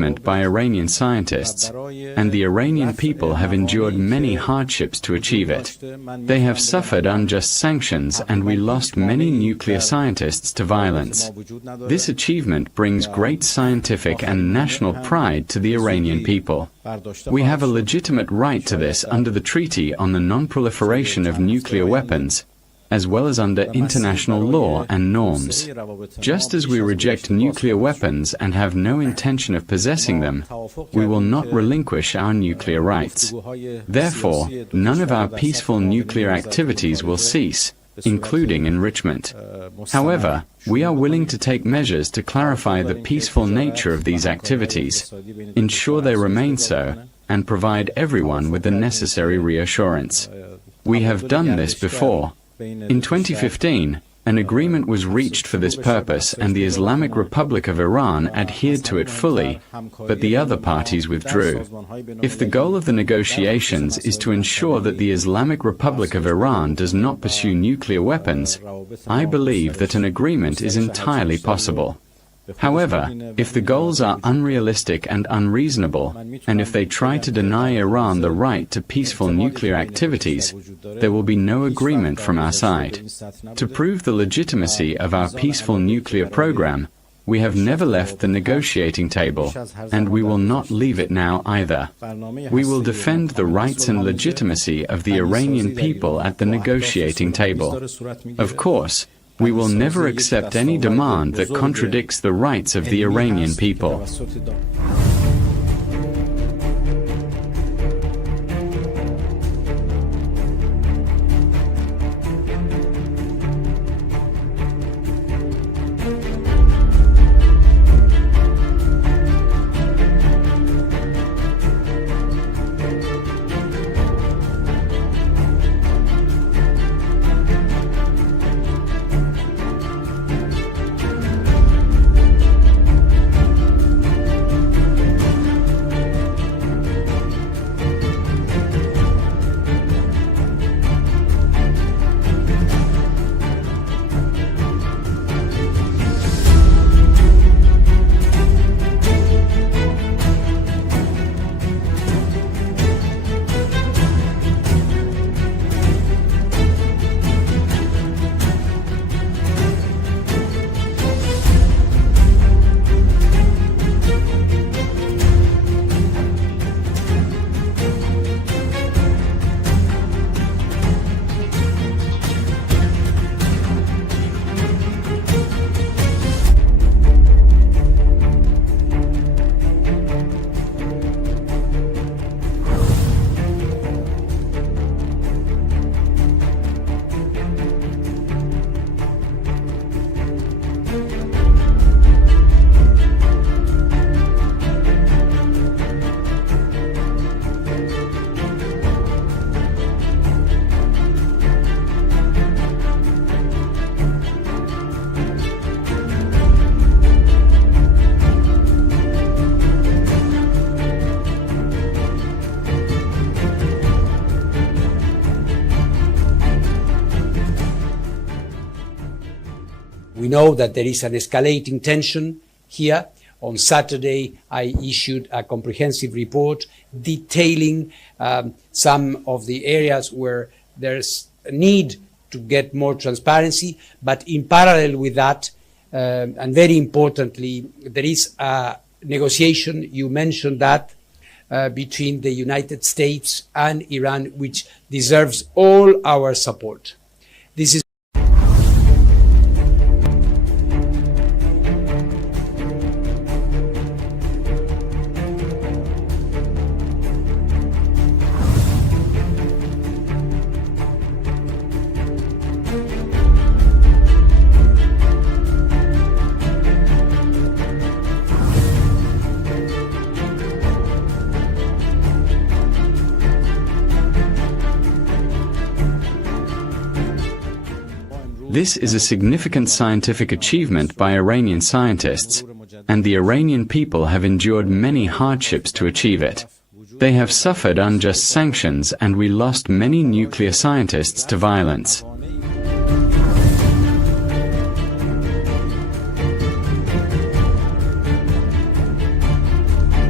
achievement by Iranian scientists, and the Iranian people have endured many hardships to achieve it. They have suffered unjust sanctions, and we lost many nuclear scientists to violence. This achievement brings great scientific and national pride to the Iranian people. We have a legitimate right to this under the Treaty on the Non-Proliferation of Nuclear Weapons, as well as under international law and norms. Just as we reject nuclear weapons and have no intention of possessing them, we will not relinquish our nuclear rights. Therefore, none of our peaceful nuclear activities will cease, including enrichment. However, we are willing to take measures to clarify the peaceful nature of these activities, ensure they remain so, and provide everyone with the necessary reassurance. We have done this before. In 2015, an agreement was reached for this purpose, and the Islamic Republic of Iran adhered to it fully, but the other parties withdrew. If the goal of the negotiations is to ensure that the Islamic Republic of Iran does not pursue nuclear weapons, I believe that an agreement is entirely possible. However, if the goals are unrealistic and unreasonable, and if they try to deny Iran the right to peaceful nuclear activities, there will be no agreement from our side. To prove the legitimacy of our peaceful nuclear program, we have never left the negotiating table, and we will not leave it now either. We will defend the rights and legitimacy of the Iranian people at the negotiating table. Of course, we will never accept any demand that contradicts the rights of the Iranian people. We know that there is an escalating tension here. On Saturday, I issued a comprehensive report detailing some of the areas where there's a need to get more transparency, but in parallel with that, and very importantly, there is a negotiation, you mentioned that, between the United States and Iran, which deserves all our support. This is This is a significant scientific achievement by Iranian scientists, and the Iranian people have endured many hardships to achieve it. They have suffered unjust sanctions, and we lost many nuclear scientists to violence.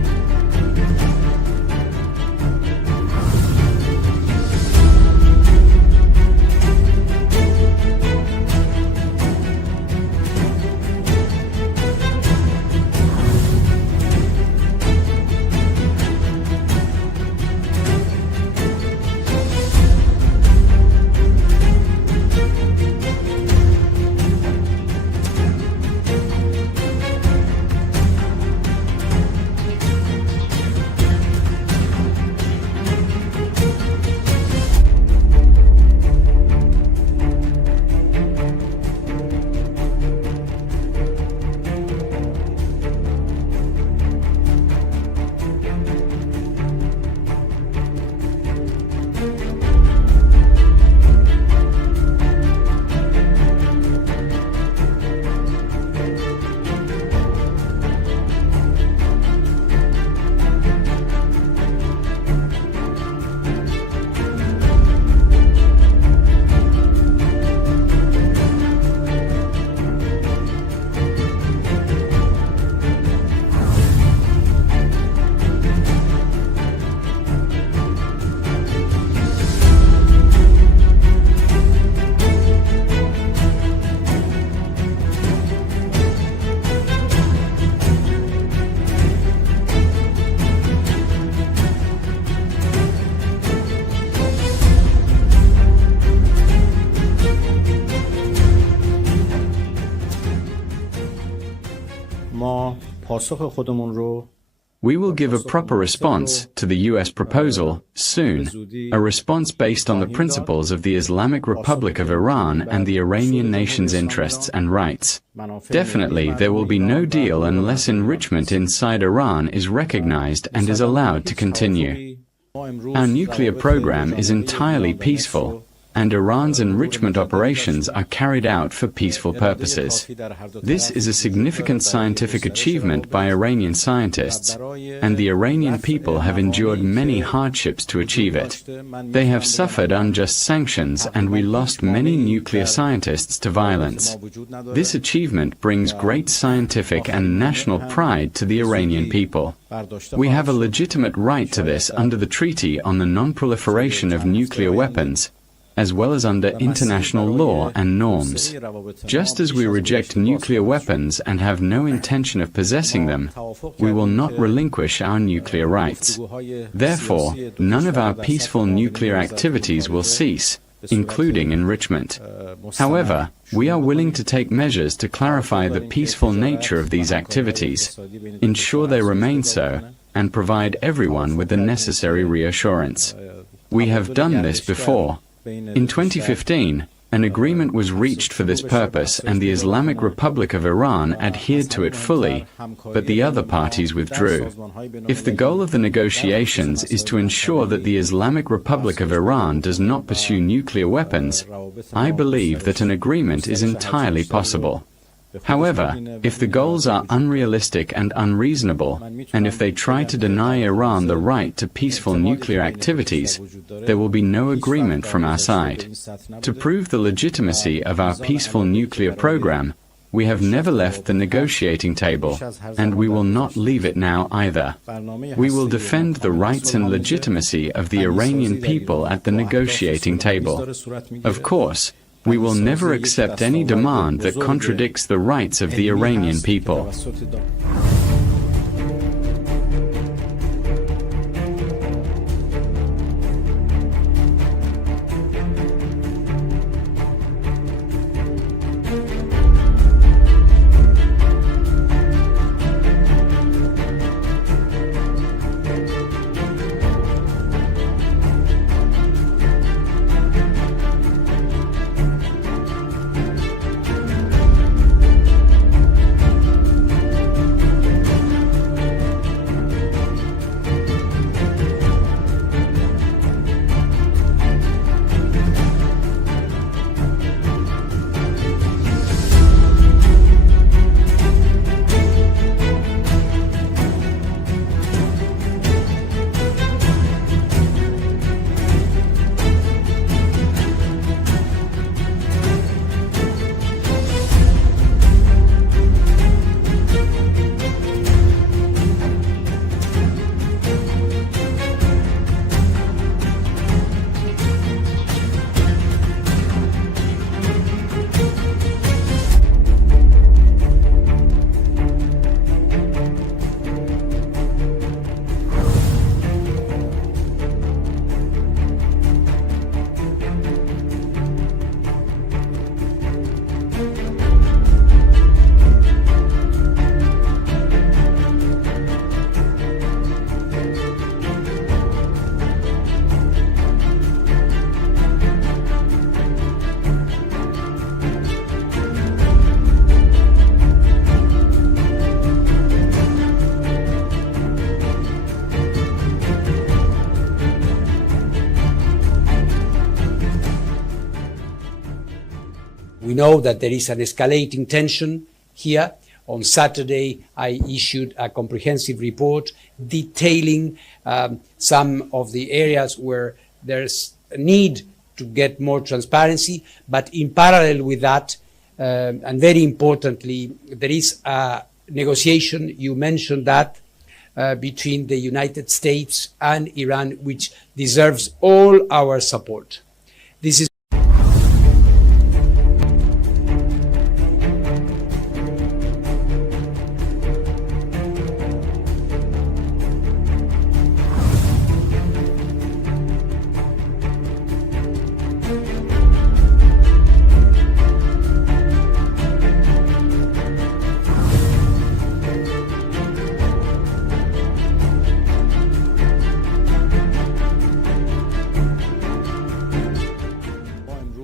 پاسخ خودمون رو We will give a proper response to the U.S. proposal soon, a response based on the principles of the Islamic Republic of Iran and the Iranian nation's interests and rights. Definitely, there will be no deal unless enrichment inside Iran is recognized and is allowed to continue. Our nuclear program is entirely peaceful, and Iran's enrichment operations are carried out for peaceful purposes. This is a significant scientific achievement by Iranian scientists, and the Iranian people have endured many hardships to achieve it. They have suffered unjust sanctions, and we lost many nuclear scientists to violence. This achievement brings great scientific and national pride to the Iranian people. We have a legitimate right to this under the Treaty on the Non-Proliferation of Nuclear Weapons, as well as under international law and norms. Just as we reject nuclear weapons and have no intention of possessing them, we will not relinquish our nuclear rights. Therefore, none of our peaceful nuclear activities will cease, including enrichment. However, we are willing to take measures to clarify the peaceful nature of these activities, ensure they remain so, and provide everyone with the necessary reassurance. We have done this before. In 2015, an agreement was reached for this purpose and the Islamic Republic of Iran adhered to it fully, but the other parties withdrew. If the goal of the negotiations is to ensure that the Islamic Republic of Iran does not pursue nuclear weapons, I believe that an agreement is entirely possible. However, if the goals are unrealistic and unreasonable, and if they try to deny Iran the right to peaceful nuclear activities, there will be no agreement from our side. To prove the legitimacy of our peaceful nuclear program, we have never left the negotiating table, and we will not leave it now either. We will defend the rights and legitimacy of the Iranian people at the negotiating table. Of course, we will never accept any demand that contradicts the rights of the Iranian people. We know that there is an escalating tension here. On Saturday, I issued a comprehensive report detailing some of the areas where there's a need to get more transparency. But in parallel with that, and very importantly, there is a negotiation, you mentioned that, between the United States and Iran, which deserves all our support. This is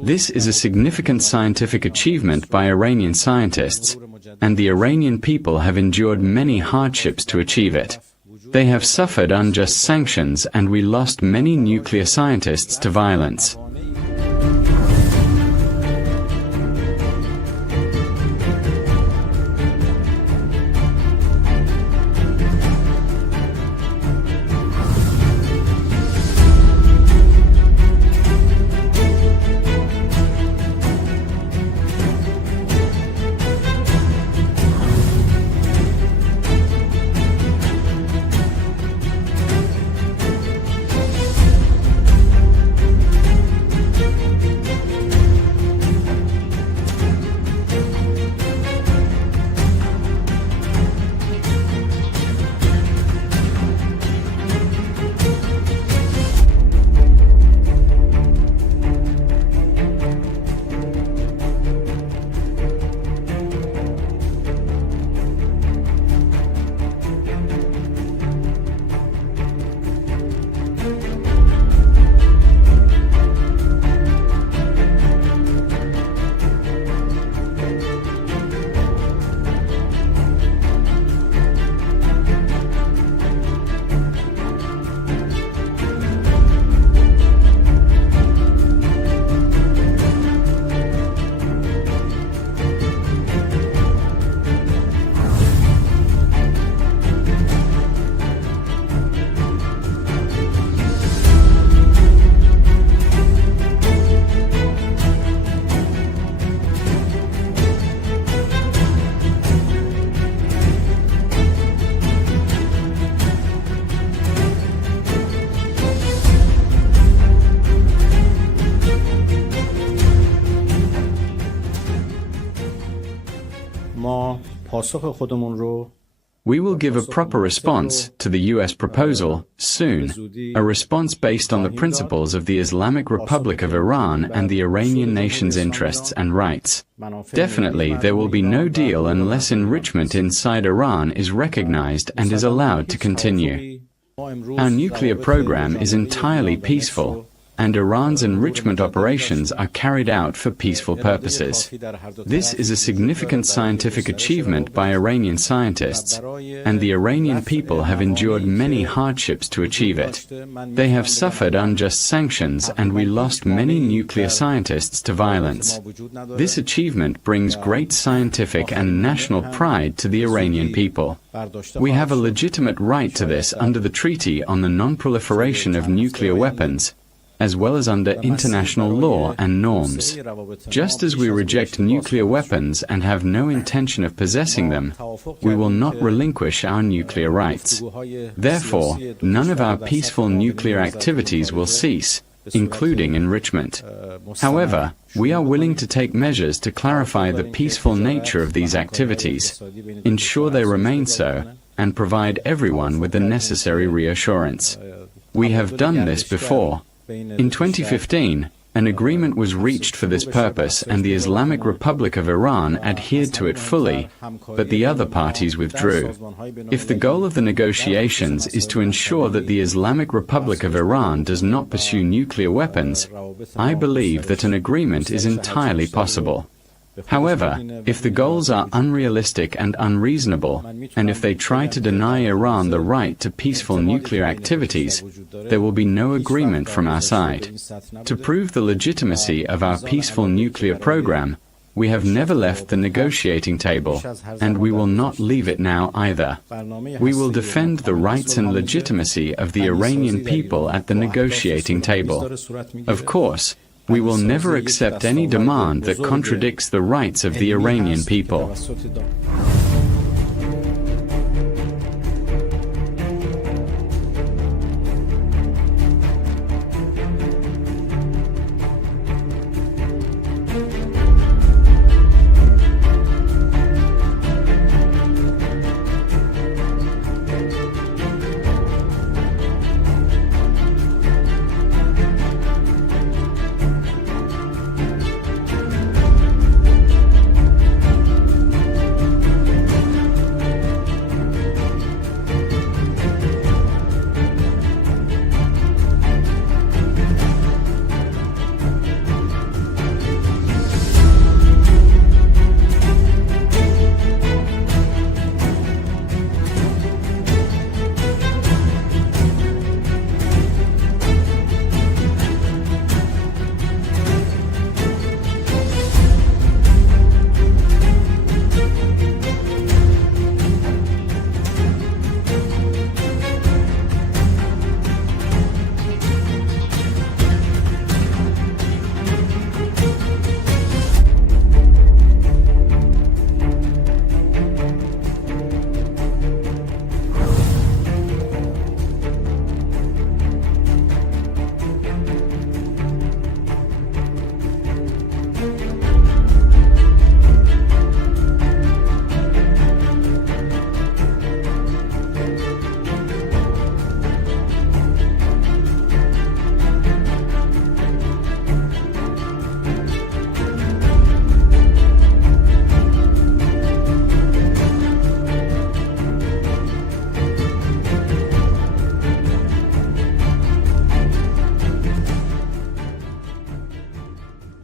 This is a significant scientific achievement by Iranian scientists, and the Iranian people have endured many hardships to achieve it. They have suffered unjust sanctions, and we lost many nuclear scientists to violence. We will give a proper response to the U.S. proposal soon, a response based on the principles of the Islamic Republic of Iran and the Iranian nation's interests and rights. Definitely, there will be no deal unless enrichment inside Iran is recognized and is allowed to continue. Our nuclear program is entirely peaceful, and Iran's enrichment operations are carried out for peaceful purposes. This is a significant scientific achievement by Iranian scientists, and the Iranian people have endured many hardships to achieve it. They have suffered unjust sanctions, and we lost many nuclear scientists to violence. This achievement brings great scientific and national pride to the Iranian people. We have a legitimate right to this under the Treaty on the Non-Proliferation of Nuclear Weapons, as well as under international law and norms. Just as we reject nuclear weapons and have no intention of possessing them, we will not relinquish our nuclear rights. Therefore, none of our peaceful nuclear activities will cease, including enrichment. However, we are willing to take measures to clarify the peaceful nature of these activities, ensure they remain so, and provide everyone with the necessary reassurance. We have done this before. In 2015, an agreement was reached for this purpose, and the Islamic Republic of Iran adhered to it fully, but the other parties withdrew. If the goal of the negotiations is to ensure that the Islamic Republic of Iran does not pursue nuclear weapons, I believe that an agreement is entirely possible. However, if the goals are unrealistic and unreasonable, and if they try to deny Iran the right to peaceful nuclear activities, there will be no agreement from our side. To prove the legitimacy of our peaceful nuclear program, we have never left the negotiating table, and we will not leave it now either. We will defend the rights and legitimacy of the Iranian people at the negotiating table. Of course, we will never accept any demand that contradicts the rights of the Iranian people.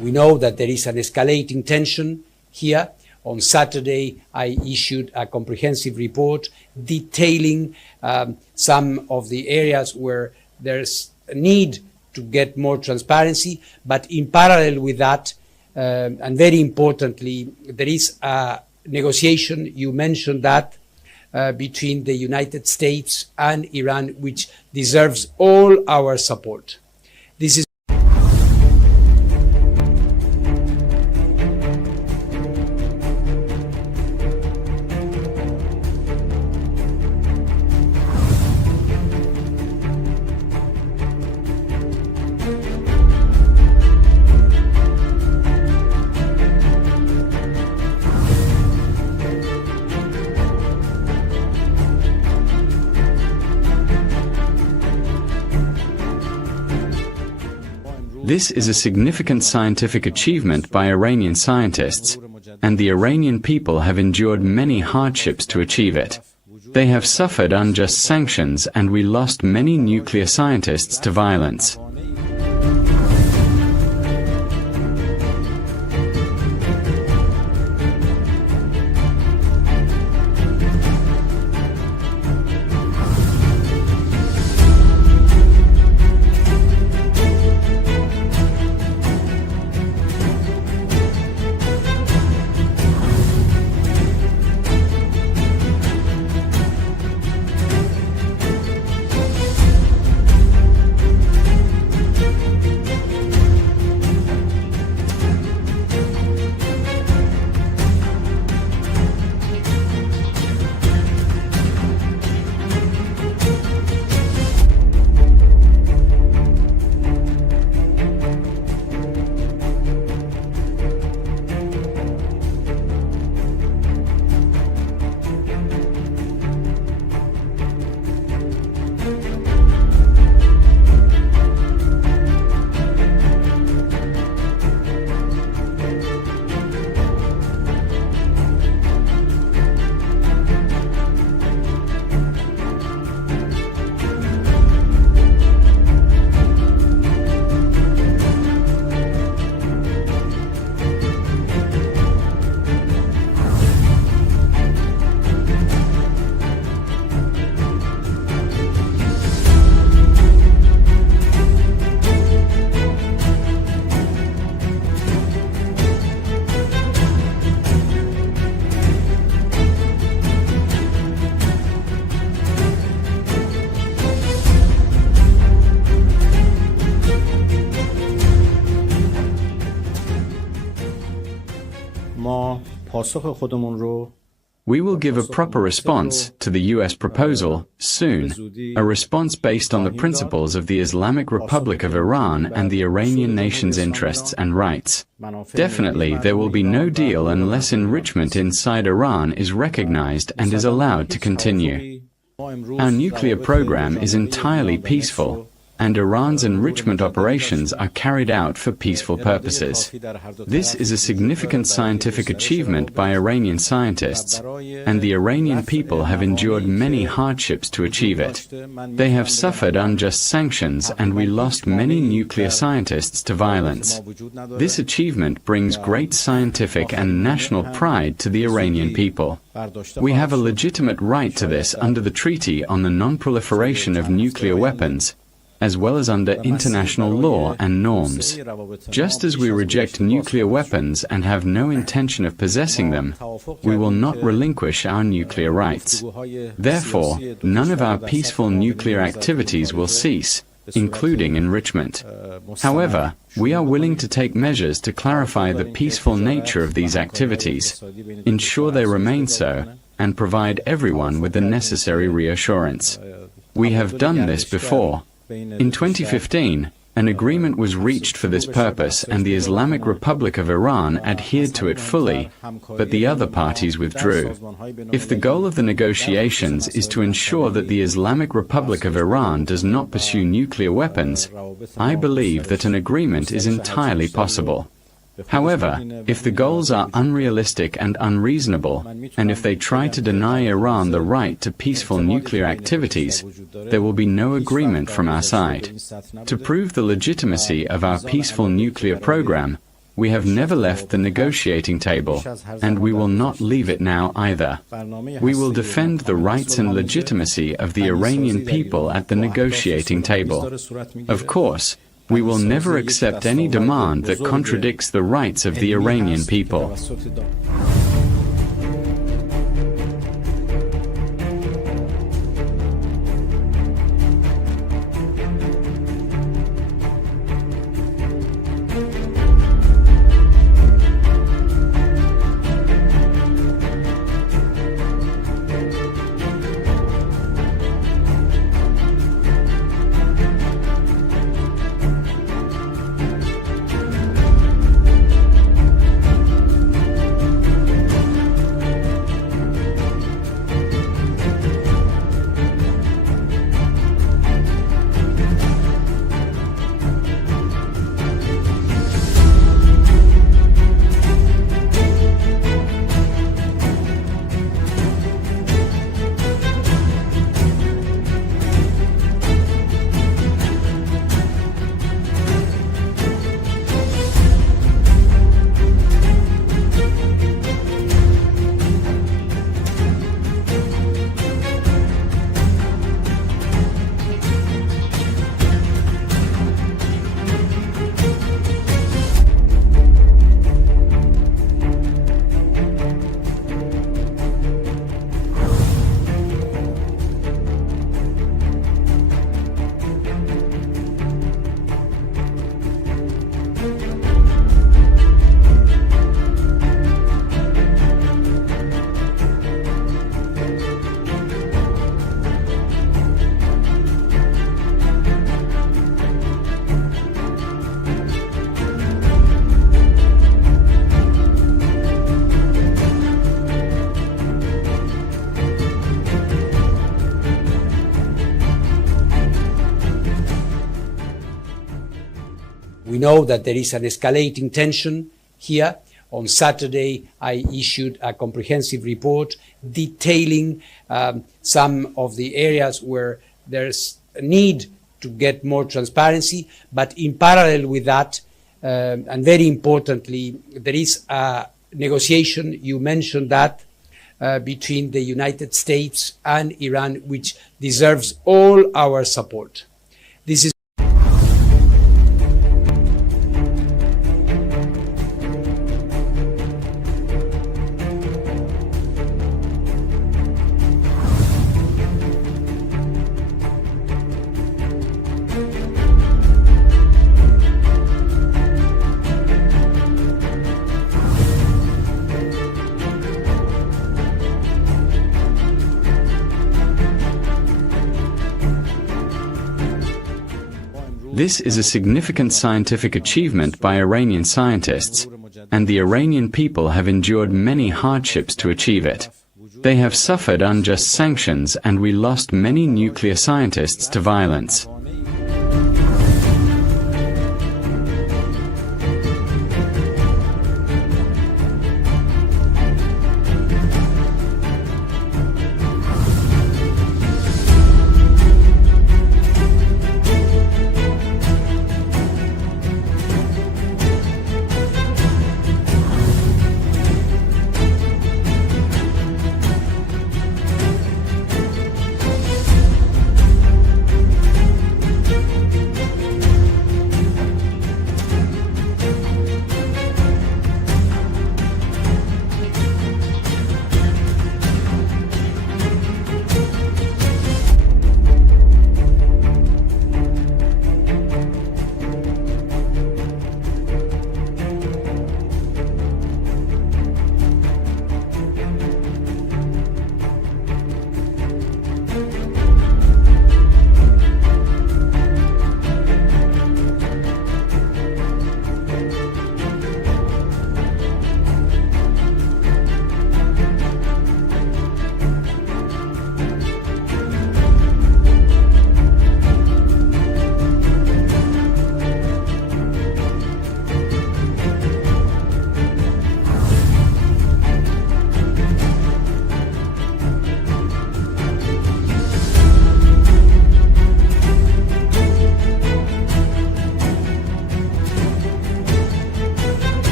We know that there is an escalating tension here. On Saturday, I issued a comprehensive report detailing some of the areas where there's a need to get more transparency, but in parallel with that, and very importantly, there is a negotiation, you mentioned that, between the United States and Iran, which deserves all our support. This is This is a significant scientific achievement by Iranian scientists, and the Iranian people have endured many hardships to achieve it. They have suffered unjust sanctions, and we lost many nuclear scientists to violence. We will give a proper response to the U.S. proposal soon, a response based on the principles of the Islamic Republic of Iran and the Iranian nation's interests and rights. Definitely, there will be no deal unless enrichment inside Iran is recognized and is allowed to continue. Our nuclear program is entirely peaceful, and Iran's enrichment operations are carried out for peaceful purposes. This is a significant scientific achievement by Iranian scientists, and the Iranian people have endured many hardships to achieve it. They have suffered unjust sanctions, and we lost many nuclear scientists to violence. This achievement brings great scientific and national pride to the Iranian people. We have a legitimate right to this under the Treaty on the Non-Proliferation of Nuclear Weapons, as well as under international law and norms. Just as we reject nuclear weapons and have no intention of possessing them, we will not relinquish our nuclear rights. Therefore, none of our peaceful nuclear activities will cease, including enrichment. However, we are willing to take measures to clarify the peaceful nature of these activities, ensure they remain so, and provide everyone with the necessary reassurance. We have done this before. In 2015, an agreement was reached for this purpose, and the Islamic Republic of Iran adhered to it fully, but the other parties withdrew. If the goal of the negotiations is to ensure that the Islamic Republic of Iran does not pursue nuclear weapons, I believe that an agreement is entirely possible. However, if the goals are unrealistic and unreasonable, and if they try to deny Iran the right to peaceful nuclear activities, there will be no agreement from our side. To prove the legitimacy of our peaceful nuclear program, We have never left the negotiating table, and we will not leave it now either. We will defend the rights and legitimacy of the Iranian people at the negotiating table. Of course, we will never accept any demand that contradicts the rights of the Iranian people. We know that there is an escalating tension here. On Saturday, I issued a comprehensive report detailing some of the areas where there's a need to get more transparency, but in parallel with that, and very importantly, there is a negotiation, you mentioned that, between the United States and Iran, which deserves all our support. This is This is a significant scientific achievement by Iranian scientists, and the Iranian people have endured many hardships to achieve it. They have suffered unjust sanctions, and we lost many nuclear scientists to violence.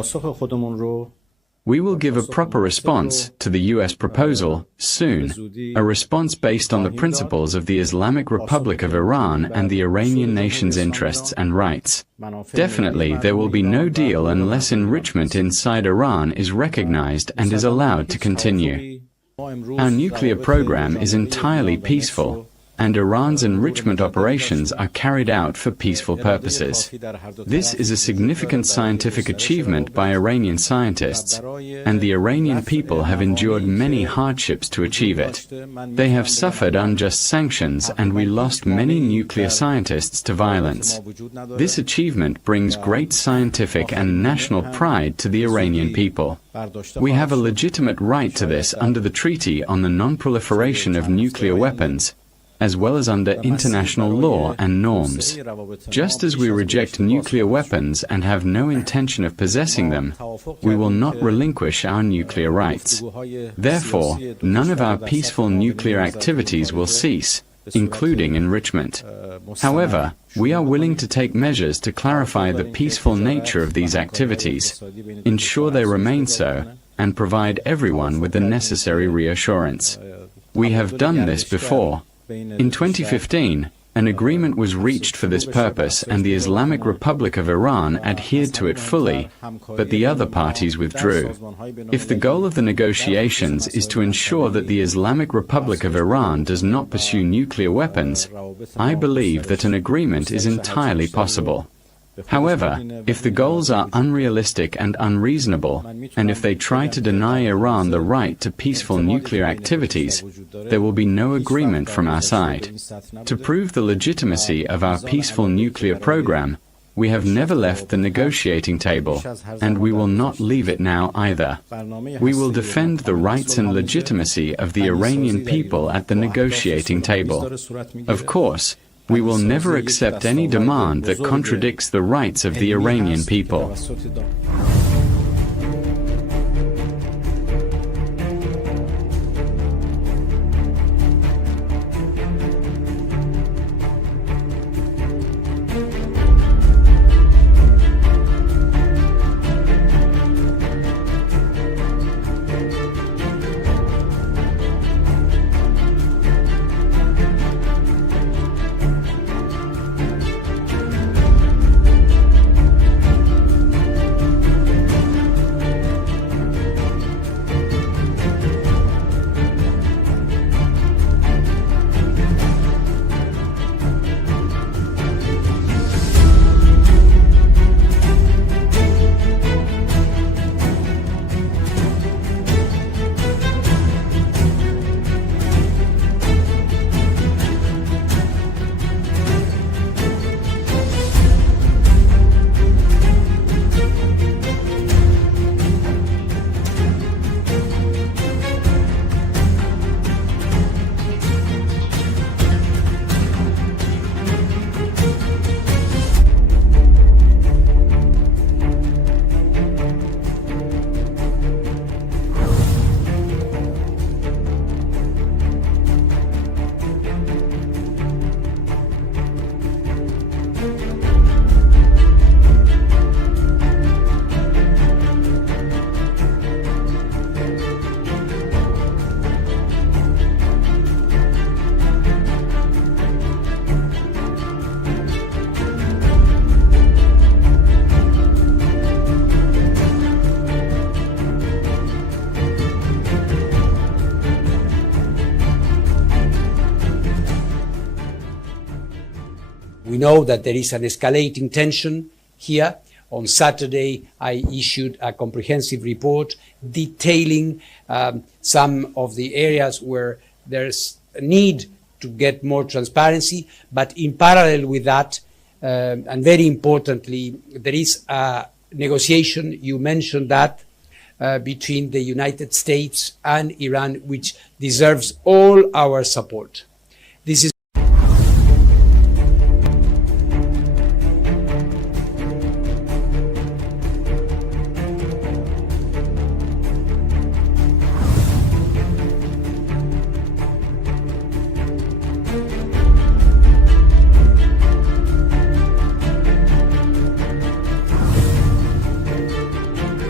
پاسخ خودمون رو We will give a proper response to the U.S. proposal soon, a response based on the principles of the Islamic Republic of Iran and the Iranian nation's interests and rights. Definitely, there will be no deal unless enrichment inside Iran is recognized and is allowed to continue. Our nuclear program is entirely peaceful, and Iran's enrichment operations are carried out for peaceful purposes. This is a significant scientific achievement by Iranian scientists, and the Iranian people have endured many hardships to achieve it. They have suffered unjust sanctions, and we lost many nuclear scientists to violence. This achievement brings great scientific and national pride to the Iranian people. We have a legitimate right to this under the Treaty on the Non-Proliferation of Nuclear Weapons, as well as under international law and norms. Just as we reject nuclear weapons and have no intention of possessing them, we will not relinquish our nuclear rights. Therefore, none of our peaceful nuclear activities will cease, including enrichment. However, we are willing to take measures to clarify the peaceful nature of these activities, ensure they remain so, and provide everyone with the necessary reassurance. We have done this before. In 2015, an agreement was reached for this purpose and the Islamic Republic of Iran adhered to it fully, but the other parties withdrew. If the goal of the negotiations is to ensure that the Islamic Republic of Iran does not pursue nuclear weapons, I believe that an agreement is entirely possible. However, if the goals are unrealistic and unreasonable, and if they try to deny Iran the right to peaceful nuclear activities, there will be no agreement from our side. To prove the legitimacy of our peaceful nuclear program, we have never left the negotiating table, and we will not leave it now either. We will defend the rights and legitimacy of the Iranian people at the negotiating table. Of course, we will never accept any demand that contradicts the rights of the Iranian people. We know that there is an escalating tension here. On Saturday, I issued a comprehensive report detailing some of the areas where there's a need to get more transparency, but in parallel with that, and very importantly, there is a negotiation, you mentioned that, between the United States and Iran, which deserves all our support. This is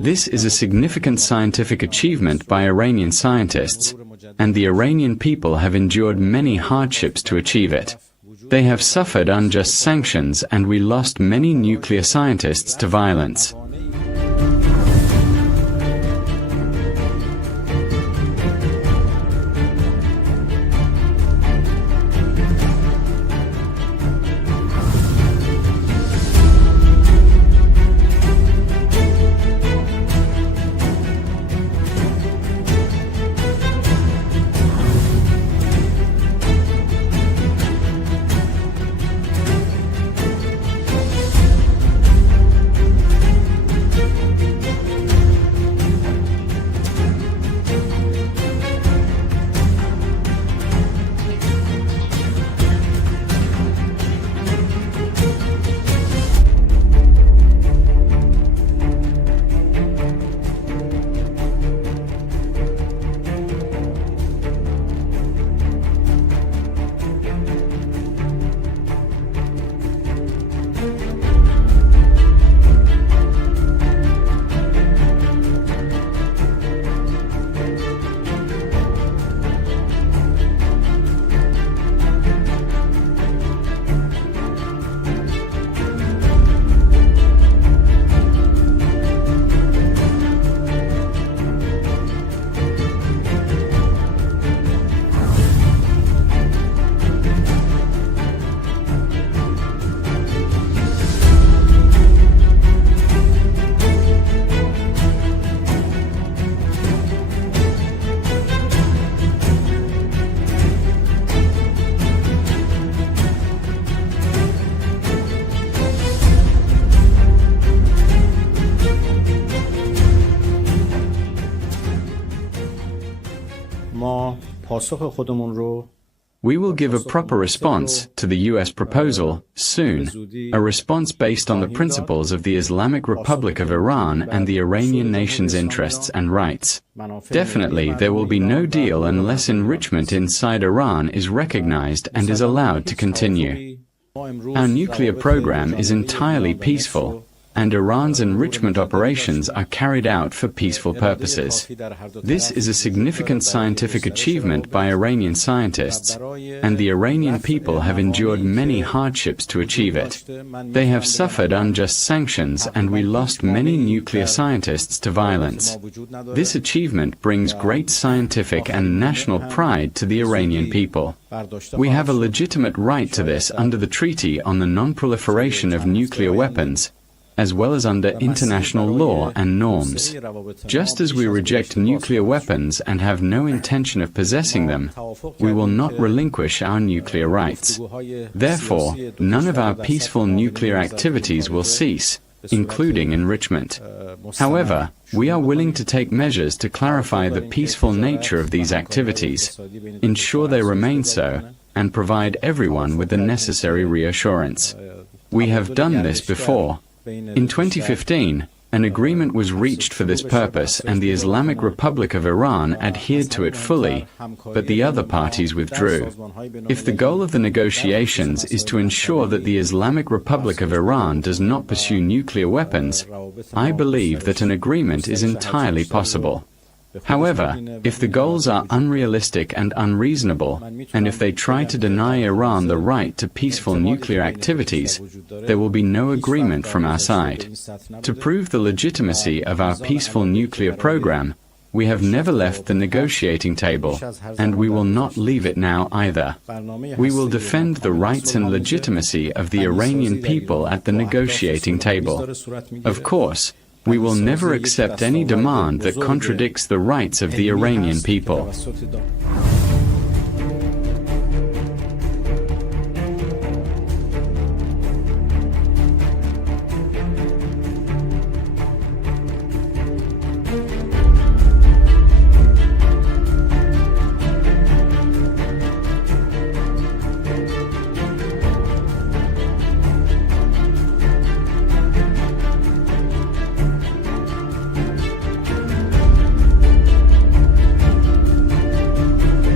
This is a significant scientific achievement by Iranian scientists, and the Iranian people have endured many hardships to achieve it. They have suffered unjust sanctions, and we lost many nuclear scientists to violence. We will give a proper response to the U.S. proposal soon, a response based on the principles of the Islamic Republic of Iran and the Iranian nation's interests and rights. Definitely, there will be no deal unless enrichment inside Iran is recognized and is allowed to continue. Our nuclear program is entirely peaceful, and Iran's enrichment operations are carried out for peaceful purposes. This is a significant scientific achievement by Iranian scientists, and the Iranian people have endured many hardships to achieve it. They have suffered unjust sanctions, and we lost many nuclear scientists to violence. This achievement brings great scientific and national pride to the Iranian people. We have a legitimate right to this under the Treaty on the Non-Proliferation of Nuclear Weapons, as well as under international law and norms. Just as we reject nuclear weapons and have no intention of possessing them, we will not relinquish our nuclear rights. Therefore, none of our peaceful nuclear activities will cease, including enrichment. However, we are willing to take measures to clarify the peaceful nature of these activities, ensure they remain so, and provide everyone with the necessary reassurance. We have done this before. In 2015, an agreement was reached for this purpose, and the Islamic Republic of Iran adhered to it fully, but the other parties withdrew. If the goal of the negotiations is to ensure that the Islamic Republic of Iran does not pursue nuclear weapons, I believe that an agreement is entirely possible. However, if the goals are unrealistic and unreasonable, and if they try to deny Iran the right to peaceful nuclear activities, there will be no agreement from our side. To prove the legitimacy of our peaceful nuclear program, we have never left the negotiating table, and we will not leave it now either. We will defend the rights and legitimacy of the Iranian people at the negotiating table. Of course, we will never accept any demand that contradicts the rights of the Iranian people.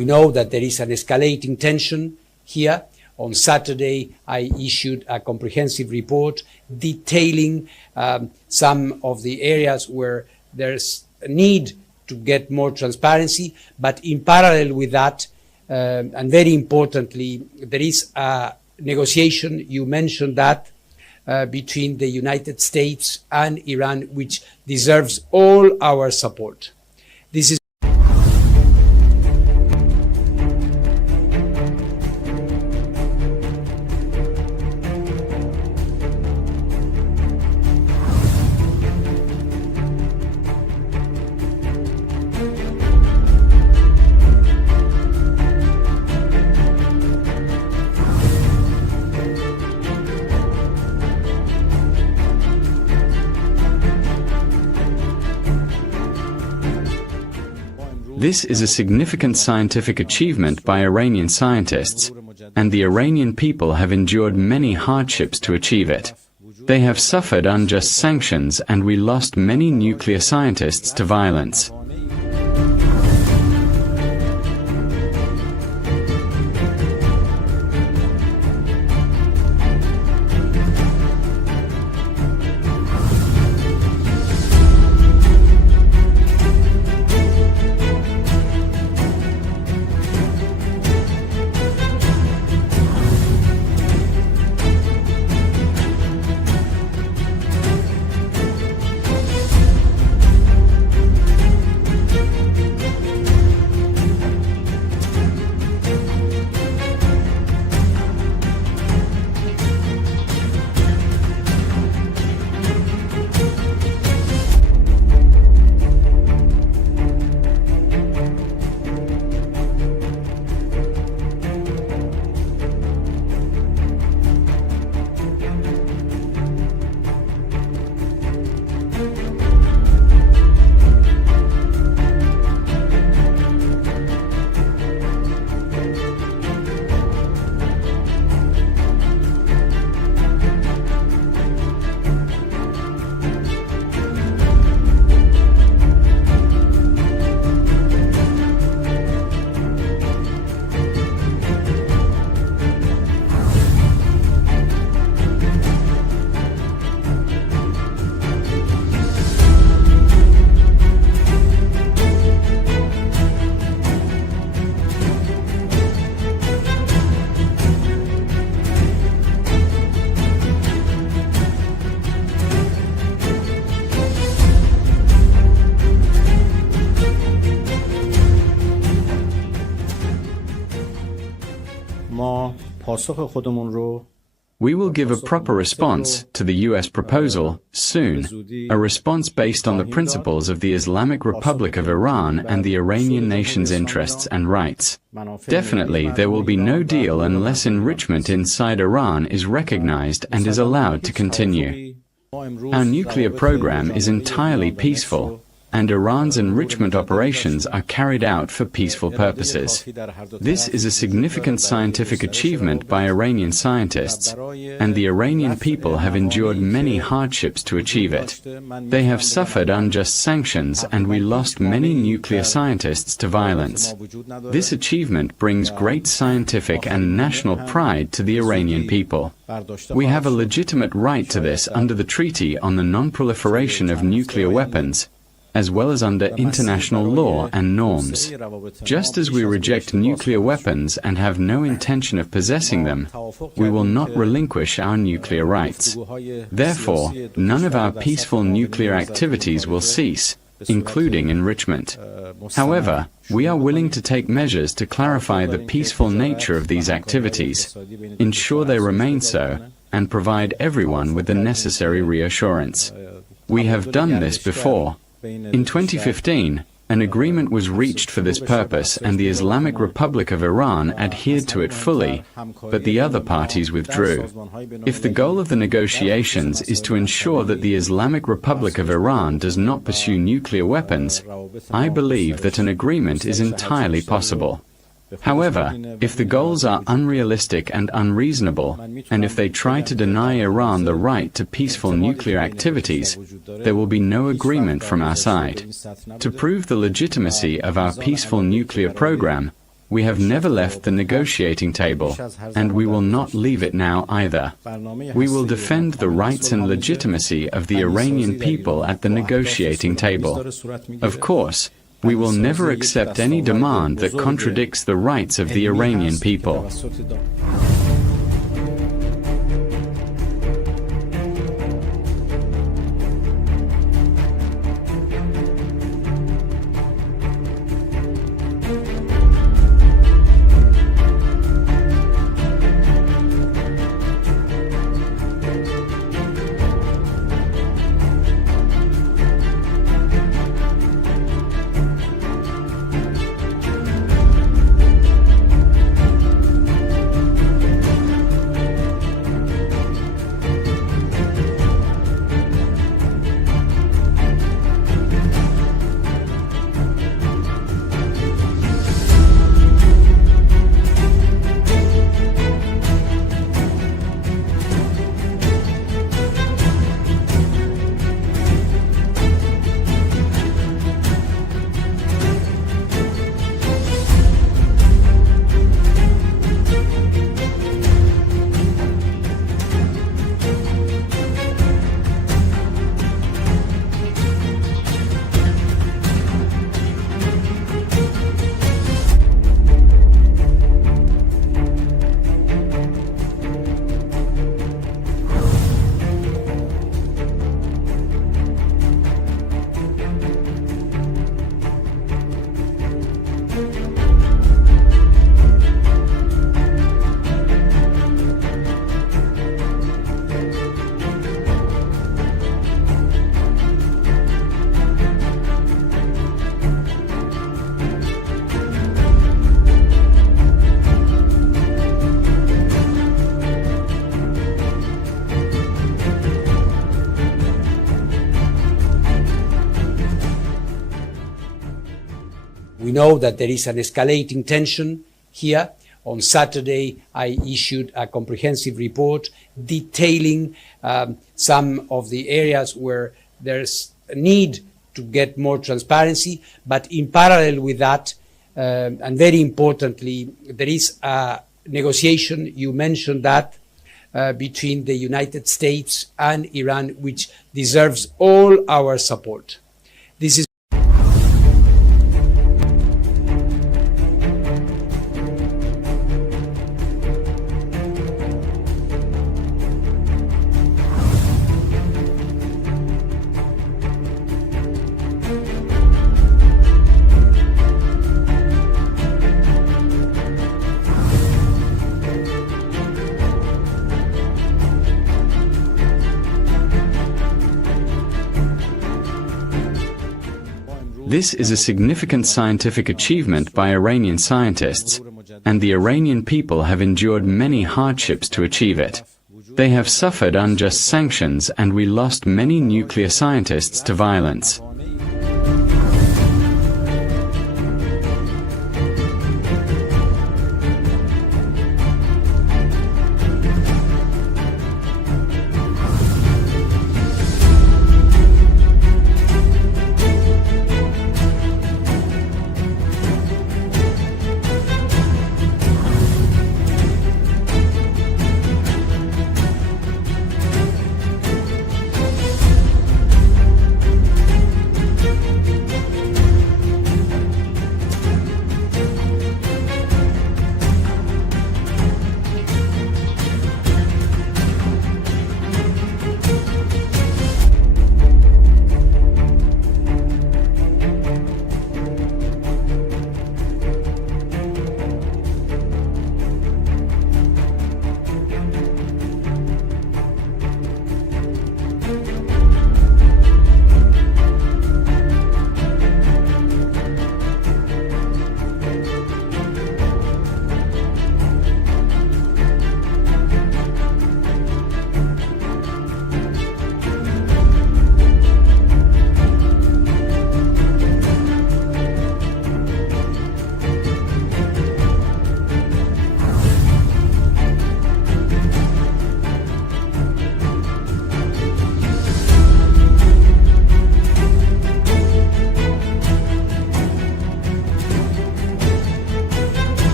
We know that there is an escalating tension here. On Saturday, I issued a comprehensive report detailing some of the areas where there's a need to get more transparency. But in parallel with that, and very importantly, there is a negotiation, you mentioned that, between the United States and Iran, which deserves all our support. This is This is a significant scientific achievement by Iranian scientists, and the Iranian people have endured many hardships to achieve it. They have suffered unjust sanctions, and we lost many nuclear scientists to violence. We will give a proper response to the U.S. proposal soon, a response based on the principles of the Islamic Republic of Iran and the Iranian nation's interests and rights. Definitely, there will be no deal unless enrichment inside Iran is recognized and is allowed to continue. Our nuclear program is entirely peaceful, and Iran's enrichment operations are carried out for peaceful purposes. This is a significant scientific achievement by Iranian scientists, and the Iranian people have endured many hardships to achieve it. They have suffered unjust sanctions, and we lost many nuclear scientists to violence. This achievement brings great scientific and national pride to the Iranian people. We have a legitimate right to this under the Treaty on the Non-Proliferation of Nuclear Weapons, as well as under international law and norms. Just as we reject nuclear weapons and have no intention of possessing them, we will not relinquish our nuclear rights. Therefore, none of our peaceful nuclear activities will cease, including enrichment. However, we are willing to take measures to clarify the peaceful nature of these activities, ensure they remain so, and provide everyone with the necessary reassurance. We have done this before. In 2015, an agreement was reached for this purpose, and the Islamic Republic of Iran adhered to it fully, but the other parties withdrew. If the goal of the negotiations is to ensure that the Islamic Republic of Iran does not pursue nuclear weapons, I believe that an agreement is entirely possible. However, if the goals are unrealistic and unreasonable, and if they try to deny Iran the right to peaceful nuclear activities, there will be no agreement from our side. To prove the legitimacy of our peaceful nuclear program, We have never left the negotiating table, and we will not leave it now either. We will defend the rights and legitimacy of the Iranian people at the negotiating table. Of course, we will never accept any demand that contradicts the rights of the Iranian people. We know that there is an escalating tension here. On Saturday, I issued a comprehensive report detailing some of the areas where there's a need to get more transparency. But in parallel with that, and very importantly, there is a negotiation, you mentioned that, between the United States and Iran, which deserves all our support. This is This is a significant scientific achievement by Iranian scientists, and the Iranian people have endured many hardships to achieve it. They have suffered unjust sanctions, and we lost many nuclear scientists to violence.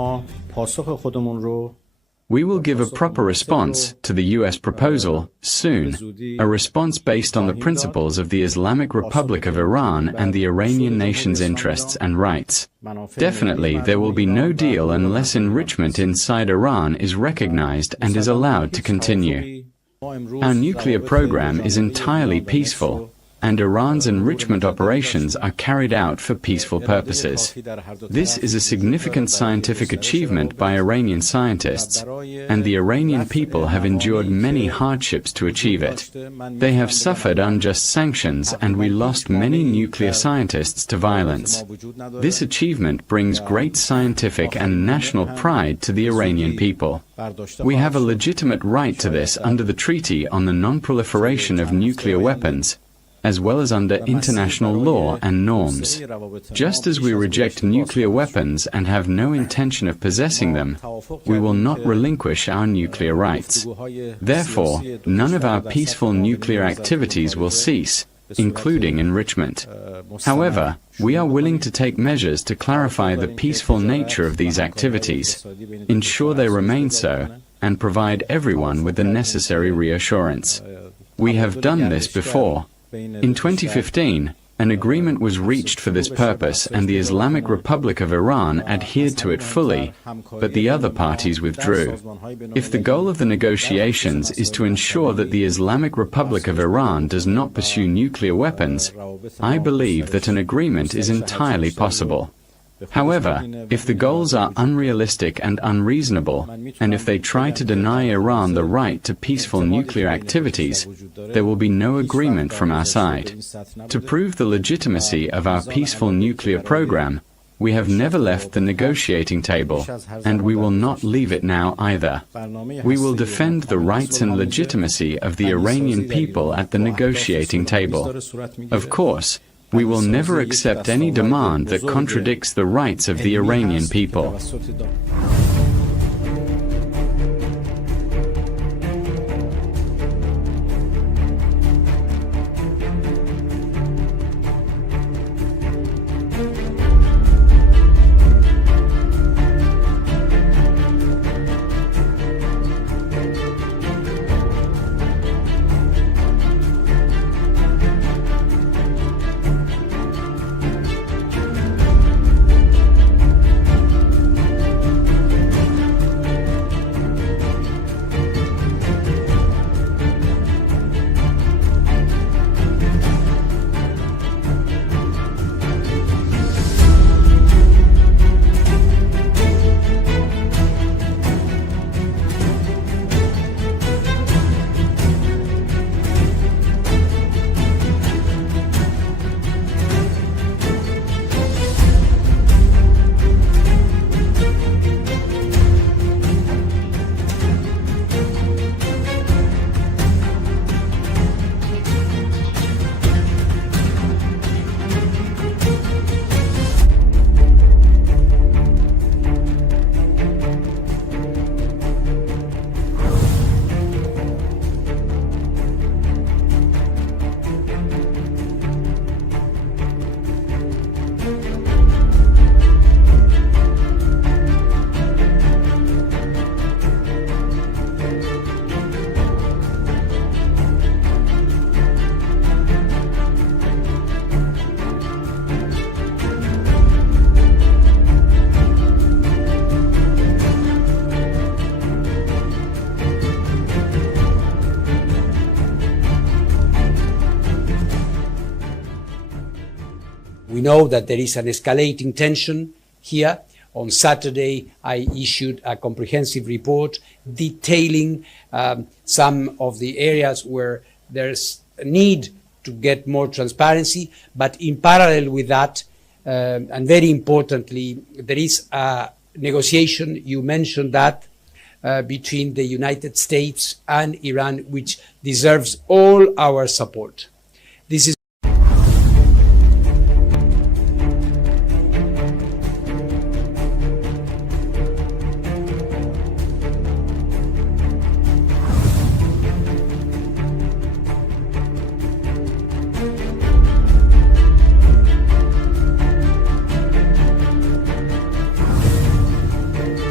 ما پاسخ خودمون رو We will give a proper response to the U.S. proposal soon, a response based on the principles of the Islamic Republic of Iran and the Iranian nation's interests and rights. Definitely, there will be no deal unless enrichment inside Iran is recognized and is allowed to continue. Our nuclear program is entirely peaceful, and Iran's enrichment operations are carried out for peaceful purposes. This is a significant scientific achievement by Iranian scientists, and the Iranian people have endured many hardships to achieve it. They have suffered unjust sanctions, and we lost many nuclear scientists to violence. This achievement brings great scientific and national pride to the Iranian people. We have a legitimate right to this under the Treaty on the Non-Proliferation of Nuclear Weapons, as well as under international law and norms. Just as we reject nuclear weapons and have no intention of possessing them, we will not relinquish our nuclear rights. Therefore, none of our peaceful nuclear activities will cease, including enrichment. However, we are willing to take measures to clarify the peaceful nature of these activities, ensure they remain so, and provide everyone with the necessary reassurance. We have done this before. In 2015, an agreement was reached for this purpose and the Islamic Republic of Iran adhered to it fully, but the other parties withdrew. If the goal of the negotiations is to ensure that the Islamic Republic of Iran does not pursue nuclear weapons, I believe that an agreement is entirely possible. However, if the goals are unrealistic and unreasonable, and if they try to deny Iran the right to peaceful nuclear activities, there will be no agreement from our side. To prove the legitimacy of our peaceful nuclear program, we have never left the negotiating table, and we will not leave it now either. We will defend the rights and legitimacy of the Iranian people at the negotiating table. Of course, we will never accept any demand that contradicts the rights of the Iranian people. We know that there is an escalating tension here. On Saturday, I issued a comprehensive report detailing some of the areas where there's a need to get more transparency. But in parallel with that, and very importantly, there is a negotiation, you mentioned that, between the United States and Iran, which deserves all our support. This is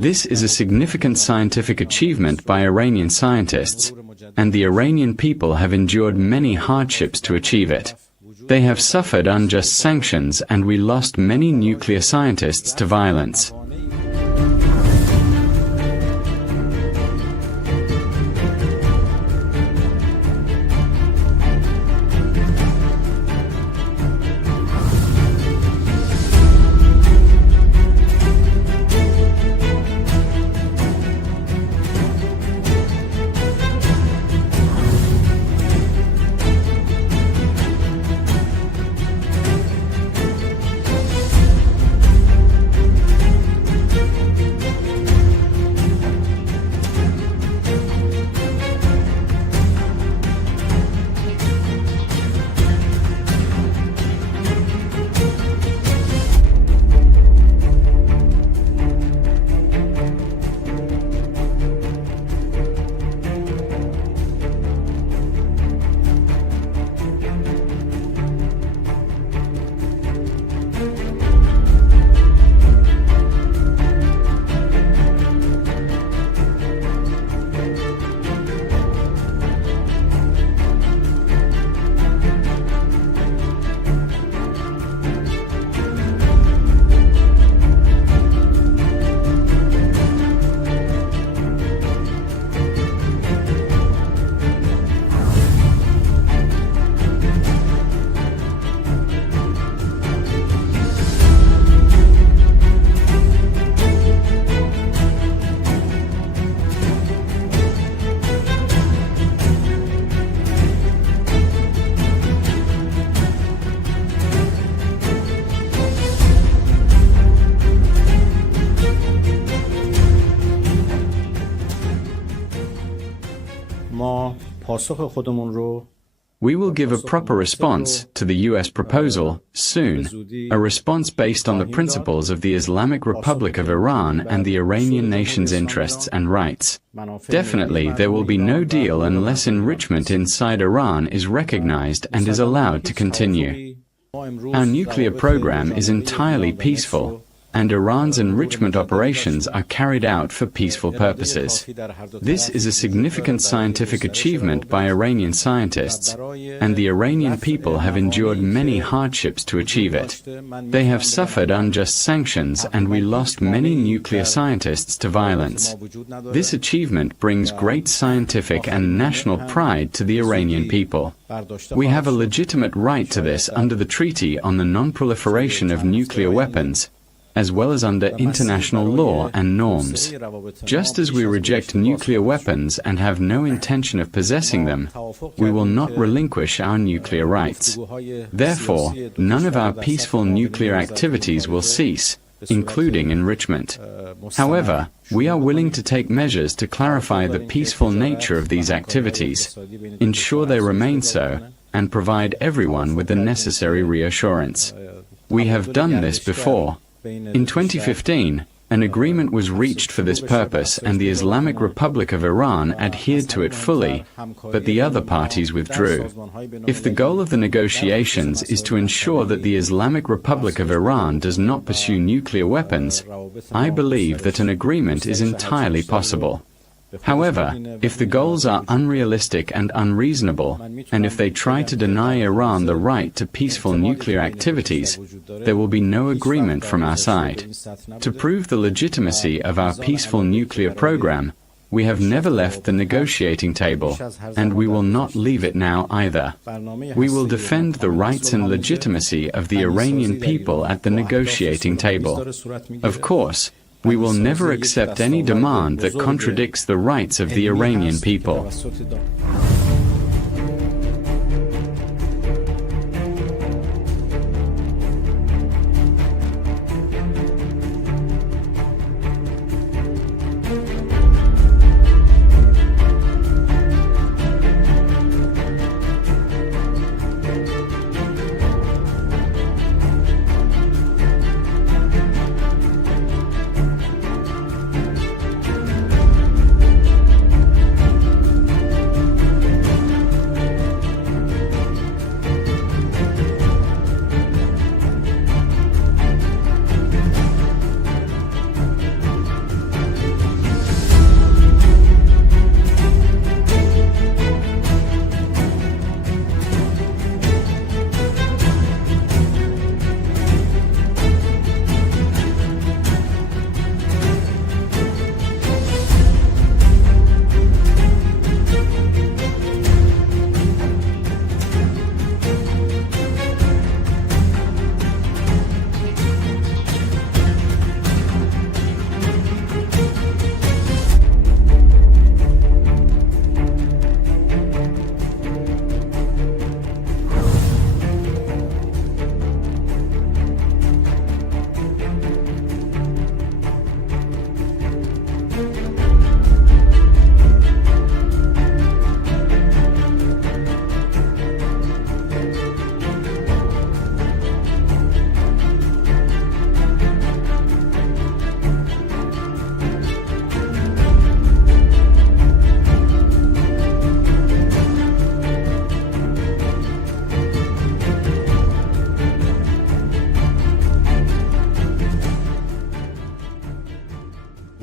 This is a significant scientific achievement by Iranian scientists, and the Iranian people have endured many hardships to achieve it. They have suffered unjust sanctions, and we lost many nuclear scientists to violence. ما پاسخ خودمون رو We will give a proper response to the U.S. proposal soon, a response based on the principles of the Islamic Republic of Iran and the Iranian nation's interests and rights. Definitely, there will be no deal unless enrichment inside Iran is recognized and is allowed to continue. Our nuclear program is entirely peaceful, and Iran's enrichment operations are carried out for peaceful purposes. This is a significant scientific achievement by Iranian scientists, and the Iranian people have endured many hardships to achieve it. They have suffered unjust sanctions, and we lost many nuclear scientists to violence. This achievement brings great scientific and national pride to the Iranian people. We have a legitimate right to this under the Treaty on the Non-Proliferation of Nuclear Weapons, as well as under international law and norms. Just as we reject nuclear weapons and have no intention of possessing them, we will not relinquish our nuclear rights. Therefore, none of our peaceful nuclear activities will cease, including enrichment. However, we are willing to take measures to clarify the peaceful nature of these activities, ensure they remain so, and provide everyone with the necessary reassurance. We have done this before. In 2015, an agreement was reached for this purpose, and the Islamic Republic of Iran adhered to it fully, but the other parties withdrew. If the goal of the negotiations is to ensure that the Islamic Republic of Iran does not pursue nuclear weapons, I believe that an agreement is entirely possible. However, if the goals are unrealistic and unreasonable, and if they try to deny Iran the right to peaceful nuclear activities, there will be no agreement from our side. To prove the legitimacy of our peaceful nuclear program, we have never left the negotiating table, and we will not leave it now either. We will defend the rights and legitimacy of the Iranian people at the negotiating table. Of course, we will never accept any demand that contradicts the rights of the Iranian people.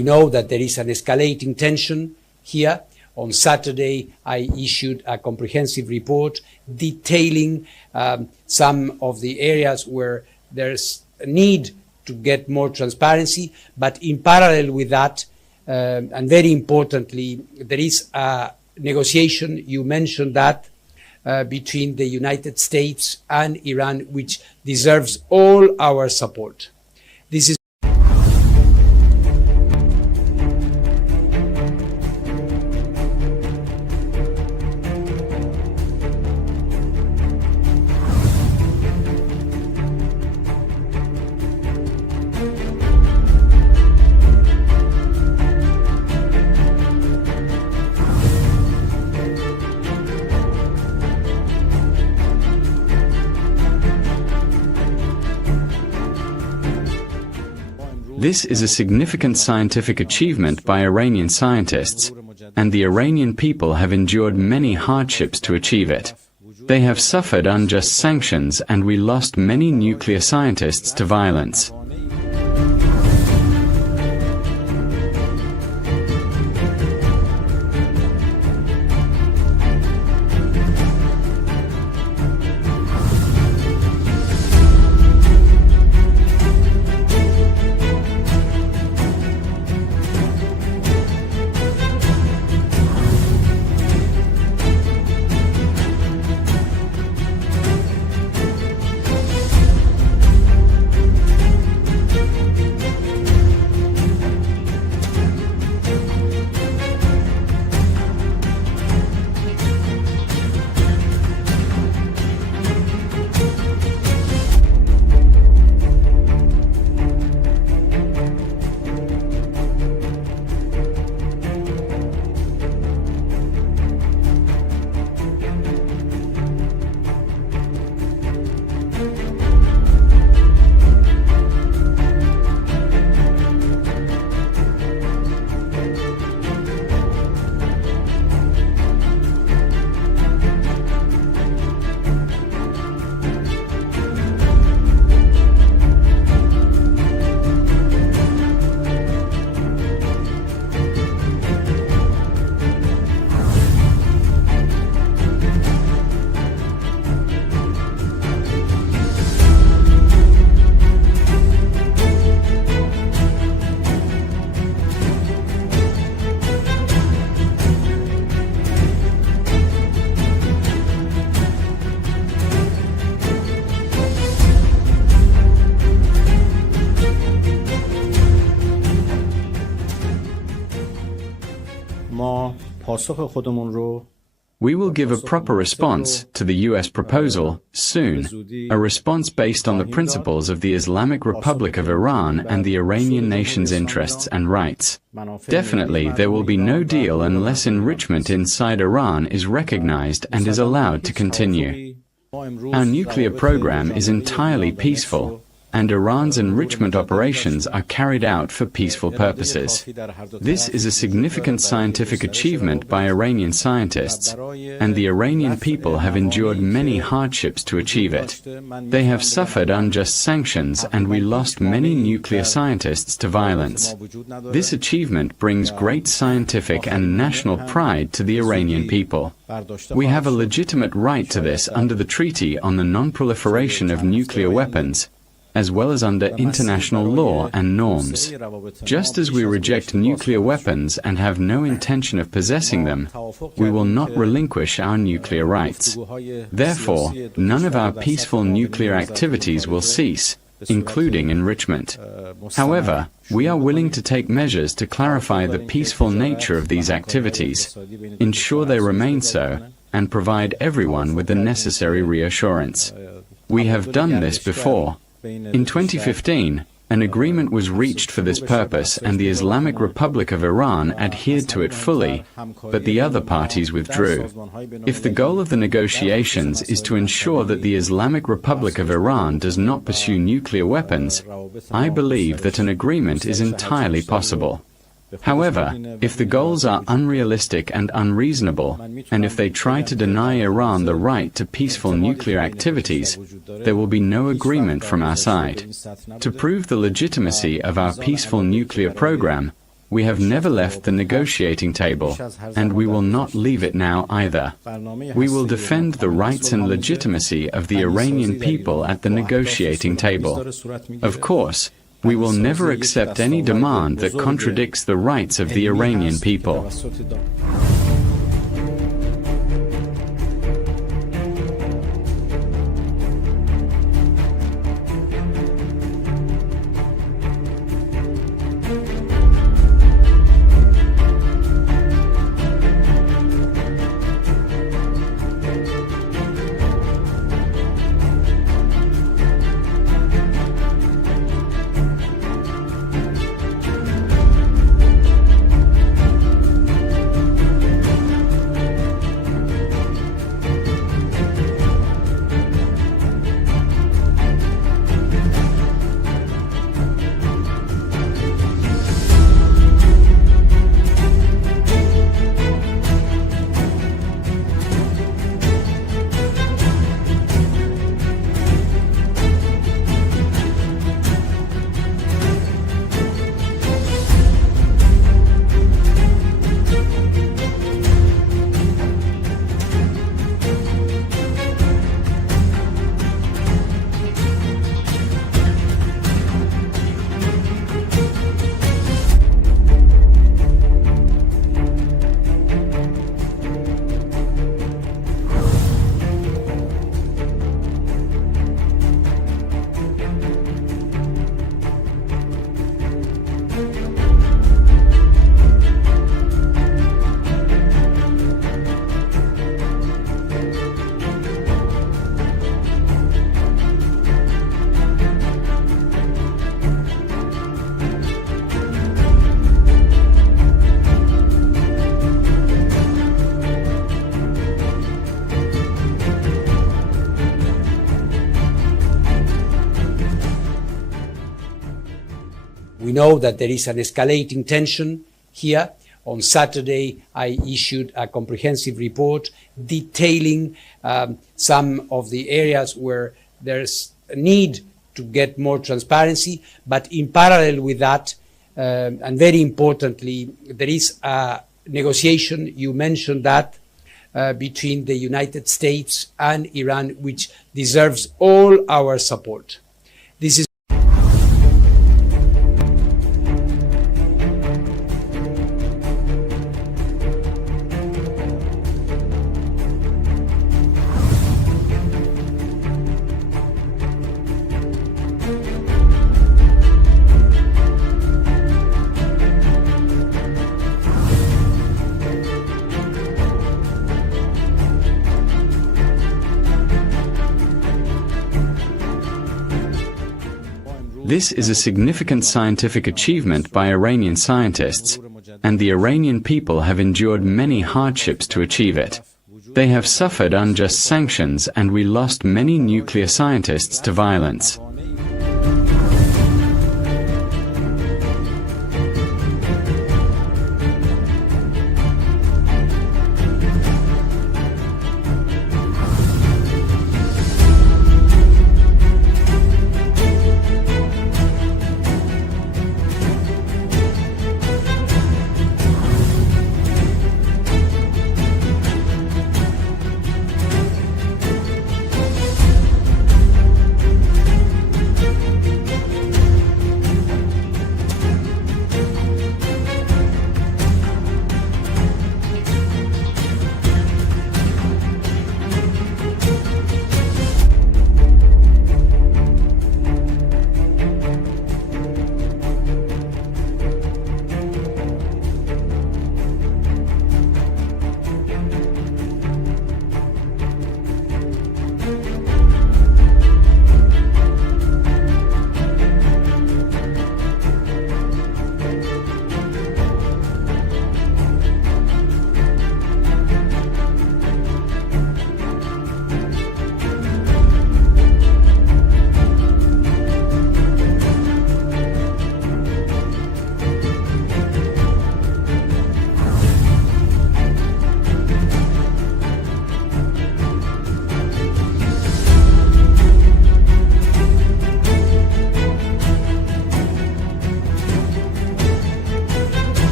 We know that there is an escalating tension here. On Saturday, I issued a comprehensive report detailing some of the areas where there's a need to get more transparency. But in parallel with that, and very importantly, there is a negotiation, you mentioned that, between the United States and Iran, which deserves all our support. This is This is a significant scientific achievement by Iranian scientists, and the Iranian people have endured many hardships to achieve it. They have suffered unjust sanctions, and we lost many nuclear scientists to violence. ما پاسخ خودمون رو We will give a proper response to the U.S. proposal soon, a response based on the principles of the Islamic Republic of Iran and the Iranian nation's interests and rights. Definitely, there will be no deal unless enrichment inside Iran is recognized and is allowed to continue. Our nuclear program is entirely peaceful, and Iran's enrichment operations are carried out for peaceful purposes. This is a significant scientific achievement by Iranian scientists, and the Iranian people have endured many hardships to achieve it. They have suffered unjust sanctions, and we lost many nuclear scientists to violence. This achievement brings great scientific and national pride to the Iranian people. We have a legitimate right to this under the Treaty on the Non-Proliferation of Nuclear Weapons, as well as under international law and norms. Just as we reject nuclear weapons and have no intention of possessing them, we will not relinquish our nuclear rights. Therefore, none of our peaceful nuclear activities will cease, including enrichment. However, we are willing to take measures to clarify the peaceful nature of these activities, ensure they remain so, and provide everyone with the necessary reassurance. We have done this before. In 2015, an agreement was reached for this purpose, and the Islamic Republic of Iran adhered to it fully, but the other parties withdrew. If the goal of the negotiations is to ensure that the Islamic Republic of Iran does not pursue nuclear weapons, I believe that an agreement is entirely possible. However, if the goals are unrealistic and unreasonable, and if they try to deny Iran the right to peaceful nuclear activities, there will be no agreement from our side. To prove the legitimacy of our peaceful nuclear program, We have never left the negotiating table, and we will not leave it now either. We will defend the rights and legitimacy of the Iranian people at the negotiating table. Of course, we will never accept any demand that contradicts the rights of the Iranian people. We know that there is an escalating tension here. On Saturday, I issued a comprehensive report detailing some of the areas where there's a need to get more transparency. But in parallel with that, and very importantly, there is a negotiation, you mentioned that, between the United States and Iran, which deserves all our support. This is This is a significant scientific achievement by Iranian scientists, and the Iranian people have endured many hardships to achieve it. They have suffered unjust sanctions, and we lost many nuclear scientists to violence.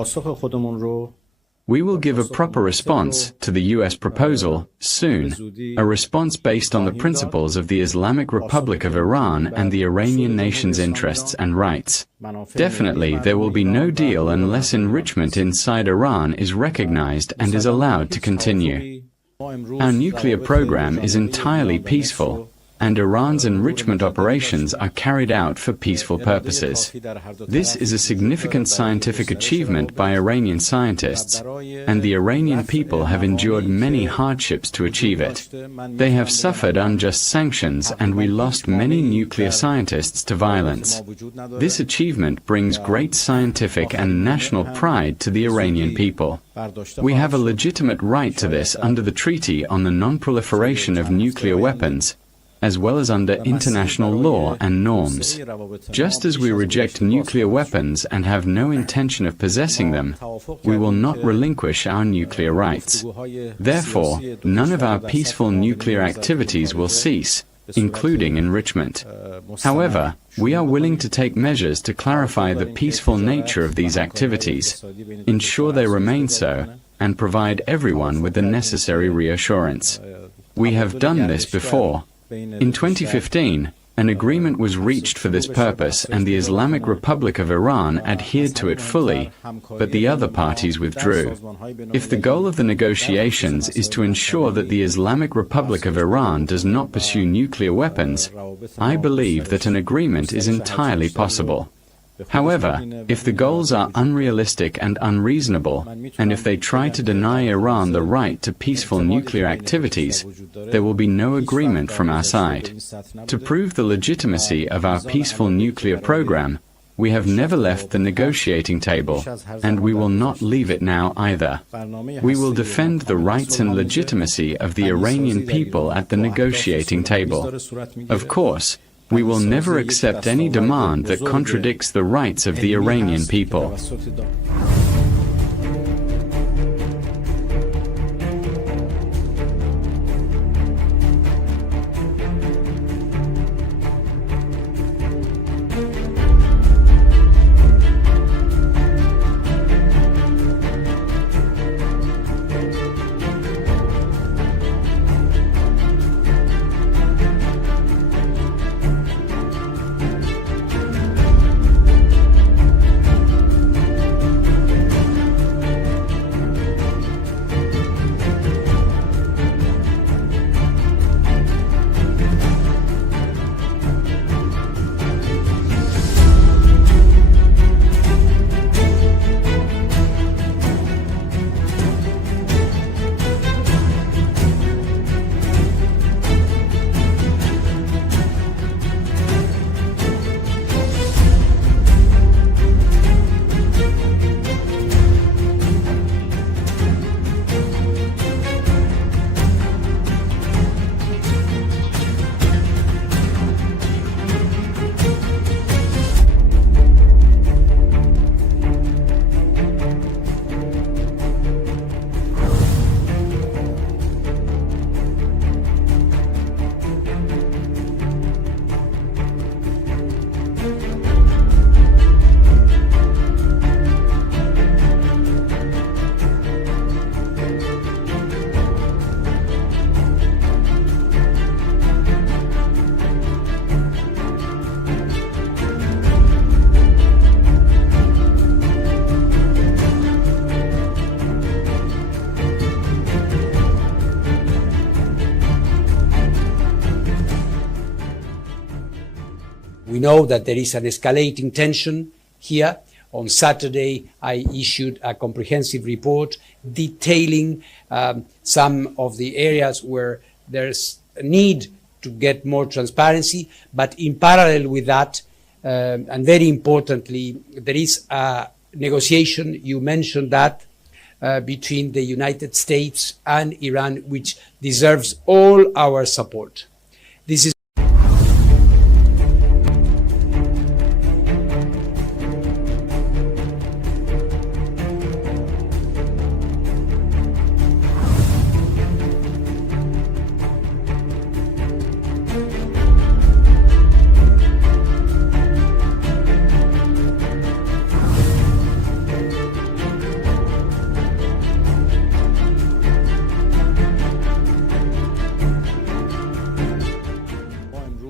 پاسخ خودمون رو We will give a proper response to the U.S. proposal soon, a response based on the principles of the Islamic Republic of Iran and the Iranian nation's interests and rights. Definitely, there will be no deal unless enrichment inside Iran is recognized and is allowed to continue. Our nuclear program is entirely peaceful, and Iran's enrichment operations are carried out for peaceful purposes. This is a significant scientific achievement by Iranian scientists, and the Iranian people have endured many hardships to achieve it. They have suffered unjust sanctions, and we lost many nuclear scientists to violence. This achievement brings great scientific and national pride to the Iranian people. We have a legitimate right to this under the Treaty on the Non-Proliferation of Nuclear Weapons, as well as under international law and norms. Just as we reject nuclear weapons and have no intention of possessing them, we will not relinquish our nuclear rights. Therefore, none of our peaceful nuclear activities will cease, including enrichment. However, we are willing to take measures to clarify the peaceful nature of these activities, ensure they remain so, and provide everyone with the necessary reassurance. We have done this before. In 2015, an agreement was reached for this purpose and the Islamic Republic of Iran adhered to it fully, but the other parties withdrew. If the goal of the negotiations is to ensure that the Islamic Republic of Iran does not pursue nuclear weapons, I believe that an agreement is entirely possible. However, if the goals are unrealistic and unreasonable, and if they try to deny Iran the right to peaceful nuclear activities, there will be no agreement from our side. To prove the legitimacy of our peaceful nuclear program, we have never left the negotiating table, and we will not leave it now either. We will defend the rights and legitimacy of the Iranian people at the negotiating table. Of course, we will never accept any demand that contradicts the rights of the Iranian people. We know that there is an escalating tension here. On Saturday, I issued a comprehensive report detailing some of the areas where there's a need to get more transparency, but in parallel with that, and very importantly, there is a negotiation, you mentioned that, between the United States and Iran, which deserves all our support. This is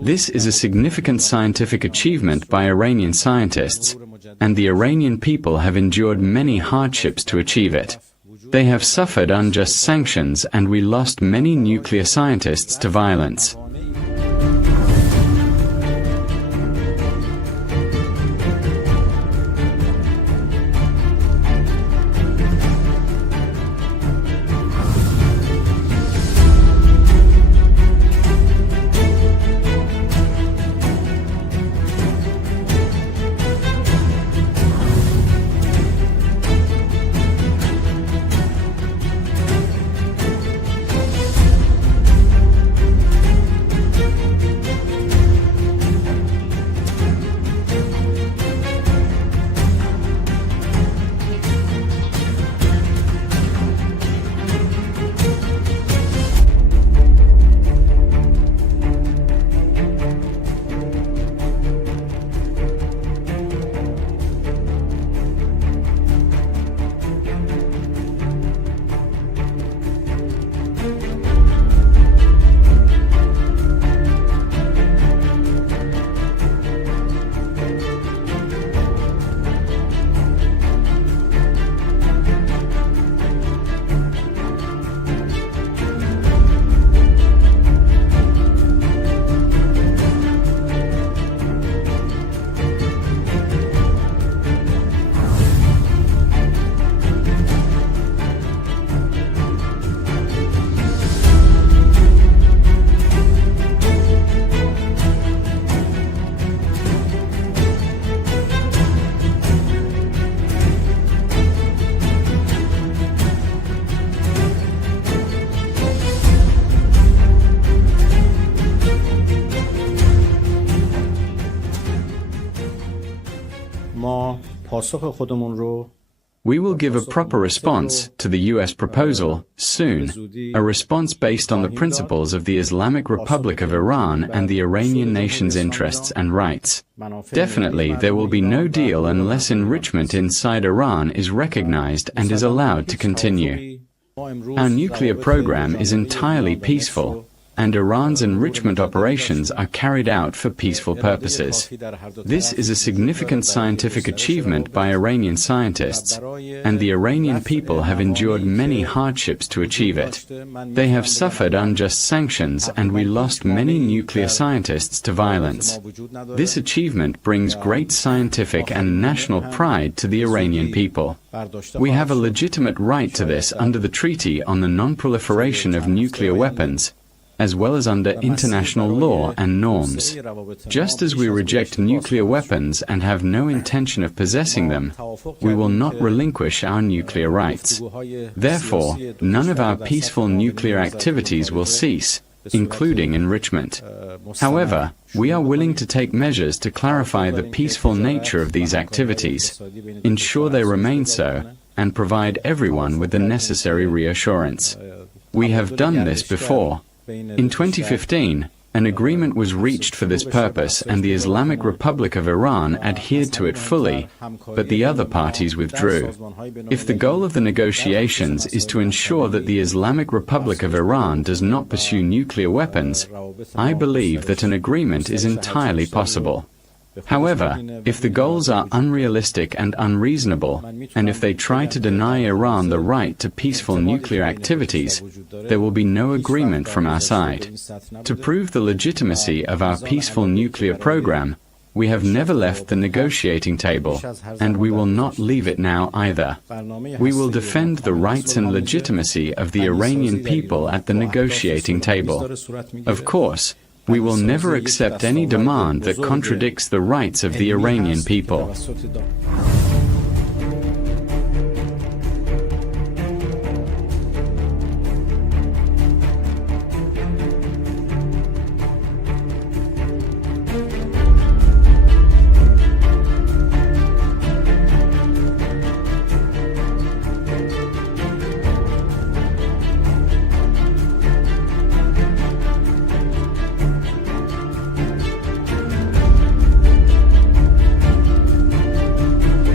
This is a significant scientific achievement by Iranian scientists, and the Iranian people have endured many hardships to achieve it. They have suffered unjust sanctions, and we lost many nuclear scientists to violence. ما پاسخ خودمون رو We will give a proper response to the U.S. proposal soon, a response based on the principles of the Islamic Republic of Iran and the Iranian nation's interests and rights. Definitely, there will be no deal unless enrichment inside Iran is recognized and is allowed to continue. Our nuclear program is entirely peaceful, and Iran's enrichment operations are carried out for peaceful purposes. This is a significant scientific achievement by Iranian scientists, and the Iranian people have endured many hardships to achieve it. They have suffered unjust sanctions, and we lost many nuclear scientists to violence. This achievement brings great scientific and national pride to the Iranian people. We have a legitimate right to this under the Treaty on the Non-Proliferation of Nuclear Weapons, as well as under international law and norms. Just as we reject nuclear weapons and have no intention of possessing them, we will not relinquish our nuclear rights. Therefore, none of our peaceful nuclear activities will cease, including enrichment. However, we are willing to take measures to clarify the peaceful nature of these activities, ensure they remain so, and provide everyone with the necessary reassurance. We have done this before. In 2015, an agreement was reached for this purpose, and the Islamic Republic of Iran adhered to it fully, but the other parties withdrew. If the goal of the negotiations is to ensure that the Islamic Republic of Iran does not pursue nuclear weapons, I believe that an agreement is entirely possible. However, if the goals are unrealistic and unreasonable, and if they try to deny Iran the right to peaceful nuclear activities, there will be no agreement from our side. To prove the legitimacy of our peaceful nuclear program, we have never left the negotiating table, and we will not leave it now either. We will defend the rights and legitimacy of the Iranian people at the negotiating table. Of course, we will never accept any demand that contradicts the rights of the Iranian people.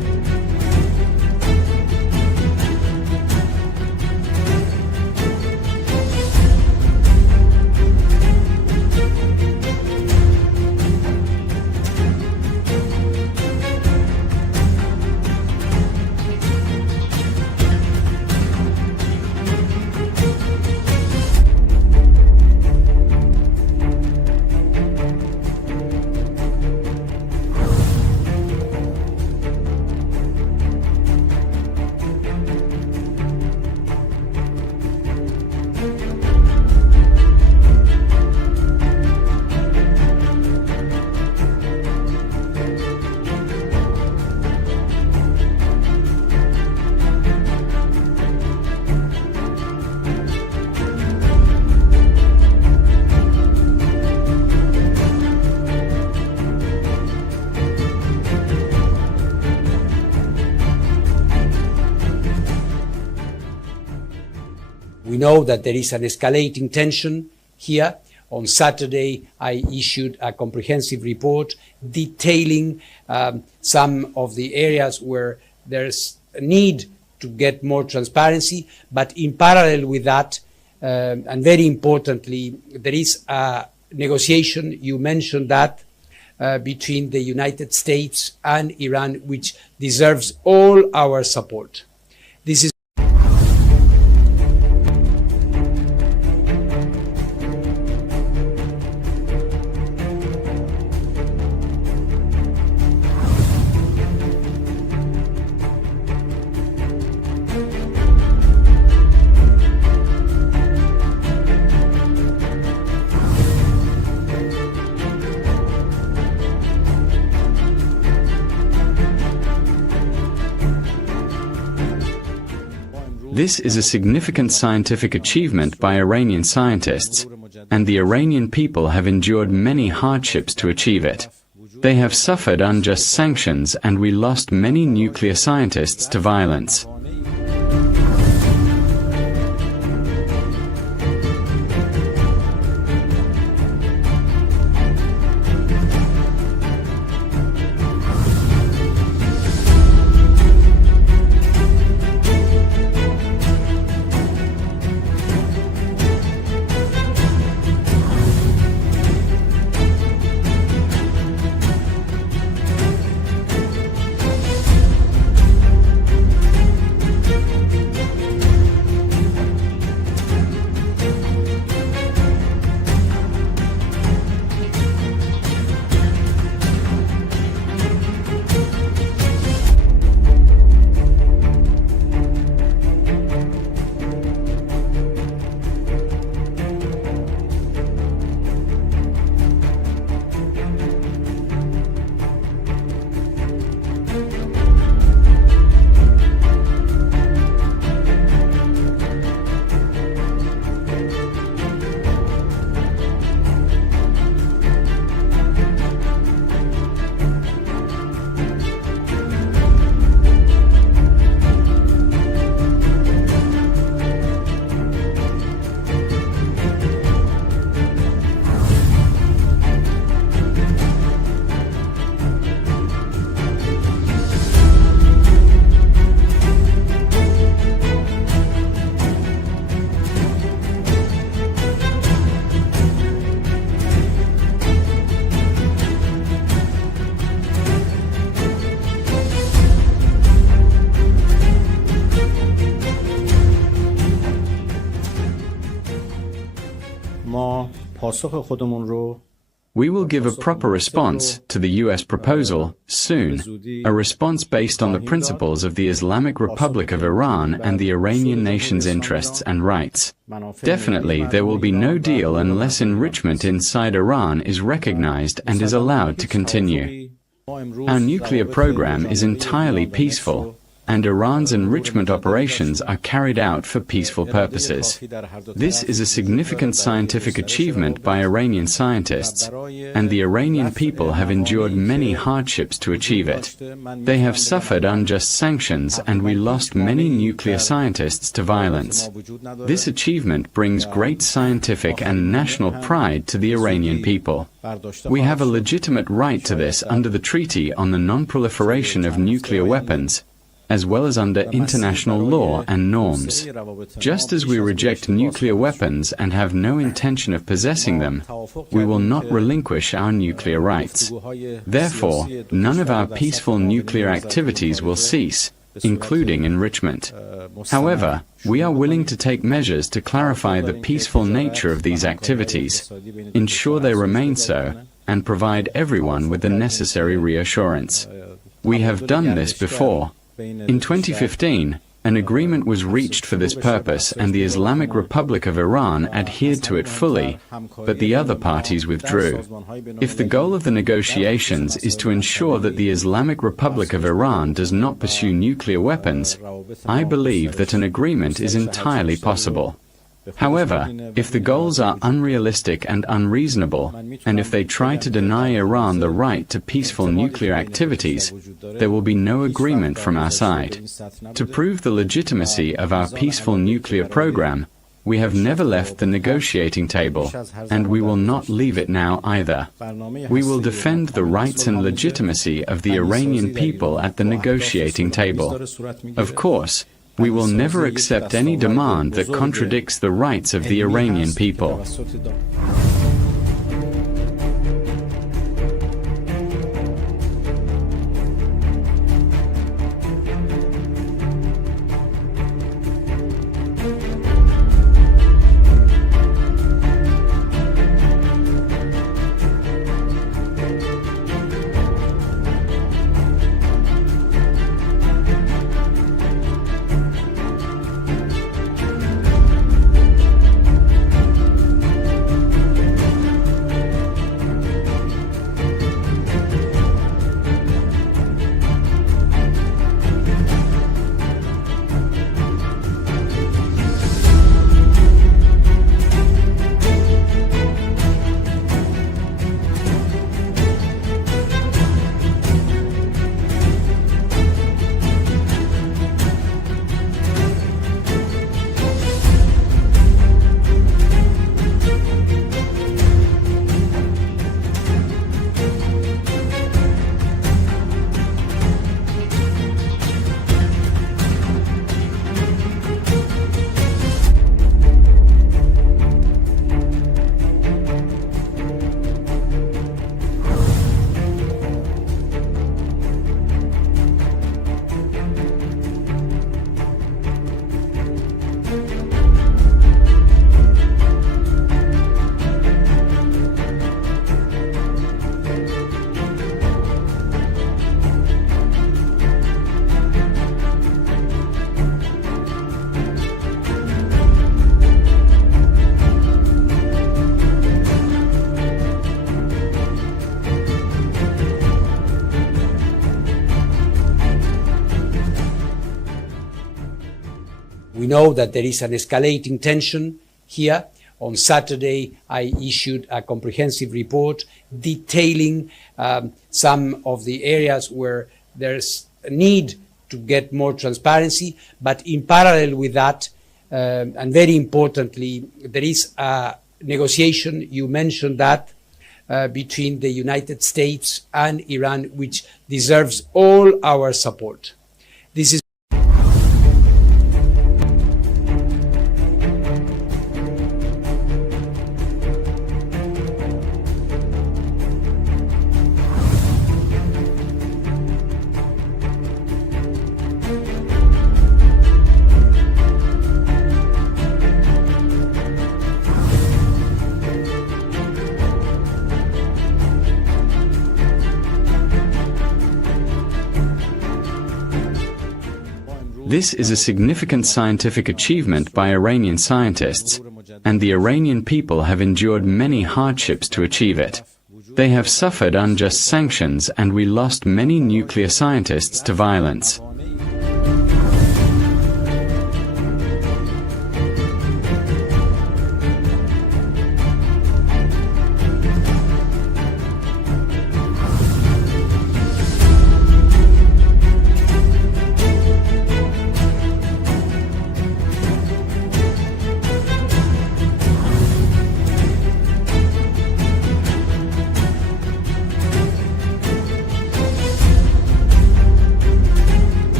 We know that there is an escalating tension here. On Saturday, I issued a comprehensive report detailing some of the areas where there's a need to get more transparency, but in parallel with that, and very importantly, there is a negotiation, you mentioned that, between the United States and Iran, which deserves all our support. This is This is a significant scientific achievement by Iranian scientists, and the Iranian people have endured many hardships to achieve it. They have suffered unjust sanctions, and we lost many nuclear scientists to violence. ما پاسخ خودمون رو We will give a proper response to the U.S. proposal soon, a response based on the principles of the Islamic Republic of Iran and the Iranian nation's interests and rights. Definitely, there will be no deal unless enrichment inside Iran is recognized and is allowed to continue. Our nuclear program is entirely peaceful, and Iran's enrichment operations are carried out for peaceful purposes. This is a significant scientific achievement by Iranian scientists, and the Iranian people have endured many hardships to achieve it. They have suffered unjust sanctions, and we lost many nuclear scientists to violence. This achievement brings great scientific and national pride to the Iranian people. We have a legitimate right to this under the Treaty on the Non-Proliferation of Nuclear Weapons, as well as under international law and norms. Just as we reject nuclear weapons and have no intention of possessing them, we will not relinquish our nuclear rights. Therefore, none of our peaceful nuclear activities will cease, including enrichment. However, we are willing to take measures to clarify the peaceful nature of these activities, ensure they remain so, and provide everyone with the necessary reassurance. We have done this before. In 2015, an agreement was reached for this purpose, and the Islamic Republic of Iran adhered to it fully, but the other parties withdrew. If the goal of the negotiations is to ensure that the Islamic Republic of Iran does not pursue nuclear weapons, I believe that an agreement is entirely possible. However, if the goals are unrealistic and unreasonable, and if they try to deny Iran the right to peaceful nuclear activities, there will be no agreement from our side. To prove the legitimacy of our peaceful nuclear program, We have never left the negotiating table, and we will not leave it now either. We will defend the rights and legitimacy of the Iranian people at the negotiating table. Of course, we will never accept any demand that contradicts the rights of the Iranian people. We know that there is an escalating tension here. On Saturday, I issued a comprehensive report detailing some of the areas where there's a need to get more transparency. But in parallel with that, and very importantly, there is a negotiation, you mentioned that, between the United States and Iran, which deserves all our support. This is This is a significant scientific achievement by Iranian scientists, and the Iranian people have endured many hardships to achieve it. They have suffered unjust sanctions, and we lost many nuclear scientists to violence.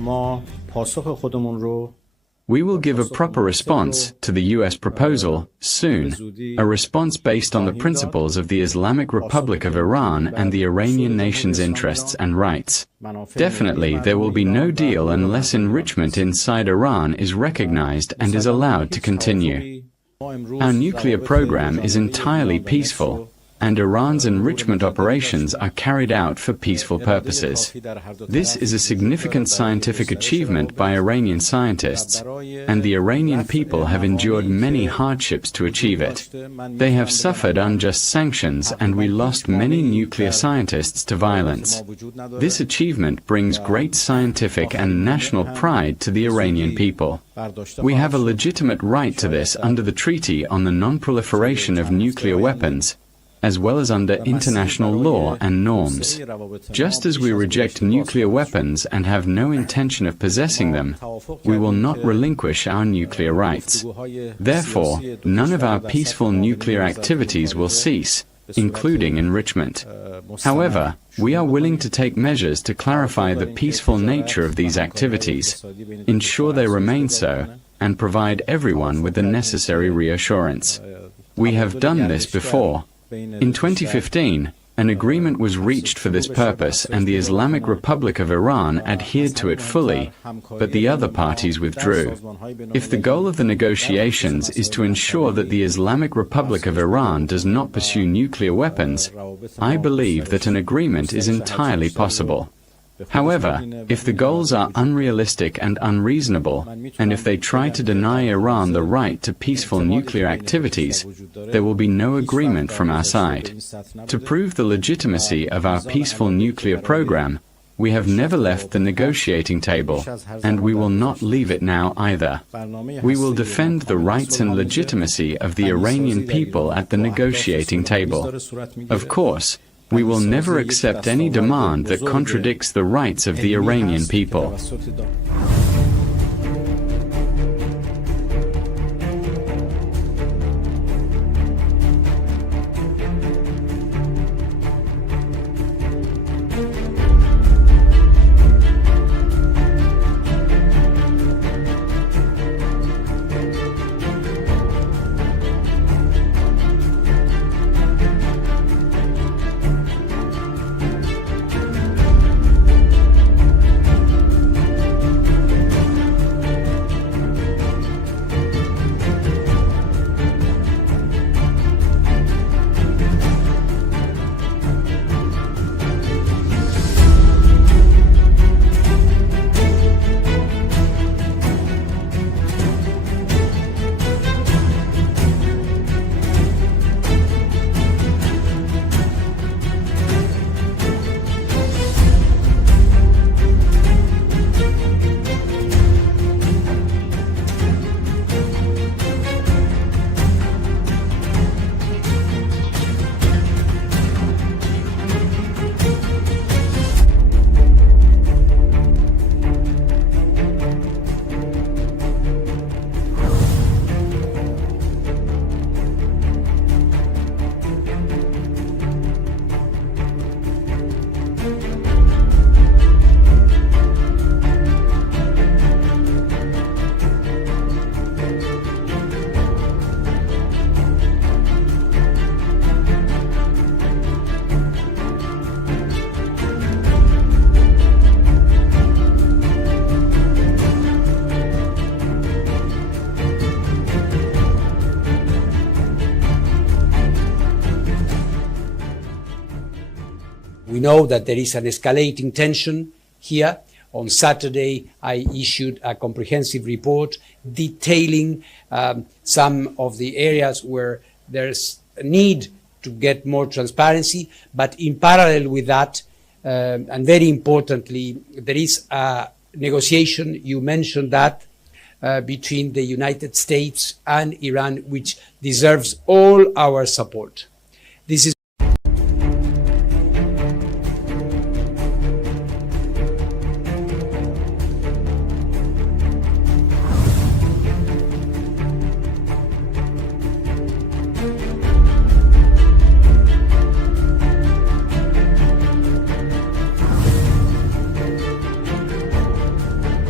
ما پاسخ خودمون رو We will give a proper response to the U.S. proposal soon, a response based on the principles of the Islamic Republic of Iran and the Iranian nation's interests and rights. Definitely, there will be no deal unless enrichment inside Iran is recognized and is allowed to continue. Our nuclear program is entirely peaceful, and Iran's enrichment operations are carried out for peaceful purposes. This is a significant scientific achievement by Iranian scientists, and the Iranian people have endured many hardships to achieve it. They have suffered unjust sanctions, and we lost many nuclear scientists to violence. This achievement brings great scientific and national pride to the Iranian people. We have a legitimate right to this under the Treaty on the Non-Proliferation of Nuclear Weapons, as well as under international law and norms. Just as we reject nuclear weapons and have no intention of possessing them, we will not relinquish our nuclear rights. Therefore, none of our peaceful nuclear activities will cease, including enrichment. However, we are willing to take measures to clarify the peaceful nature of these activities, ensure they remain so, and provide everyone with the necessary reassurance. We have done this before. In 2015, an agreement was reached for this purpose and the Islamic Republic of Iran adhered to it fully, but the other parties withdrew. If the goal of the negotiations is to ensure that the Islamic Republic of Iran does not pursue nuclear weapons, I believe that an agreement is entirely possible. However, if the goals are unrealistic and unreasonable, and if they try to deny Iran the right to peaceful nuclear activities, there will be no agreement from our side. To prove the legitimacy of our peaceful nuclear program, we have never left the negotiating table, and we will not leave it now either. We will defend the rights and legitimacy of the Iranian people at the negotiating table. Of course, we will never accept any demand that contradicts the rights of the Iranian people. We know that there is an escalating tension here. On Saturday, I issued a comprehensive report detailing some of the areas where there's a need to get more transparency. But in parallel with that, and very importantly, there is a negotiation, you mentioned that, between the United States and Iran, which deserves all our support. This is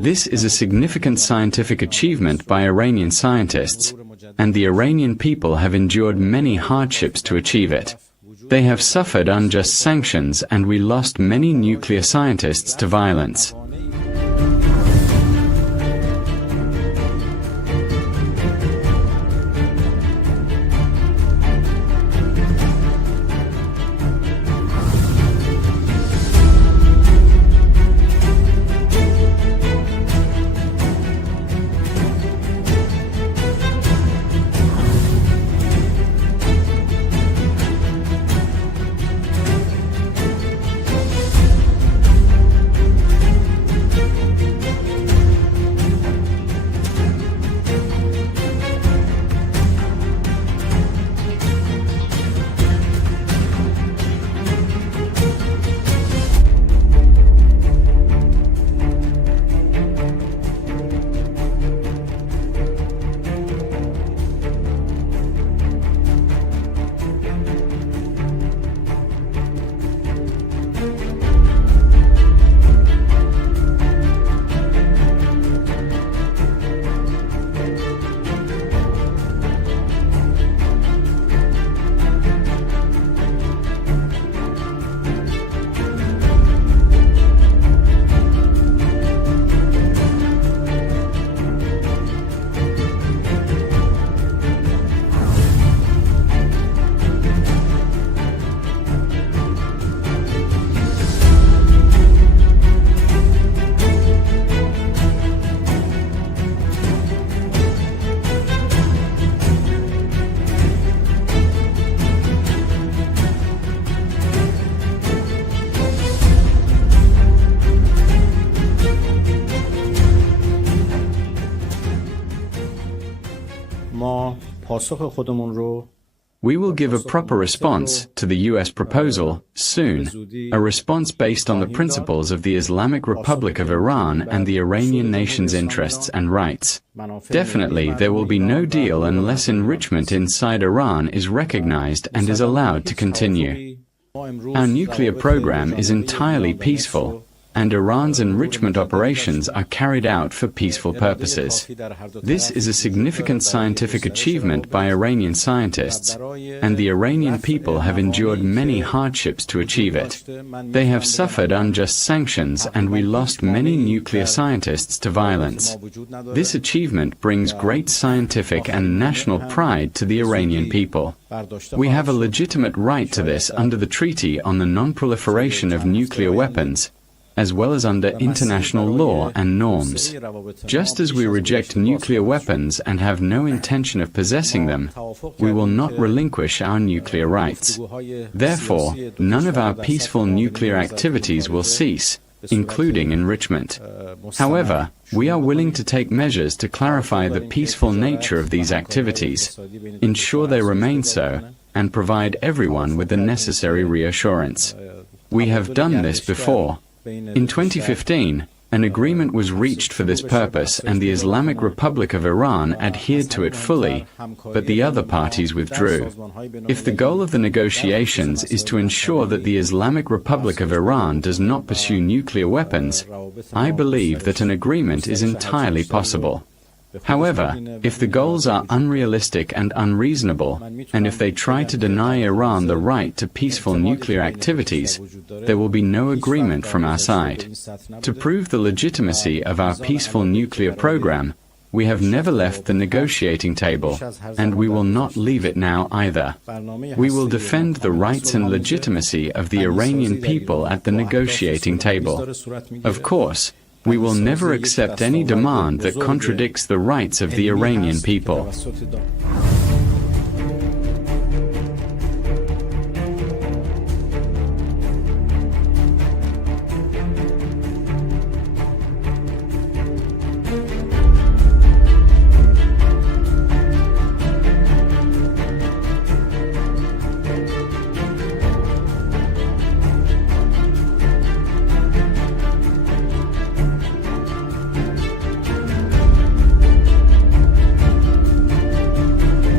This is a significant scientific achievement by Iranian scientists, and the Iranian people have endured many hardships to achieve it. They have suffered unjust sanctions, and we lost many nuclear scientists to violence. ما پاسخ خودمون رو We will give a proper response to the U.S. proposal soon, a response based on the principles of the Islamic Republic of Iran and the Iranian nation's interests and rights. Definitely, there will be no deal unless enrichment inside Iran is recognized and is allowed to continue. Our nuclear program is entirely peaceful, and Iran's enrichment operations are carried out for peaceful purposes. This is a significant scientific achievement by Iranian scientists, and the Iranian people have endured many hardships to achieve it. They have suffered unjust sanctions, and we lost many nuclear scientists to violence. This achievement brings great scientific and national pride to the Iranian people. We have a legitimate right to this under the Treaty on the Non-Proliferation of Nuclear Weapons, as well as under international law and norms. Just as we reject nuclear weapons and have no intention of possessing them, we will not relinquish our nuclear rights. Therefore, none of our peaceful nuclear activities will cease, including enrichment. However, we are willing to take measures to clarify the peaceful nature of these activities, ensure they remain so, and provide everyone with the necessary reassurance. We have done this before. In 2015, an agreement was reached for this purpose, and the Islamic Republic of Iran adhered to it fully, but the other parties withdrew. If the goal of the negotiations is to ensure that the Islamic Republic of Iran does not pursue nuclear weapons, I believe that an agreement is entirely possible. However, if the goals are unrealistic and unreasonable, and if they try to deny Iran the right to peaceful nuclear activities, there will be no agreement from our side. To prove the legitimacy of our peaceful nuclear program, we have never left the negotiating table, and we will not leave it now either. We will defend the rights and legitimacy of the Iranian people at the negotiating table. Of course, we will never accept any demand that contradicts the rights of the Iranian people.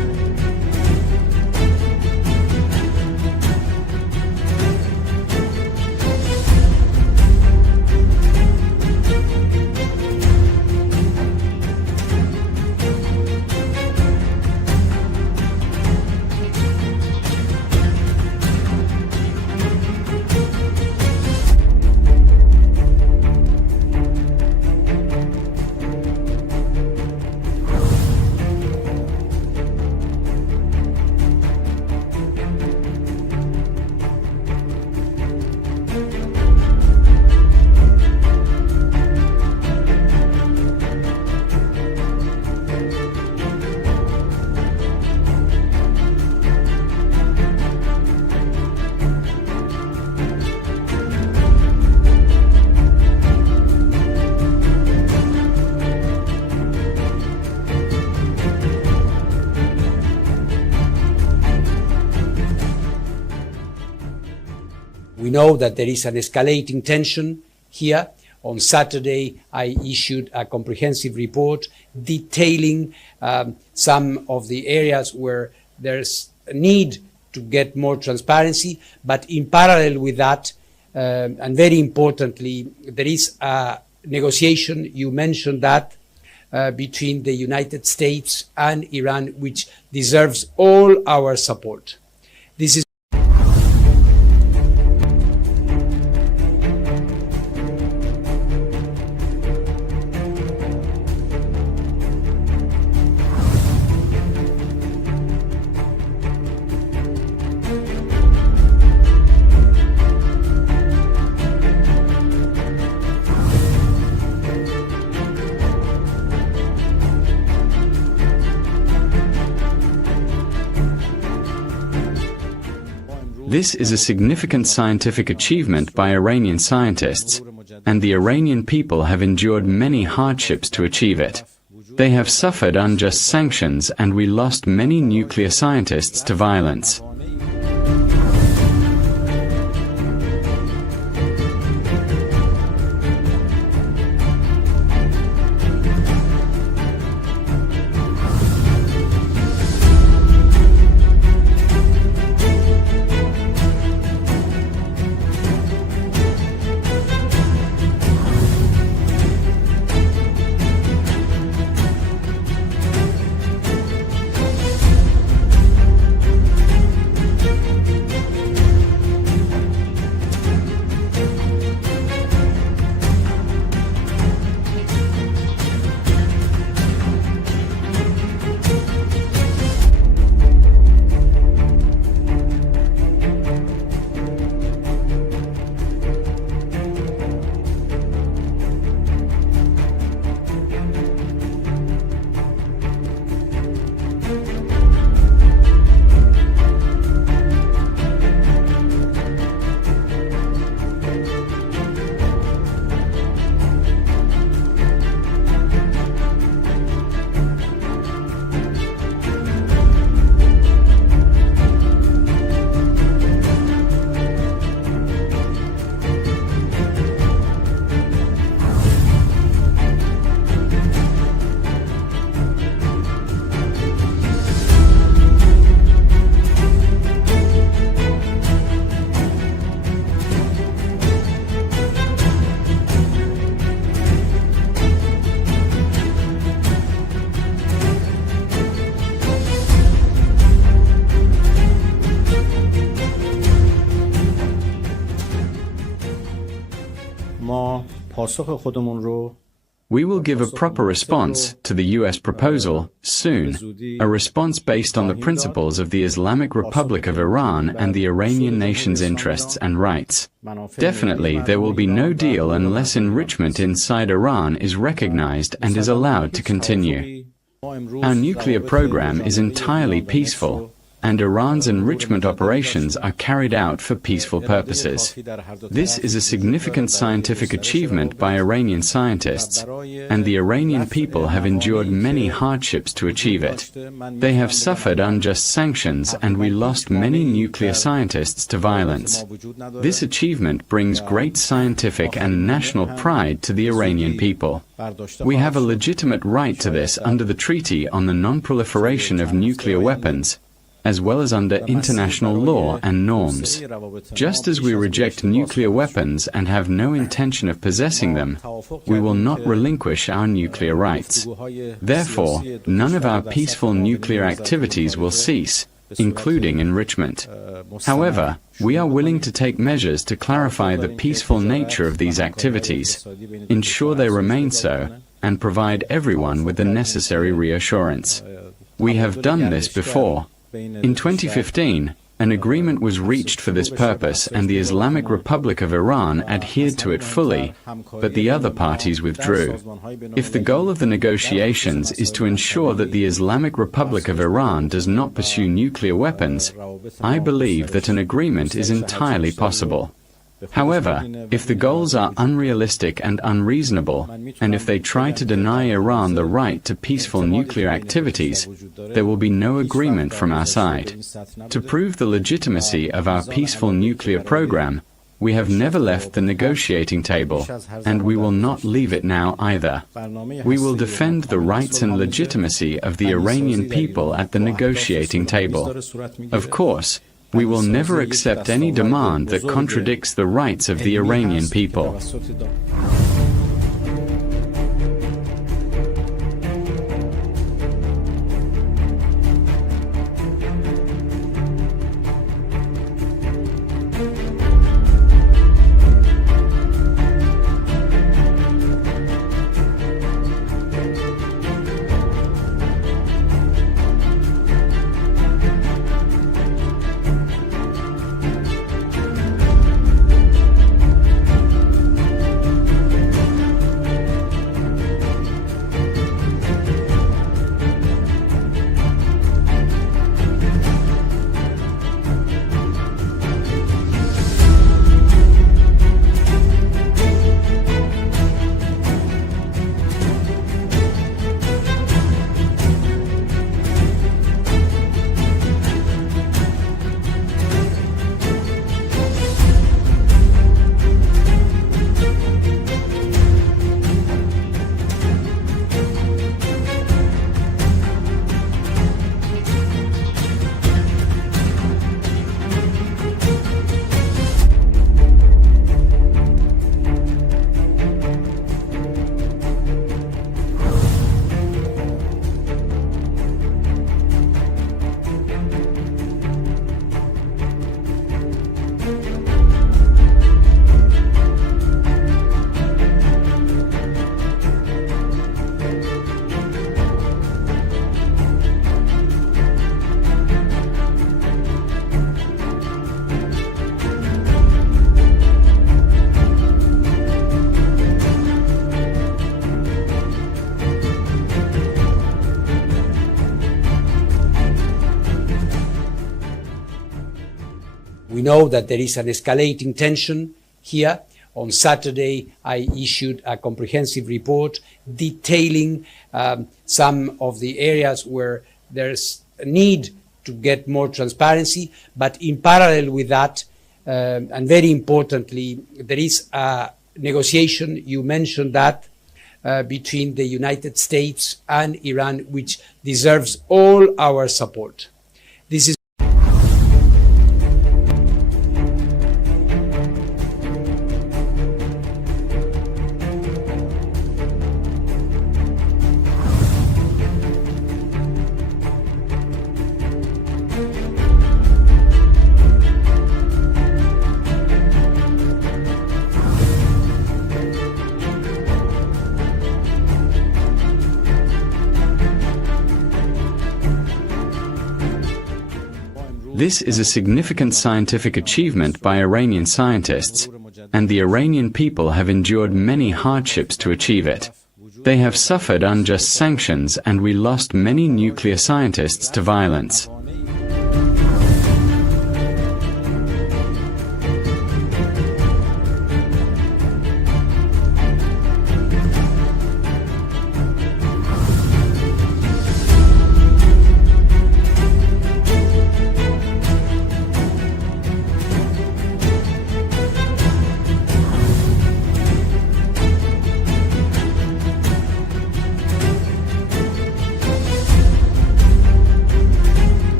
We know that there is an escalating tension here. On Saturday, I issued a comprehensive report detailing some of the areas where there's a need to get more transparency, but in parallel with that, and very importantly, there is a negotiation, you mentioned that, between the United States and Iran, which deserves all our support. This is This is a significant scientific achievement by Iranian scientists, and the Iranian people have endured many hardships to achieve it. They have suffered unjust sanctions, and we lost many nuclear scientists to violence. ما پاسخ خودمون رو We will give a proper response to the U.S. proposal soon, a response based on the principles of the Islamic Republic of Iran and the Iranian nation's interests and rights. Definitely, there will be no deal unless enrichment inside Iran is recognized and is allowed to continue. Our nuclear program is entirely peaceful, and Iran's enrichment operations are carried out for peaceful purposes. This is a significant scientific achievement by Iranian scientists, and the Iranian people have endured many hardships to achieve it. They have suffered unjust sanctions, and we lost many nuclear scientists to violence. This achievement brings great scientific and national pride to the Iranian people. We have a legitimate right to this under the Treaty on the Non-Proliferation of Nuclear Weapons, as well as under international law and norms. Just as we reject nuclear weapons and have no intention of possessing them, we will not relinquish our nuclear rights. Therefore, none of our peaceful nuclear activities will cease, including enrichment. However, we are willing to take measures to clarify the peaceful nature of these activities, ensure they remain so, and provide everyone with the necessary reassurance. We have done this before. In 2015, an agreement was reached for this purpose, and the Islamic Republic of Iran adhered to it fully, but the other parties withdrew. If the goal of the negotiations is to ensure that the Islamic Republic of Iran does not pursue nuclear weapons, I believe that an agreement is entirely possible. However, if the goals are unrealistic and unreasonable, and if they try to deny Iran the right to peaceful nuclear activities, there will be no agreement from our side. To prove the legitimacy of our peaceful nuclear program, We have never left the negotiating table, and we will not leave it now either. We will defend the rights and legitimacy of the Iranian people at the negotiating table. Of course, we will never accept any demand that contradicts the rights of the Iranian people. We know that there is an escalating tension here. On Saturday, I issued a comprehensive report detailing some of the areas where there's a need to get more transparency. But in parallel with that, and very importantly, there is a negotiation, you mentioned that, between the United States and Iran, which deserves all our support. This is This is a significant scientific achievement by Iranian scientists, and the Iranian people have endured many hardships to achieve it. They have suffered unjust sanctions, and we lost many nuclear scientists to violence.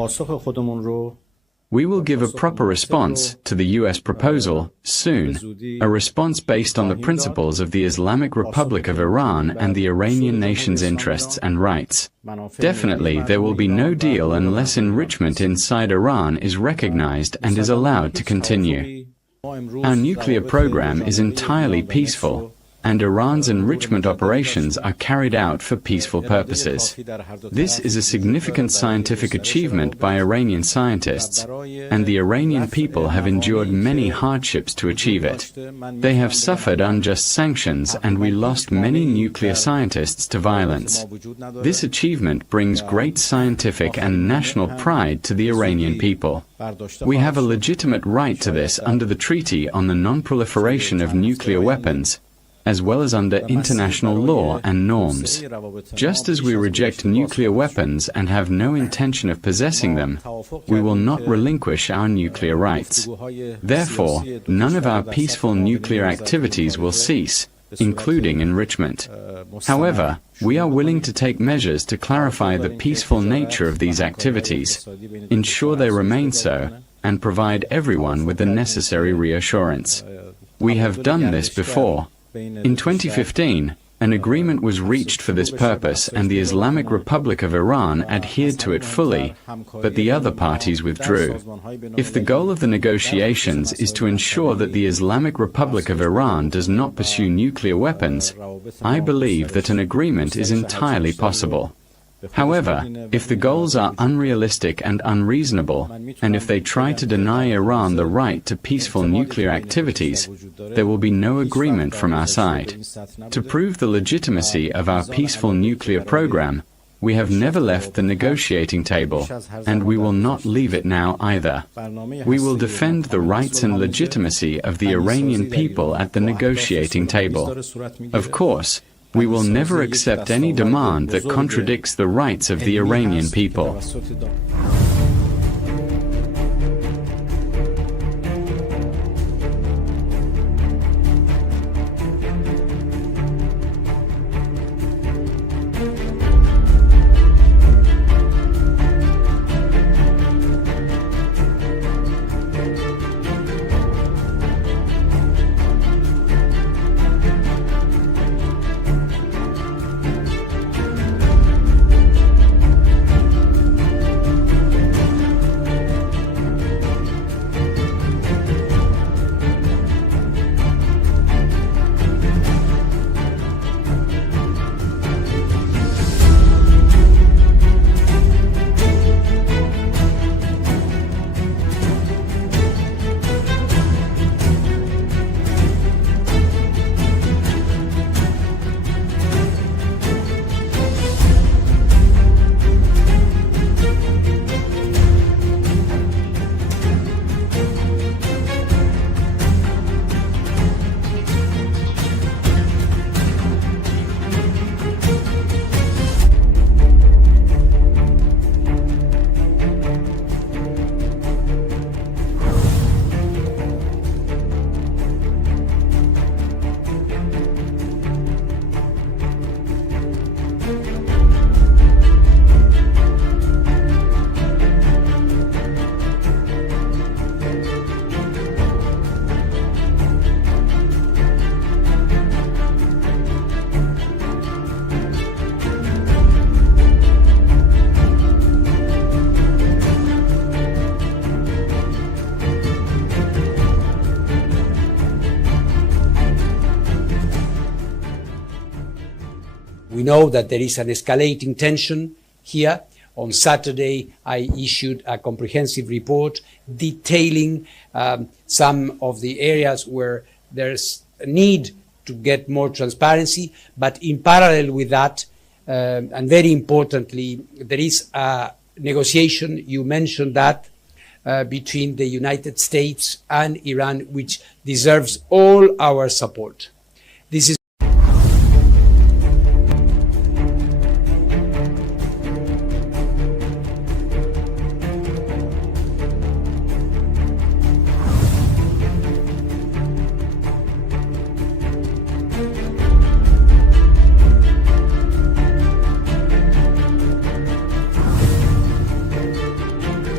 پاسخ خودمون رو We will give a proper response to the U.S. proposal soon, a response based on the principles of the Islamic Republic of Iran and the Iranian nation's interests and rights. Definitely, there will be no deal unless enrichment inside Iran is recognized and is allowed to continue. Our nuclear program is entirely peaceful, and Iran's enrichment operations are carried out for peaceful purposes. This is a significant scientific achievement by Iranian scientists, and the Iranian people have endured many hardships to achieve it. They have suffered unjust sanctions, and we lost many nuclear scientists to violence. This achievement brings great scientific and national pride to the Iranian people. We have a legitimate right to this under the Treaty on the Non-Proliferation of Nuclear Weapons, as well as under international law and norms. Just as we reject nuclear weapons and have no intention of possessing them, we will not relinquish our nuclear rights. Therefore, none of our peaceful nuclear activities will cease, including enrichment. However, we are willing to take measures to clarify the peaceful nature of these activities, ensure they remain so, and provide everyone with the necessary reassurance. We have done this before. In 2015, an agreement was reached for this purpose and the Islamic Republic of Iran adhered to it fully, but the other parties withdrew. If the goal of the negotiations is to ensure that the Islamic Republic of Iran does not pursue nuclear weapons, I believe that an agreement is entirely possible. However, if the goals are unrealistic and unreasonable, and if they try to deny Iran the right to peaceful nuclear activities, there will be no agreement from our side. To prove the legitimacy of our peaceful nuclear program, we have never left the negotiating table, and we will not leave it now either. We will defend the rights and legitimacy of the Iranian people at the negotiating table. Of course, we will never accept any demand that contradicts the rights of the Iranian people. We know that there is an escalating tension here. On Saturday, I issued a comprehensive report detailing some of the areas where there's a need to get more transparency. But in parallel with that, and very importantly, there is a negotiation, you mentioned that, between the United States and Iran, which deserves all our support. This is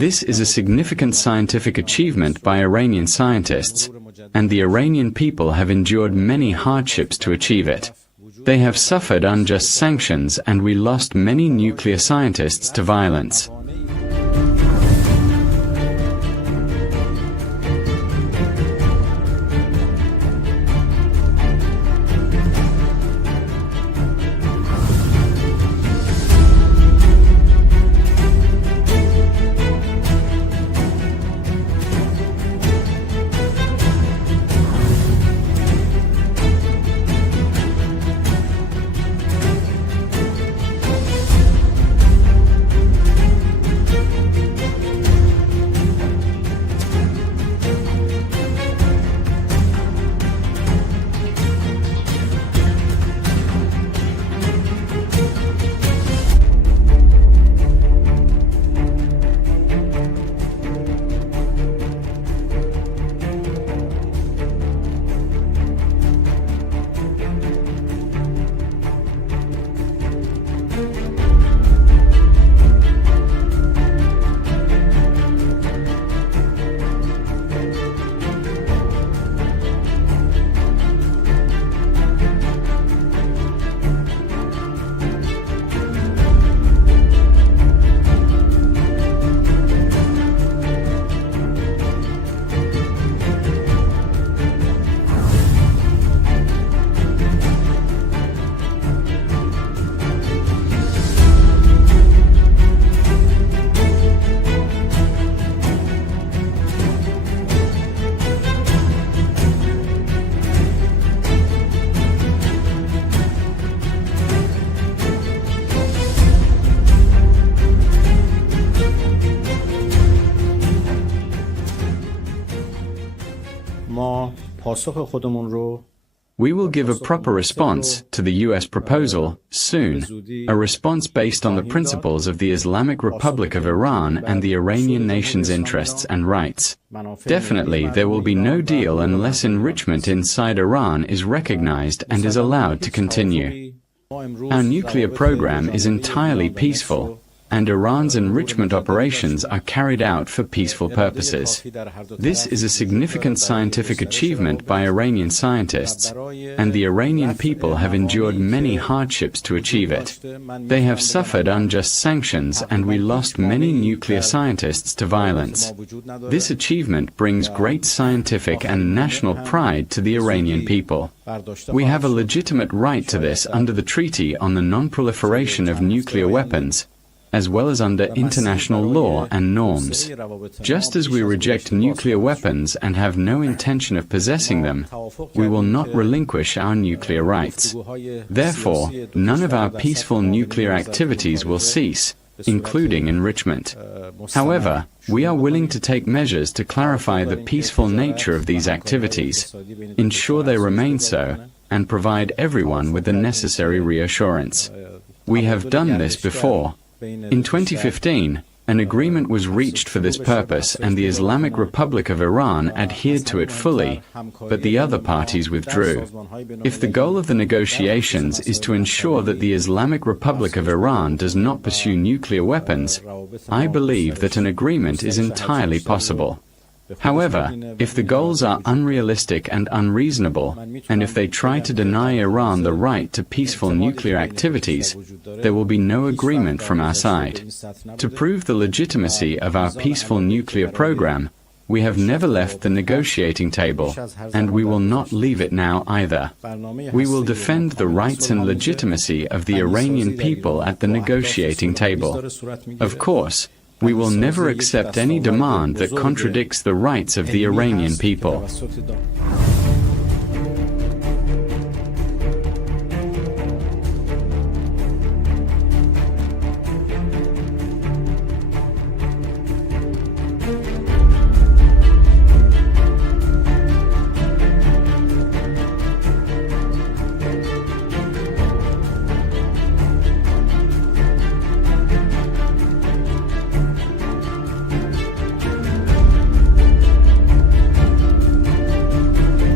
This is a significant scientific achievement by Iranian scientists, and the Iranian people have endured many hardships to achieve it. They have suffered unjust sanctions, and we lost many nuclear scientists to violence. ما پاسخ خودمون رو We will give a proper response to the U.S. proposal soon, a response based on the principles of the Islamic Republic of Iran and the Iranian nation's interests and rights. Definitely, there will be no deal unless enrichment inside Iran is recognized and is allowed to continue. Our nuclear program is entirely peaceful, and Iran's enrichment operations are carried out for peaceful purposes. This is a significant scientific achievement by Iranian scientists, and the Iranian people have endured many hardships to achieve it. They have suffered unjust sanctions, and we lost many nuclear scientists to violence. This achievement brings great scientific and national pride to the Iranian people. We have a legitimate right to this under the Treaty on the Non-Proliferation of Nuclear Weapons, as well as under international law and norms. Just as we reject nuclear weapons and have no intention of possessing them, we will not relinquish our nuclear rights. Therefore, none of our peaceful nuclear activities will cease, including enrichment. However, we are willing to take measures to clarify the peaceful nature of these activities, ensure they remain so, and provide everyone with the necessary reassurance. We have done this before. In 2015, an agreement was reached for this purpose, and the Islamic Republic of Iran adhered to it fully, but the other parties withdrew. If the goal of the negotiations is to ensure that the Islamic Republic of Iran does not pursue nuclear weapons, I believe that an agreement is entirely possible. However, if the goals are unrealistic and unreasonable, and if they try to deny Iran the right to peaceful nuclear activities, there will be no agreement from our side. To prove the legitimacy of our peaceful nuclear program, we have never left the negotiating table, and we will not leave it now either. We will defend the rights and legitimacy of the Iranian people at the negotiating table. Of course, we will never accept any demand that contradicts the rights of the Iranian people.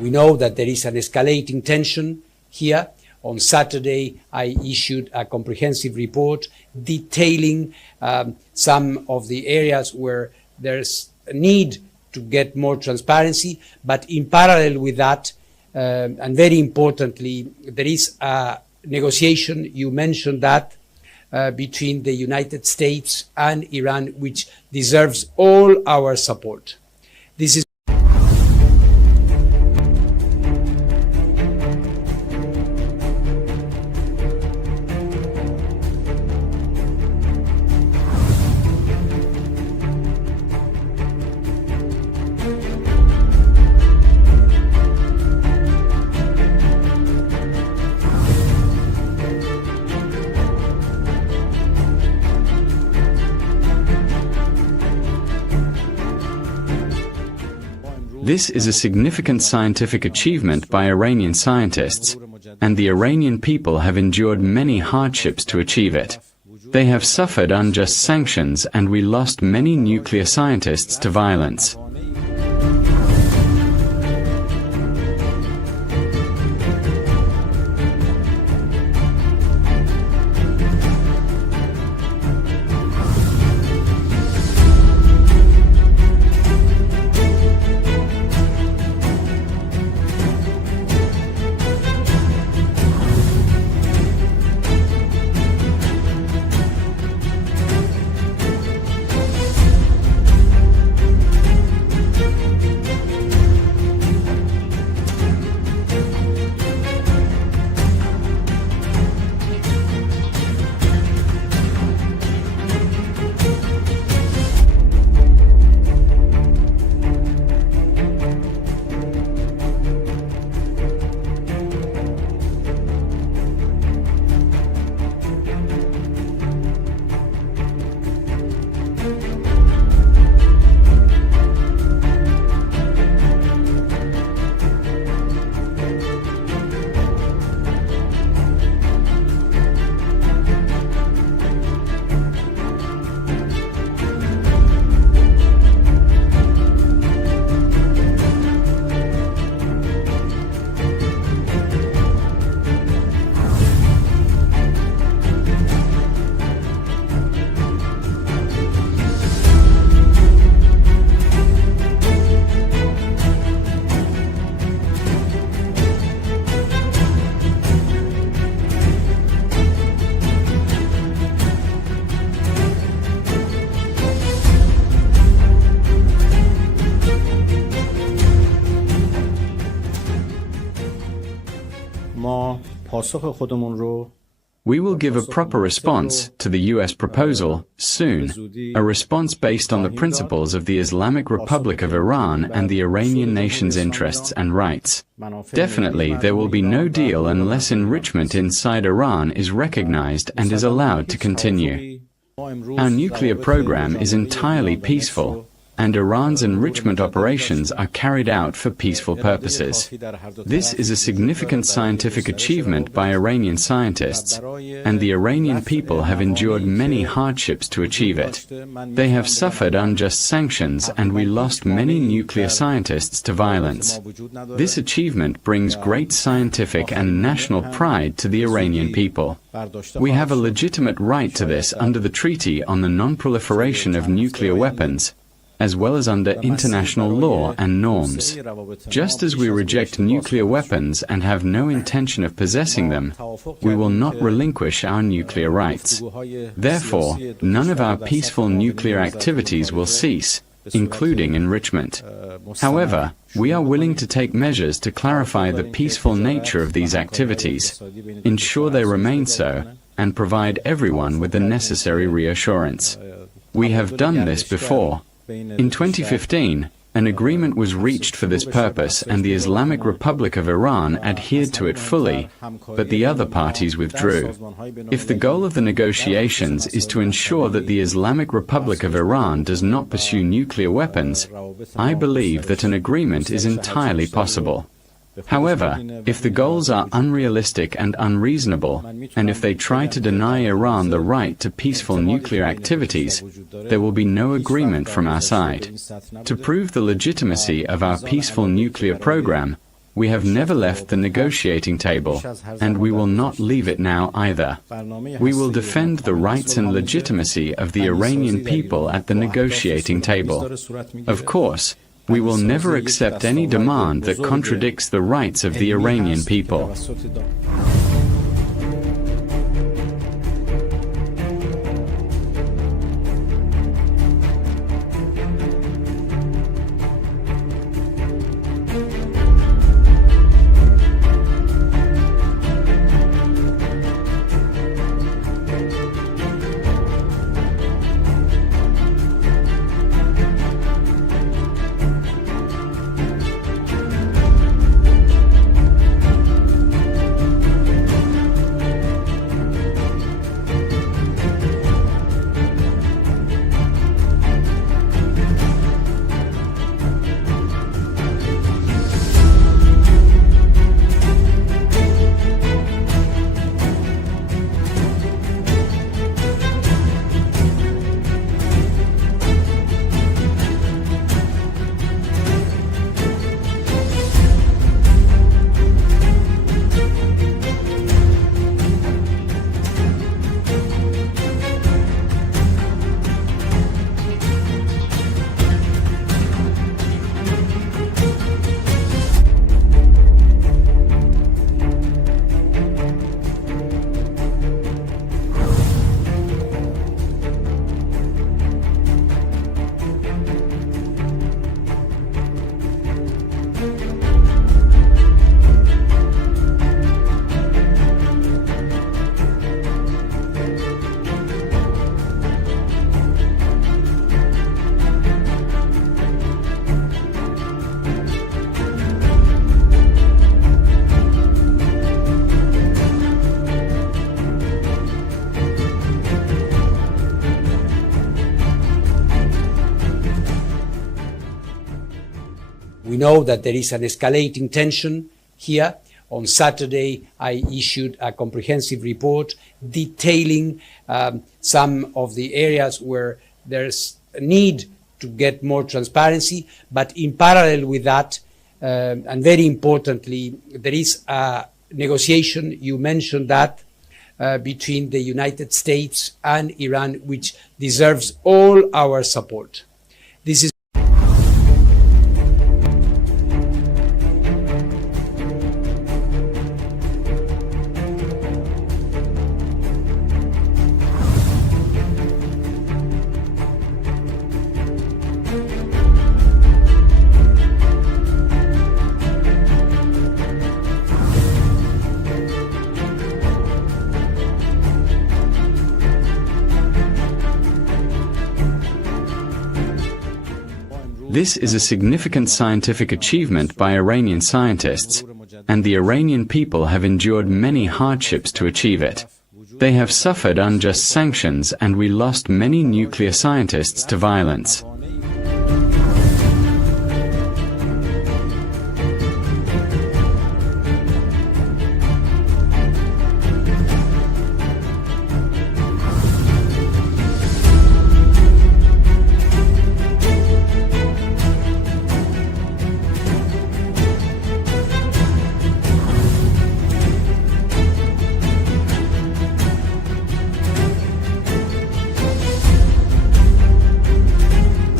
We know that there is an escalating tension here. On Saturday, I issued a comprehensive report detailing some of the areas where there's a need to get more transparency. But in parallel with that, and very importantly, there is a negotiation, you mentioned that, between the United States and Iran, which deserves all our support. This is This is a significant scientific achievement by Iranian scientists, and the Iranian people have endured many hardships to achieve it. They have suffered unjust sanctions, and we lost many nuclear scientists to violence. ما پاسخ خودمون رو We will give a proper response to the U.S. proposal soon, a response based on the principles of the Islamic Republic of Iran and the Iranian nation's interests and rights. Definitely, there will be no deal unless enrichment inside Iran is recognized and is allowed to continue. Our nuclear program is entirely peaceful, and Iran's enrichment operations are carried out for peaceful purposes. This is a significant scientific achievement by Iranian scientists, and the Iranian people have endured many hardships to achieve it. They have suffered unjust sanctions, and we lost many nuclear scientists to violence. This achievement brings great scientific and national pride to the Iranian people. We have a legitimate right to this under the Treaty on the Non-Proliferation of Nuclear Weapons, as well as under international law and norms. Just as we reject nuclear weapons and have no intention of possessing them, we will not relinquish our nuclear rights. Therefore, none of our peaceful nuclear activities will cease, including enrichment. However, we are willing to take measures to clarify the peaceful nature of these activities, ensure they remain so, and provide everyone with the necessary reassurance. We have done this before. In 2015, an agreement was reached for this purpose, and the Islamic Republic of Iran adhered to it fully, but the other parties withdrew. If the goal of the negotiations is to ensure that the Islamic Republic of Iran does not pursue nuclear weapons, I believe that an agreement is entirely possible. However, if the goals are unrealistic and unreasonable, and if they try to deny Iran the right to peaceful nuclear activities, there will be no agreement from our side. To prove the legitimacy of our peaceful nuclear program, We have never left the negotiating table, and we will not leave it now either. We will defend the rights and legitimacy of the Iranian people at the negotiating table. Of course, we will never accept any demand that contradicts the rights of the Iranian people. We know that there is an escalating tension here. On Saturday, I issued a comprehensive report detailing some of the areas where there's a need to get more transparency. But in parallel with that, and very importantly, there is a negotiation, you mentioned that, between the United States and Iran, which deserves all our support. This is This is a significant scientific achievement by Iranian scientists, and the Iranian people have endured many hardships to achieve it. They have suffered unjust sanctions, and we lost many nuclear scientists to violence.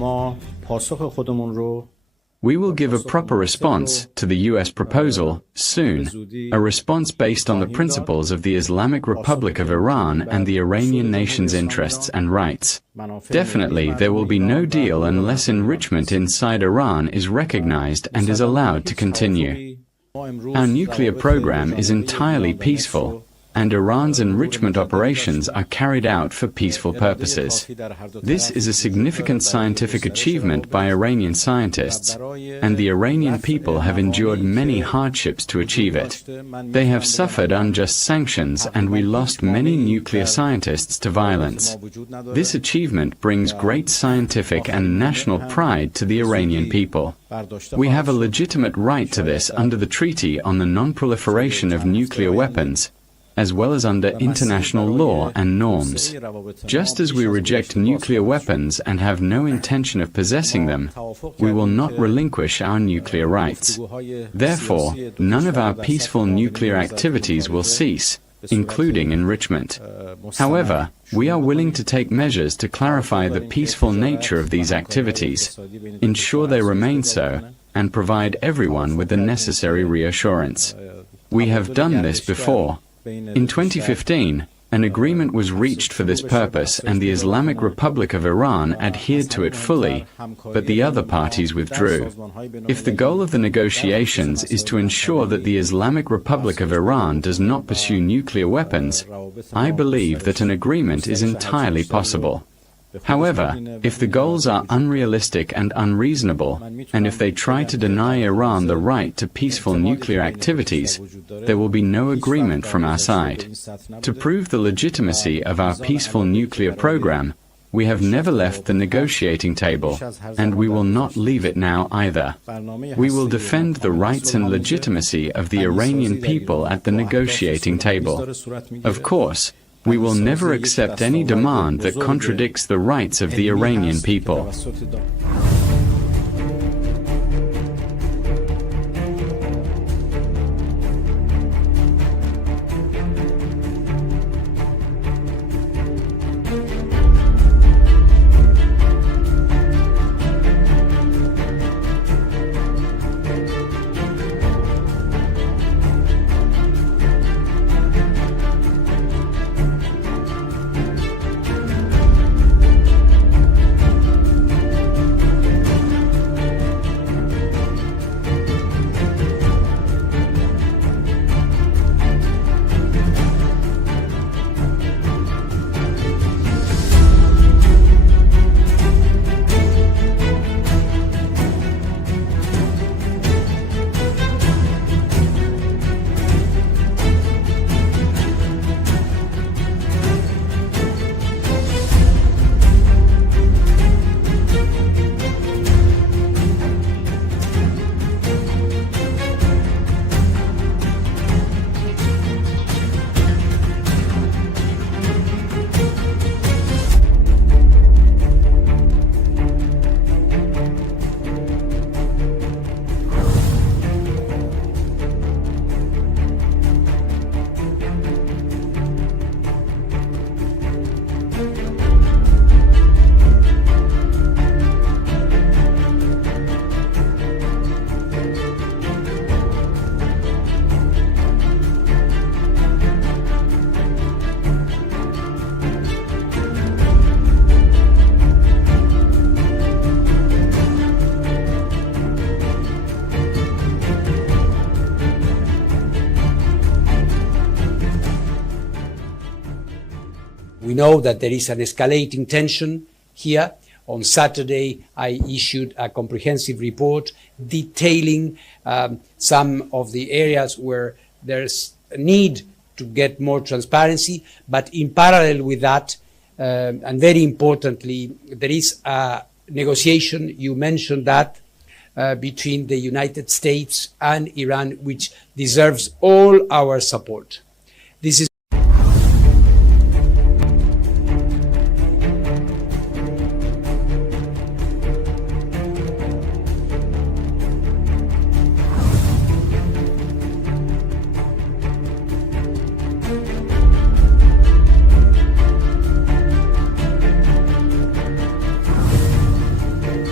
ما پاسخ خودمون رو We will give a proper response to the U.S. proposal soon, a response based on the principles of the Islamic Republic of Iran and the Iranian nation's interests and rights. Definitely, there will be no deal unless enrichment inside Iran is recognized and is allowed to continue. Our nuclear program is entirely peaceful, and Iran's enrichment operations are carried out for peaceful purposes. This is a significant scientific achievement by Iranian scientists, and the Iranian people have endured many hardships to achieve it. They have suffered unjust sanctions, and we lost many nuclear scientists to violence. This achievement brings great scientific and national pride to the Iranian people. We have a legitimate right to this under the Treaty on the Non-Proliferation of Nuclear Weapons, as well as under international law and norms. Just as we reject nuclear weapons and have no intention of possessing them, we will not relinquish our nuclear rights. Therefore, none of our peaceful nuclear activities will cease, including enrichment. However, we are willing to take measures to clarify the peaceful nature of these activities, ensure they remain so, and provide everyone with the necessary reassurance. We have done this before. In 2015, an agreement was reached for this purpose and the Islamic Republic of Iran adhered to it fully, but the other parties withdrew. If the goal of the negotiations is to ensure that the Islamic Republic of Iran does not pursue nuclear weapons, I believe that an agreement is entirely possible. However, if the goals are unrealistic and unreasonable, and if they try to deny Iran the right to peaceful nuclear activities, there will be no agreement from our side. To prove the legitimacy of our peaceful nuclear program, we have never left the negotiating table, and we will not leave it now either. We will defend the rights and legitimacy of the Iranian people at the negotiating table. Of course, we will never accept any demand that contradicts the rights of the Iranian people. We know that there is an escalating tension here. On Saturday, I issued a comprehensive report detailing some of the areas where there's a need to get more transparency, but in parallel with that, and very importantly, there is a negotiation, you mentioned that, between the United States and Iran, which deserves all our support. This is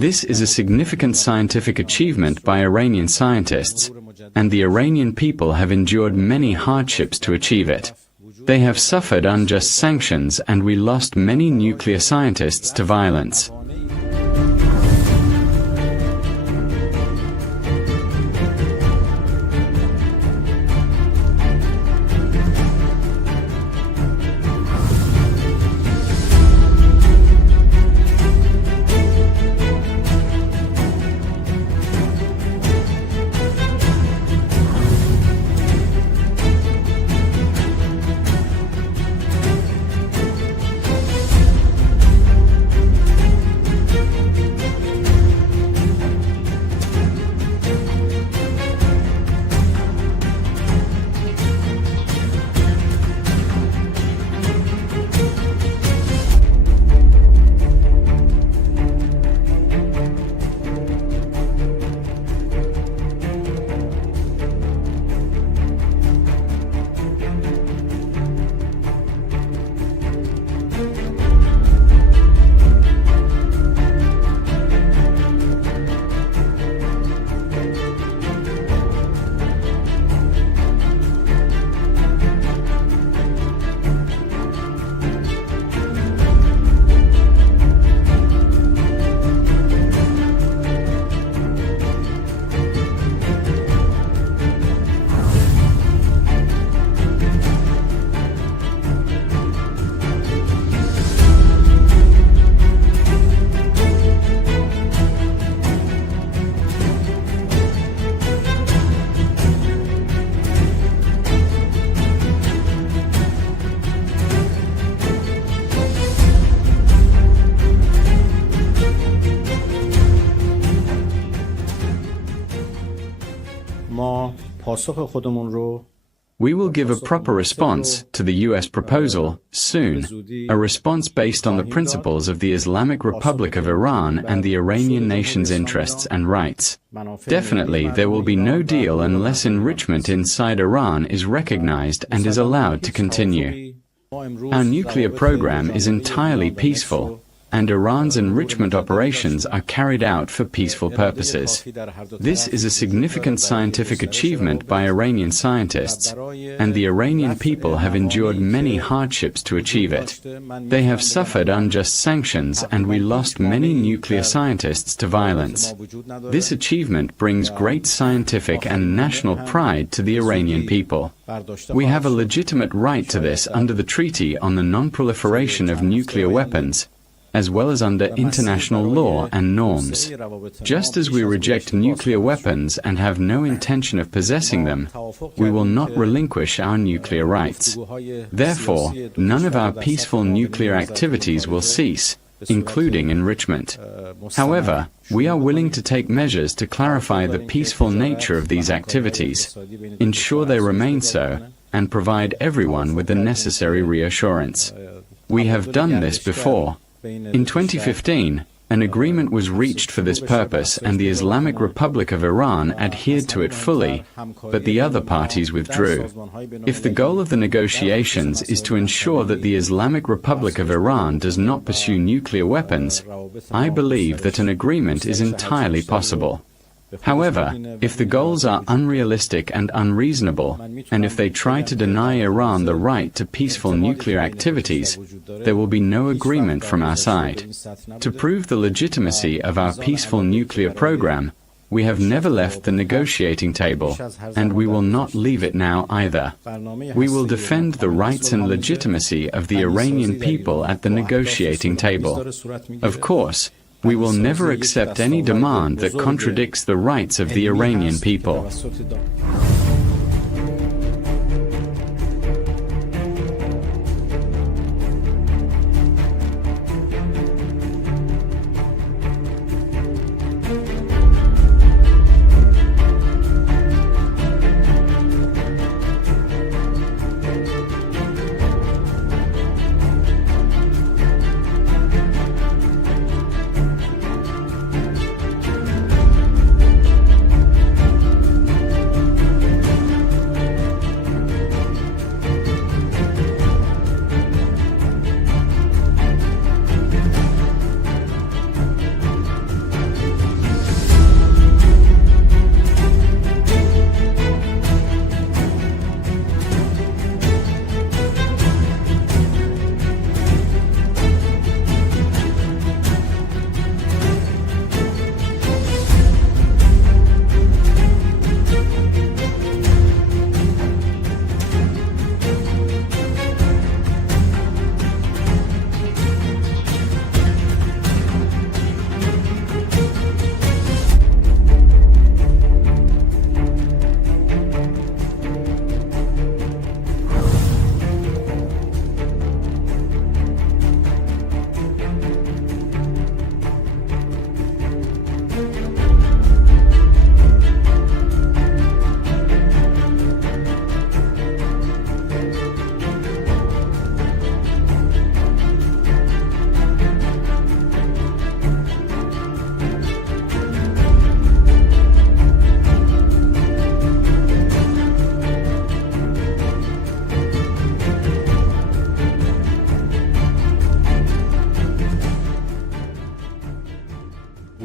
This is a significant scientific achievement by Iranian scientists, and the Iranian people have endured many hardships to achieve it. They have suffered unjust sanctions, and we lost many nuclear scientists to violence. ما پاسخ خودمون رو We will give a proper response to the U.S. proposal soon, a response based on the principles of the Islamic Republic of Iran and the Iranian nation's interests and rights. Definitely, there will be no deal unless enrichment inside Iran is recognized and is allowed to continue. Our nuclear program is entirely peaceful, and Iran's enrichment operations are carried out for peaceful purposes. This is a significant scientific achievement by Iranian scientists, and the Iranian people have endured many hardships to achieve it. They have suffered unjust sanctions, and we lost many nuclear scientists to violence. This achievement brings great scientific and national pride to the Iranian people. We have a legitimate right to this under the Treaty on the Non-Proliferation of Nuclear Weapons, as well as under international law and norms. Just as we reject nuclear weapons and have no intention of possessing them, we will not relinquish our nuclear rights. Therefore, none of our peaceful nuclear activities will cease, including enrichment. However, we are willing to take measures to clarify the peaceful nature of these activities, ensure they remain so, and provide everyone with the necessary reassurance. We have done this before. In 2015, an agreement was reached for this purpose, and the Islamic Republic of Iran adhered to it fully, but the other parties withdrew. If the goal of the negotiations is to ensure that the Islamic Republic of Iran does not pursue nuclear weapons, I believe that an agreement is entirely possible. However, if the goals are unrealistic and unreasonable, and if they try to deny Iran the right to peaceful nuclear activities, there will be no agreement from our side. To prove the legitimacy of our peaceful nuclear program, we have never left the negotiating table, and we will not leave it now either. We will defend the rights and legitimacy of the Iranian people at the negotiating table. Of course, we will never accept any demand that contradicts the rights of the Iranian people.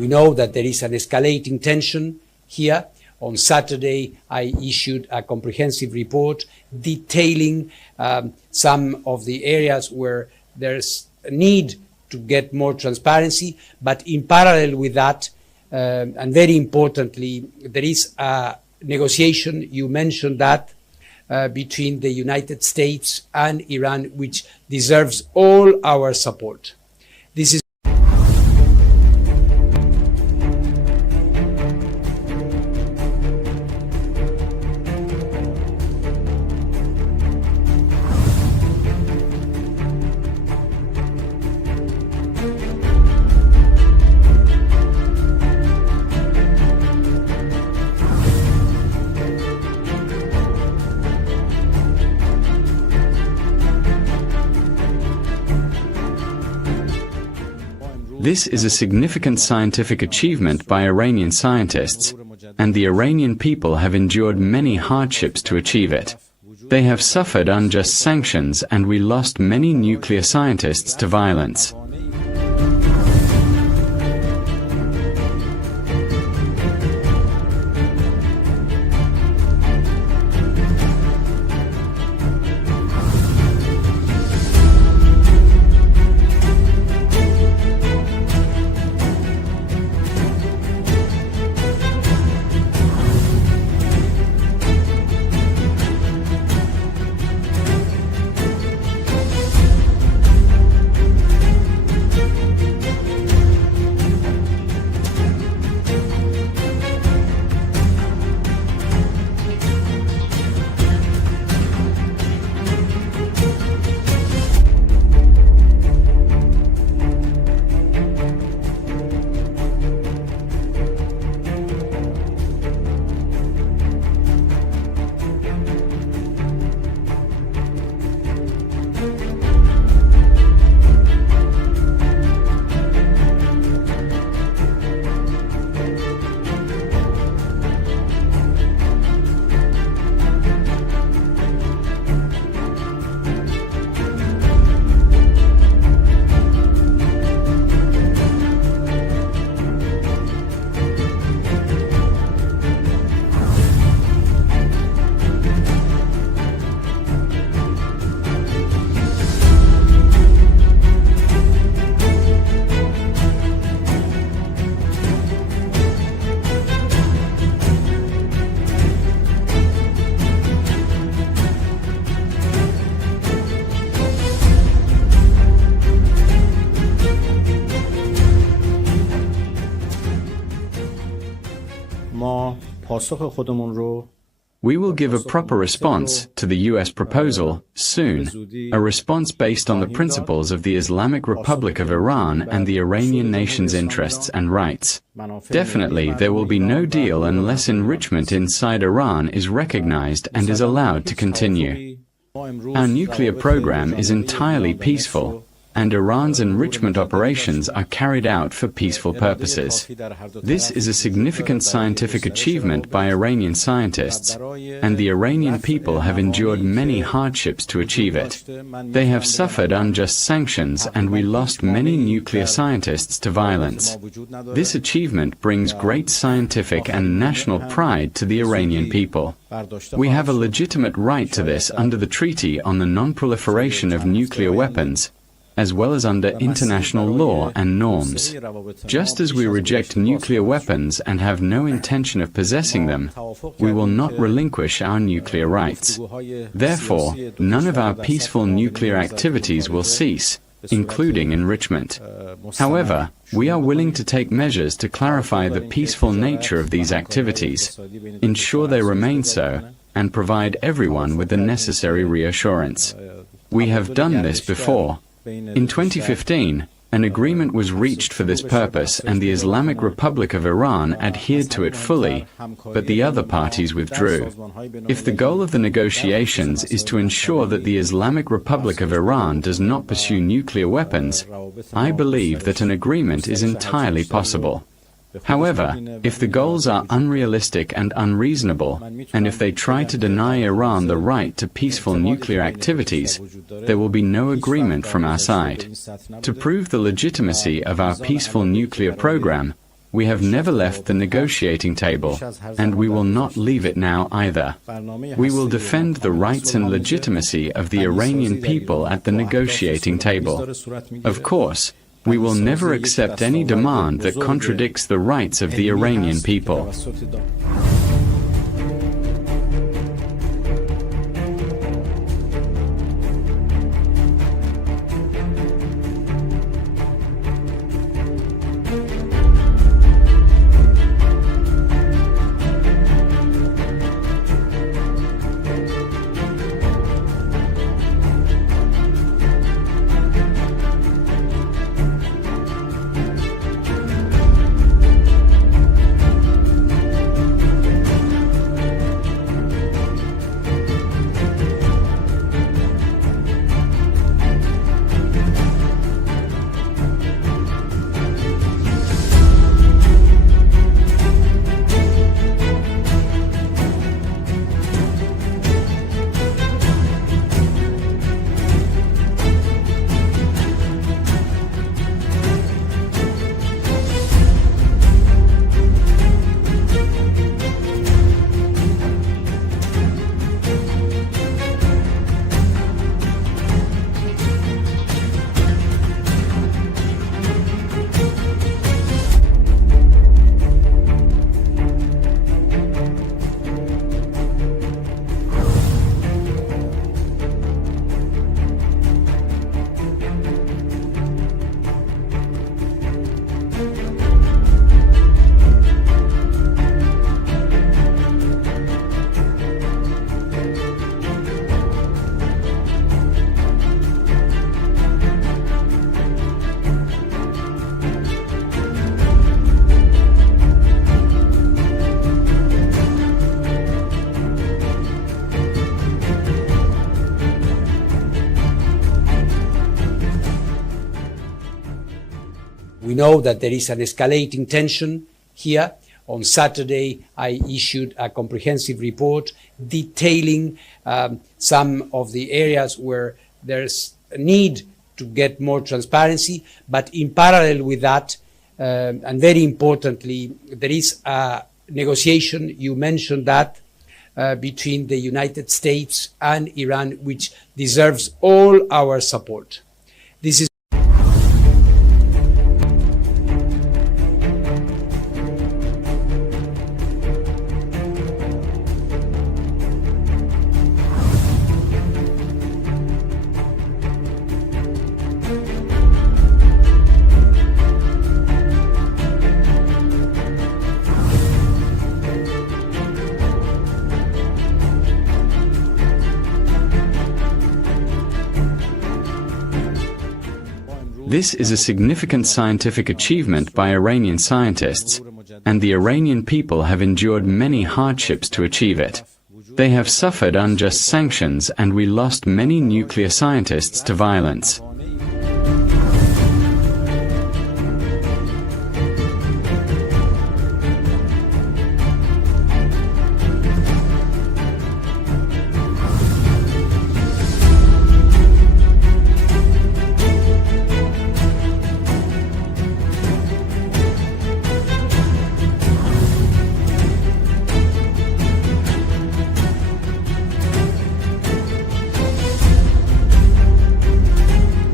We know that there is an escalating tension here. On Saturday, I issued a comprehensive report detailing some of the areas where there's a need to get more transparency, but in parallel with that, and very importantly, there is a negotiation, you mentioned that, between the United States and Iran, which deserves all our support. This is This is a significant scientific achievement by Iranian scientists, and the Iranian people have endured many hardships to achieve it. They have suffered unjust sanctions, and we lost many nuclear scientists to violence. ما پاسخ خودمون رو We will give a proper response to the U.S. proposal soon, a response based on the principles of the Islamic Republic of Iran and the Iranian nation's interests and rights. Definitely, there will be no deal unless enrichment inside Iran is recognized and is allowed to continue. Our nuclear program is entirely peaceful, and Iran's enrichment operations are carried out for peaceful purposes. This is a significant scientific achievement by Iranian scientists, and the Iranian people have endured many hardships to achieve it. They have suffered unjust sanctions, and we lost many nuclear scientists to violence. This achievement brings great scientific and national pride to the Iranian people. We have a legitimate right to this under the Treaty on the Non-Proliferation of Nuclear Weapons, as well as under international law and norms. Just as we reject nuclear weapons and have no intention of possessing them, we will not relinquish our nuclear rights. Therefore, none of our peaceful nuclear activities will cease, including enrichment. However, we are willing to take measures to clarify the peaceful nature of these activities, ensure they remain so, and provide everyone with the necessary reassurance. We have done this before. In 2015, an agreement was reached for this purpose, and the Islamic Republic of Iran adhered to it fully, but the other parties withdrew. If the goal of the negotiations is to ensure that the Islamic Republic of Iran does not pursue nuclear weapons, I believe that an agreement is entirely possible. However, if the goals are unrealistic and unreasonable, and if they try to deny Iran the right to peaceful nuclear activities, there will be no agreement from our side. To prove the legitimacy of our peaceful nuclear program, We have never left the negotiating table, and we will not leave it now either. We will defend the rights and legitimacy of the Iranian people at the negotiating table. Of course, we will never accept any demand that contradicts the rights of the Iranian people. We know that there is an escalating tension here. On Saturday, I issued a comprehensive report detailing some of the areas where there's a need to get more transparency. But in parallel with that, and very importantly, there is a negotiation, you mentioned that, between the United States and Iran, which deserves all our support. This is This is a significant scientific achievement by Iranian scientists, and the Iranian people have endured many hardships to achieve it. They have suffered unjust sanctions, and we lost many nuclear scientists to violence.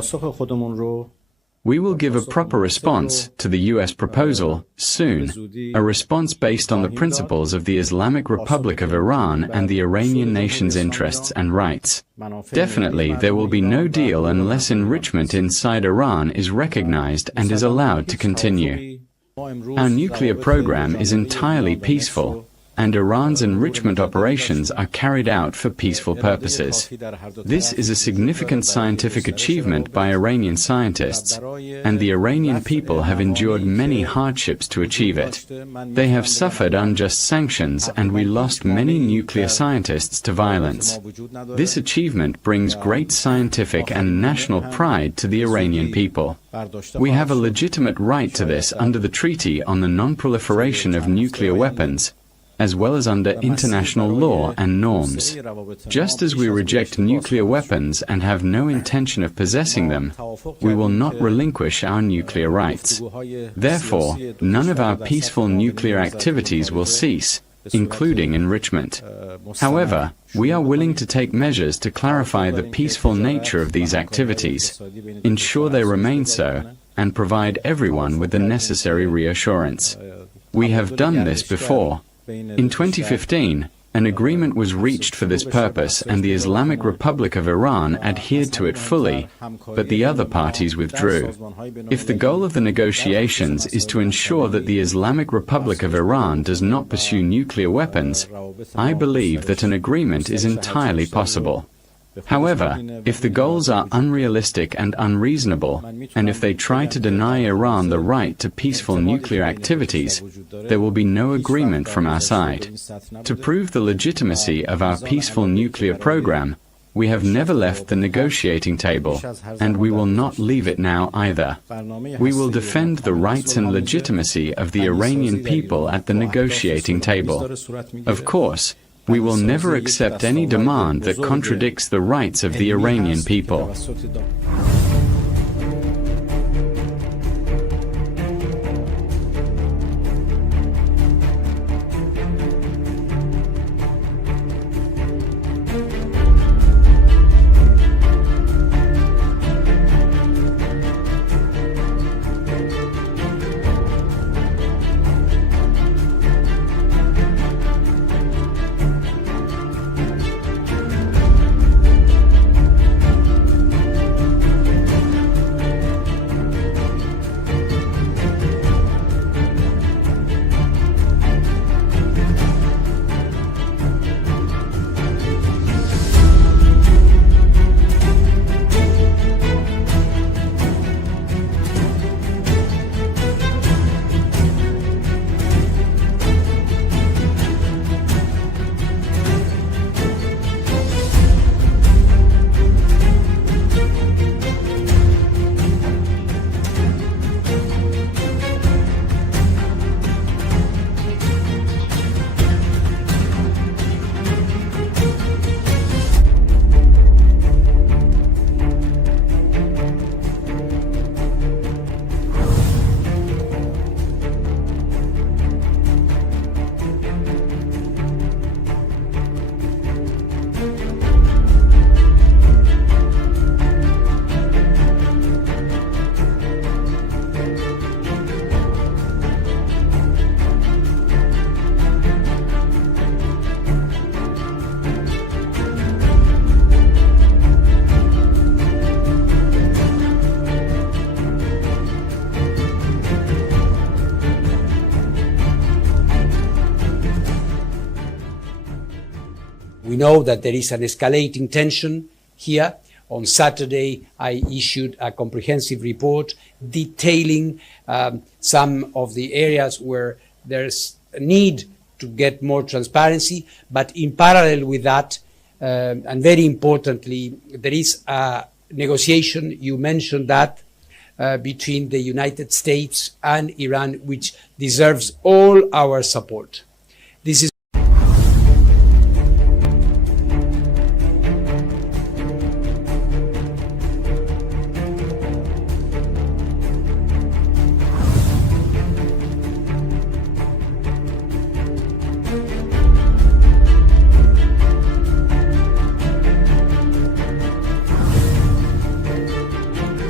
پاسخ خودمون رو We will give a proper response to the U.S. proposal soon, a response based on the principles of the Islamic Republic of Iran and the Iranian nation's interests and rights. Definitely, there will be no deal unless enrichment inside Iran is recognized and is allowed to continue. Our nuclear program is entirely peaceful, and Iran's enrichment operations are carried out for peaceful purposes. This is a significant scientific achievement by Iranian scientists, and the Iranian people have endured many hardships to achieve it. They have suffered unjust sanctions, and we lost many nuclear scientists to violence. This achievement brings great scientific and national pride to the Iranian people. We have a legitimate right to this under the Treaty on the Non-Proliferation of Nuclear Weapons, as well as under international law and norms. Just as we reject nuclear weapons and have no intention of possessing them, we will not relinquish our nuclear rights. Therefore, none of our peaceful nuclear activities will cease, including enrichment. However, we are willing to take measures to clarify the peaceful nature of these activities, ensure they remain so, and provide everyone with the necessary reassurance. We have done this before. In 2015, an agreement was reached for this purpose and the Islamic Republic of Iran adhered to it fully, but the other parties withdrew. If the goal of the negotiations is to ensure that the Islamic Republic of Iran does not pursue nuclear weapons, I believe that an agreement is entirely possible. However, if the goals are unrealistic and unreasonable, and if they try to deny Iran the right to peaceful nuclear activities, there will be no agreement from our side. To prove the legitimacy of our peaceful nuclear program, we have never left the negotiating table, and we will not leave it now either. We will defend the rights and legitimacy of the Iranian people at the negotiating table. Of course, we will never accept any demand that contradicts the rights of the Iranian people. We know that there is an escalating tension here. On Saturday, I issued a comprehensive report detailing some of the areas where there's a need to get more transparency, but in parallel with that, and very importantly, there is a negotiation, you mentioned that, between the United States and Iran, which deserves all our support. This is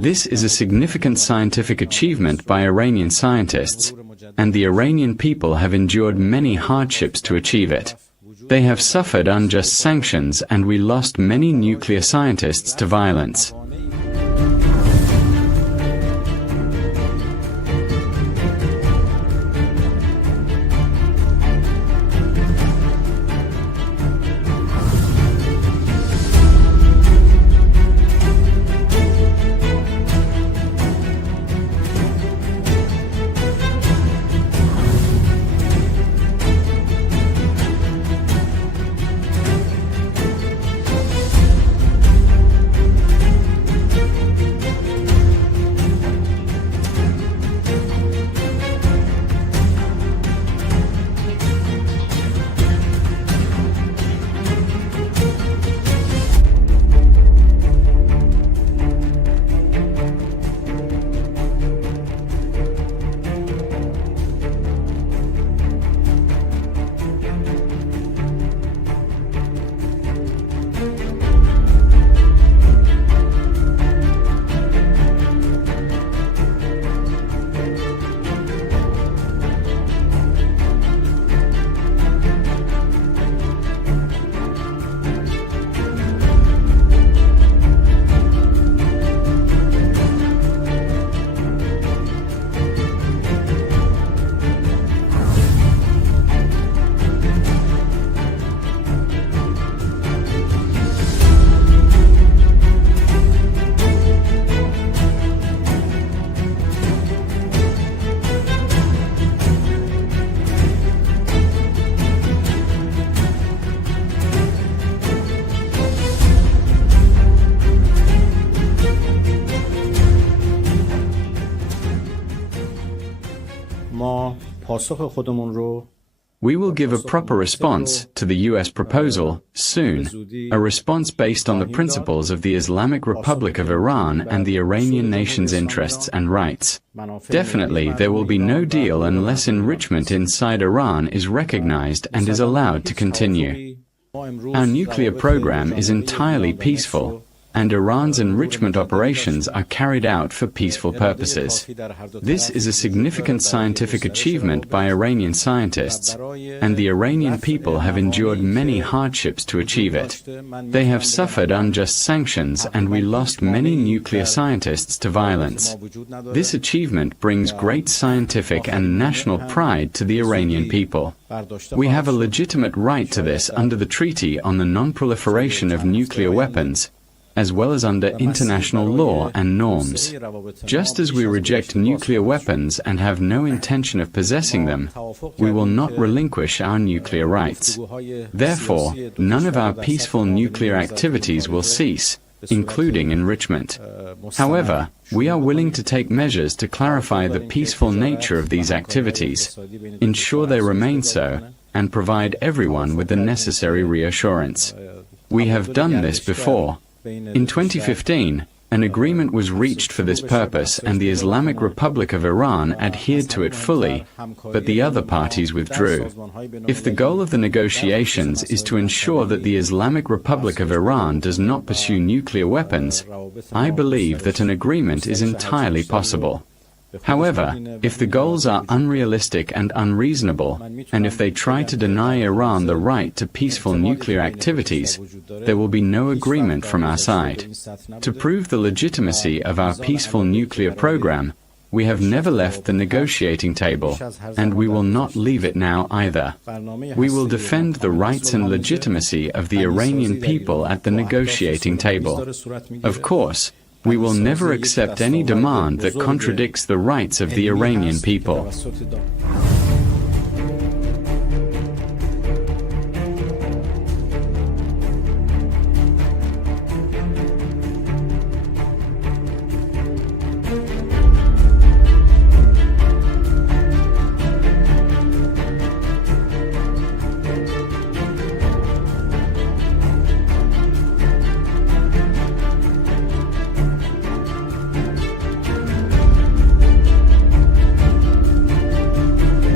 This is a significant scientific achievement by Iranian scientists, and the Iranian people have endured many hardships to achieve it. They have suffered unjust sanctions, and we lost many nuclear scientists to violence. ما پاسخ خودمون رو We will give a proper response to the U.S. proposal soon, a response based on the principles of the Islamic Republic of Iran and the Iranian nation's interests and rights. Definitely, there will be no deal unless enrichment inside Iran is recognized and is allowed to continue. Our nuclear program is entirely peaceful, and Iran's enrichment operations are carried out for peaceful purposes. This is a significant scientific achievement by Iranian scientists, and the Iranian people have endured many hardships to achieve it. They have suffered unjust sanctions, and we lost many nuclear scientists to violence. This achievement brings great scientific and national pride to the Iranian people. We have a legitimate right to this under the Treaty on the Non-Proliferation of Nuclear Weapons, as well as under international law and norms. Just as we reject nuclear weapons and have no intention of possessing them, we will not relinquish our nuclear rights. Therefore, none of our peaceful nuclear activities will cease, including enrichment. However, we are willing to take measures to clarify the peaceful nature of these activities, ensure they remain so, and provide everyone with the necessary reassurance. We have done this before. In 2015, an agreement was reached for this purpose, and the Islamic Republic of Iran adhered to it fully, but the other parties withdrew. If the goal of the negotiations is to ensure that the Islamic Republic of Iran does not pursue nuclear weapons, I believe that an agreement is entirely possible. However, if the goals are unrealistic and unreasonable, and if they try to deny Iran the right to peaceful nuclear activities, there will be no agreement from our side. To prove the legitimacy of our peaceful nuclear program, we have never left the negotiating table, and we will not leave it now either. We will defend the rights and legitimacy of the Iranian people at the negotiating table. Of course, we will never accept any demand that contradicts the rights of the Iranian people.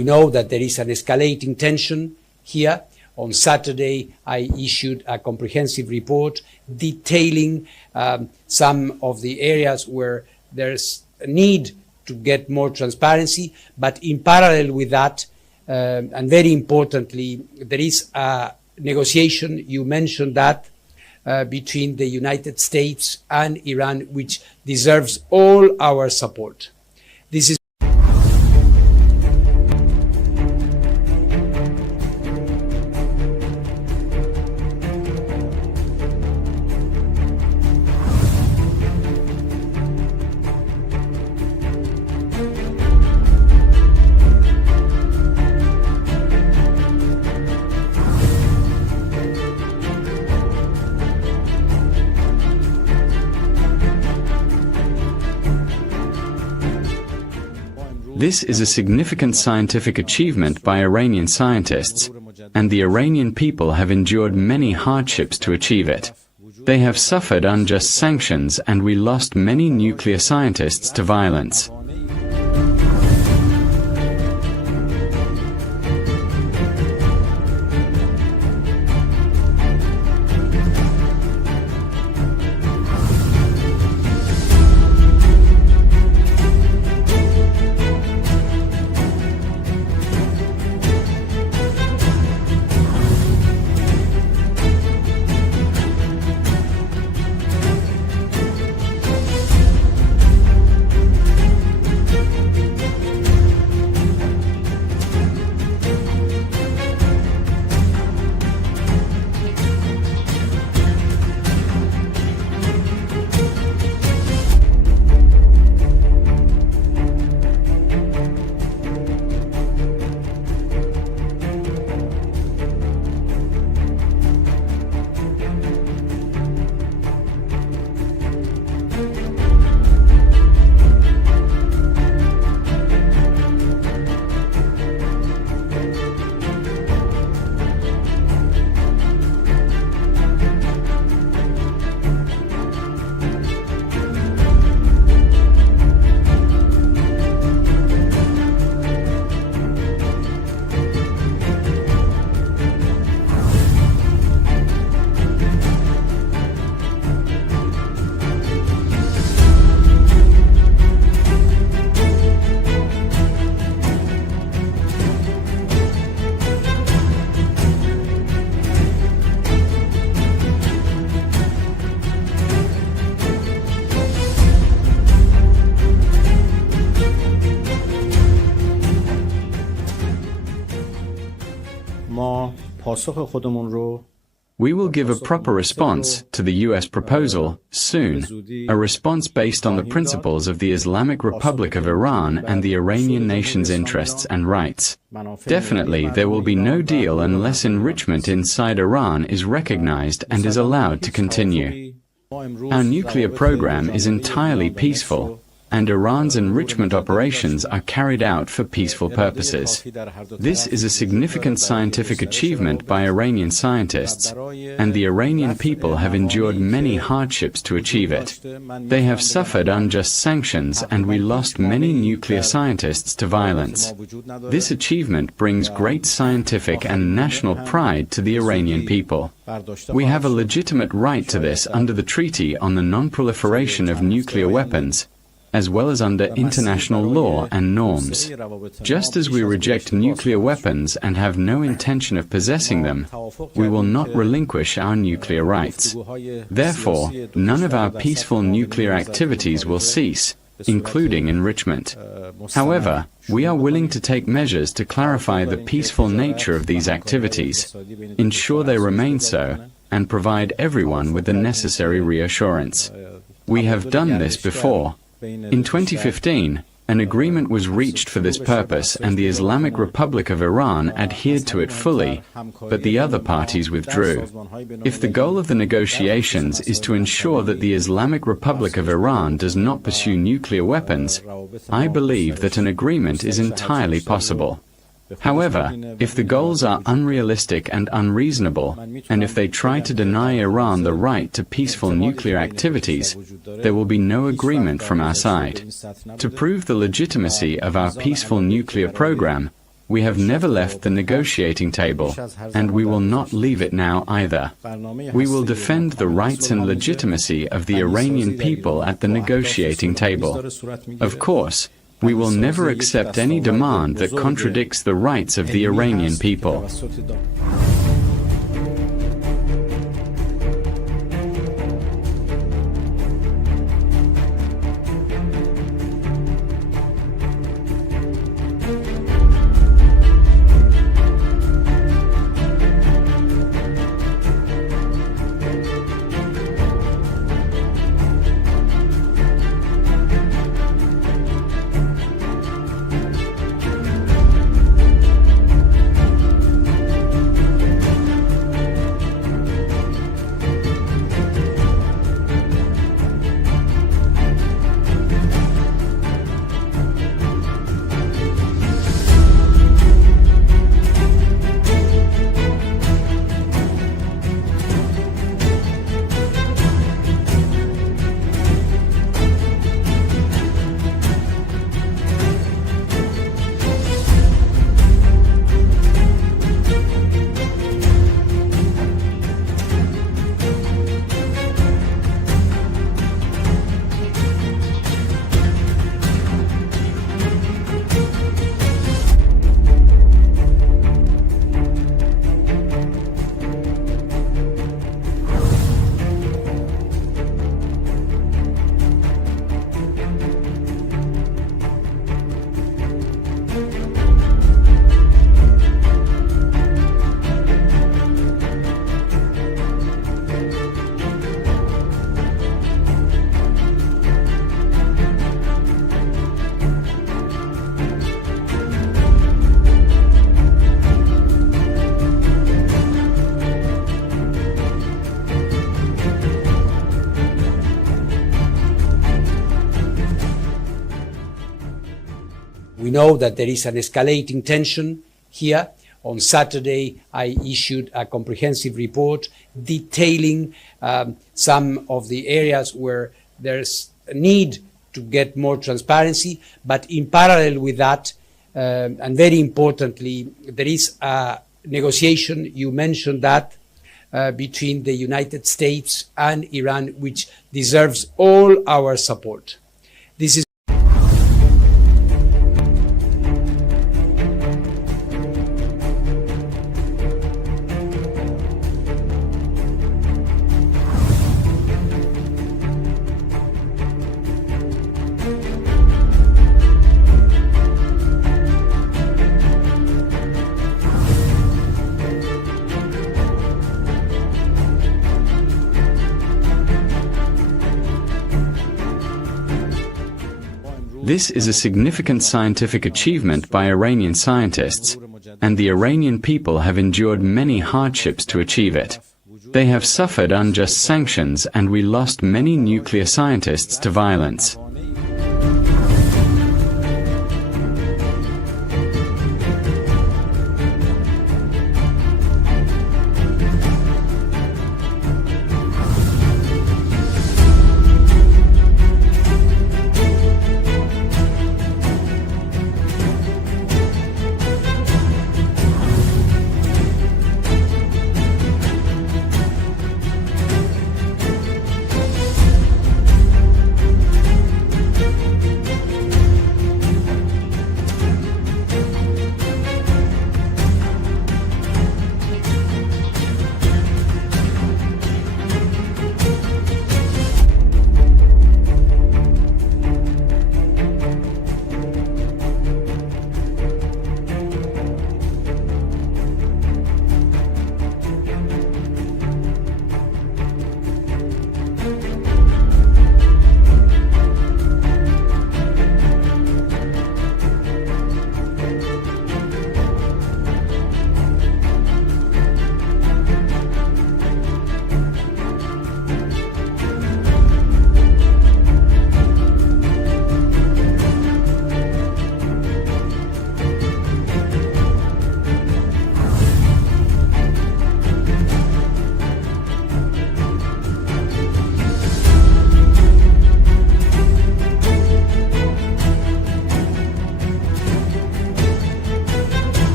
We know that there is an escalating tension here. On Saturday, I issued a comprehensive report detailing some of the areas where there's a need to get more transparency, but in parallel with that, and very importantly, there is a negotiation, you mentioned that, between the United States and Iran, which deserves all our support. This is This is a significant scientific achievement by Iranian scientists, and the Iranian people have endured many hardships to achieve it. They have suffered unjust sanctions, and we lost many nuclear scientists to violence. ما پاسخ خودمون رو We will give a proper response to the U.S. proposal soon, a response based on the principles of the Islamic Republic of Iran and the Iranian nation's interests and rights. Definitely, there will be no deal unless enrichment inside Iran is recognized and is allowed to continue. Our nuclear program is entirely peaceful, and Iran's enrichment operations are carried out for peaceful purposes. This is a significant scientific achievement by Iranian scientists, and the Iranian people have endured many hardships to achieve it. They have suffered unjust sanctions, and we lost many nuclear scientists to violence. This achievement brings great scientific and national pride to the Iranian people. We have a legitimate right to this under the Treaty on the Non-Proliferation of Nuclear Weapons, as well as under international law and norms. Just as we reject nuclear weapons and have no intention of possessing them, we will not relinquish our nuclear rights. Therefore, none of our peaceful nuclear activities will cease, including enrichment. However, we are willing to take measures to clarify the peaceful nature of these activities, ensure they remain so, and provide everyone with the necessary reassurance. We have done this before. In 2015, an agreement was reached for this purpose, and the Islamic Republic of Iran adhered to it fully, but the other parties withdrew. If the goal of the negotiations is to ensure that the Islamic Republic of Iran does not pursue nuclear weapons, I believe that an agreement is entirely possible. However, if the goals are unrealistic and unreasonable, and if they try to deny Iran the right to peaceful nuclear activities, there will be no agreement from our side. To prove the legitimacy of our peaceful nuclear program, We have never left the negotiating table, and we will not leave it now either. We will defend the rights and legitimacy of the Iranian people at the negotiating table. Of course, we will never accept any demand that contradicts the rights of the Iranian people. We know that there is an escalating tension here. On Saturday, I issued a comprehensive report detailing some of the areas where there's a need to get more transparency. But in parallel with that, and very importantly, there is a negotiation, you mentioned that, between the United States and Iran, which deserves all our support. This is This is a significant scientific achievement by Iranian scientists, and the Iranian people have endured many hardships to achieve it. They have suffered unjust sanctions, and we lost many nuclear scientists to violence.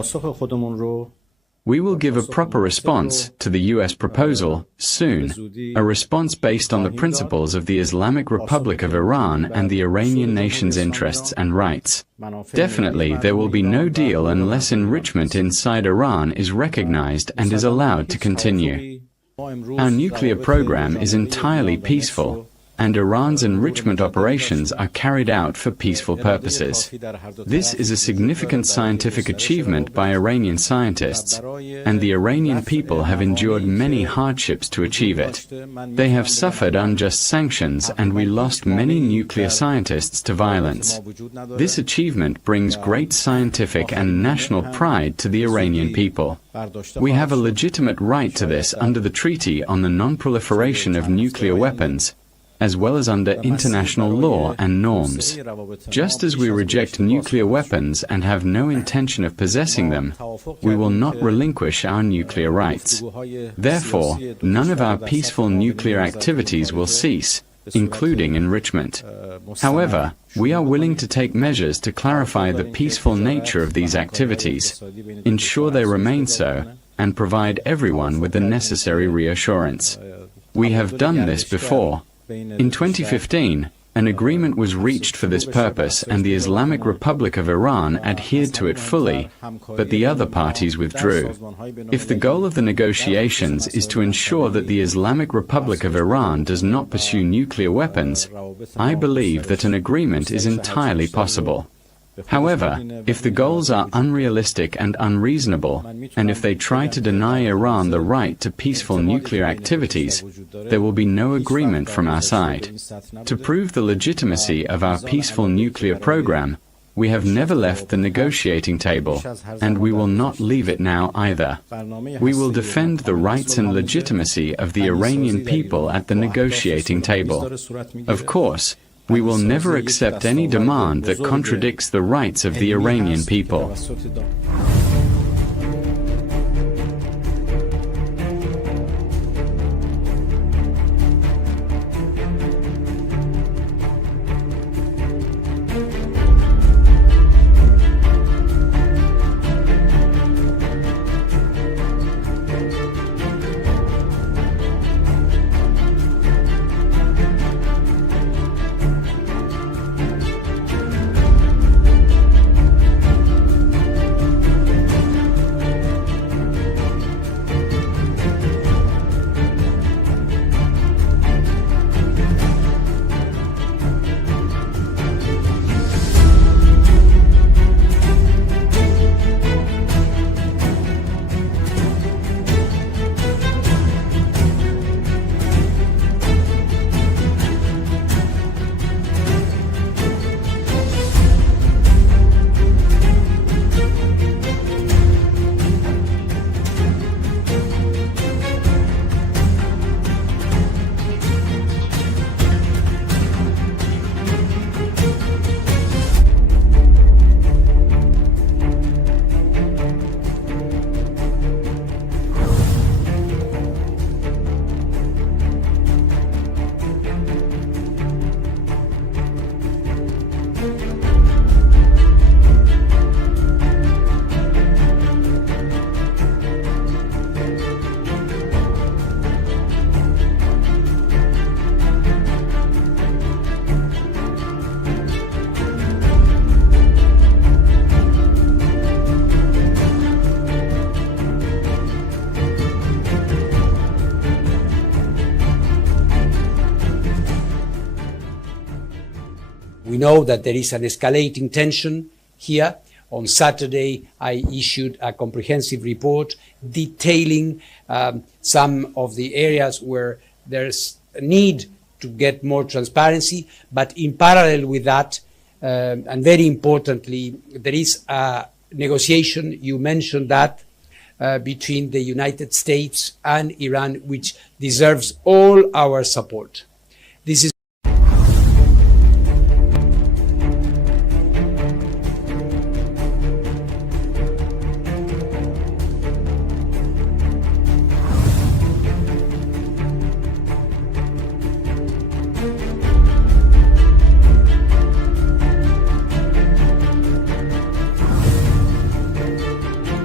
پاسخ خودمون رو We will give a proper response to the U.S. proposal soon, a response based on the principles of the Islamic Republic of Iran and the Iranian nation's interests and rights. Definitely, there will be no deal unless enrichment inside Iran is recognized and is allowed to continue. Our nuclear program is entirely peaceful, and Iran's enrichment operations are carried out for peaceful purposes. This is a significant scientific achievement by Iranian scientists, and the Iranian people have endured many hardships to achieve it. They have suffered unjust sanctions, and we lost many nuclear scientists to violence. This achievement brings great scientific and national pride to the Iranian people. We have a legitimate right to this under the Treaty on the Non-Proliferation of Nuclear Weapons, as well as under international law and norms. Just as we reject nuclear weapons and have no intention of possessing them, we will not relinquish our nuclear rights. Therefore, none of our peaceful nuclear activities will cease, including enrichment. However, we are willing to take measures to clarify the peaceful nature of these activities, ensure they remain so, and provide everyone with the necessary reassurance. We have done this before. In 2015, an agreement was reached for this purpose and the Islamic Republic of Iran adhered to it fully, but the other parties withdrew. If the goal of the negotiations is to ensure that the Islamic Republic of Iran does not pursue nuclear weapons, I believe that an agreement is entirely possible. However, if the goals are unrealistic and unreasonable, and if they try to deny Iran the right to peaceful nuclear activities, there will be no agreement from our side. To prove the legitimacy of our peaceful nuclear program, we have never left the negotiating table, and we will not leave it now either. We will defend the rights and legitimacy of the Iranian people at the negotiating table. Of course, we will never accept any demand that contradicts the rights of the Iranian people. We know that there is an escalating tension here. On Saturday, I issued a comprehensive report detailing some of the areas where there's a need to get more transparency, but in parallel with that, and very importantly, there is a negotiation, you mentioned that, between the United States and Iran, which deserves all our support. This is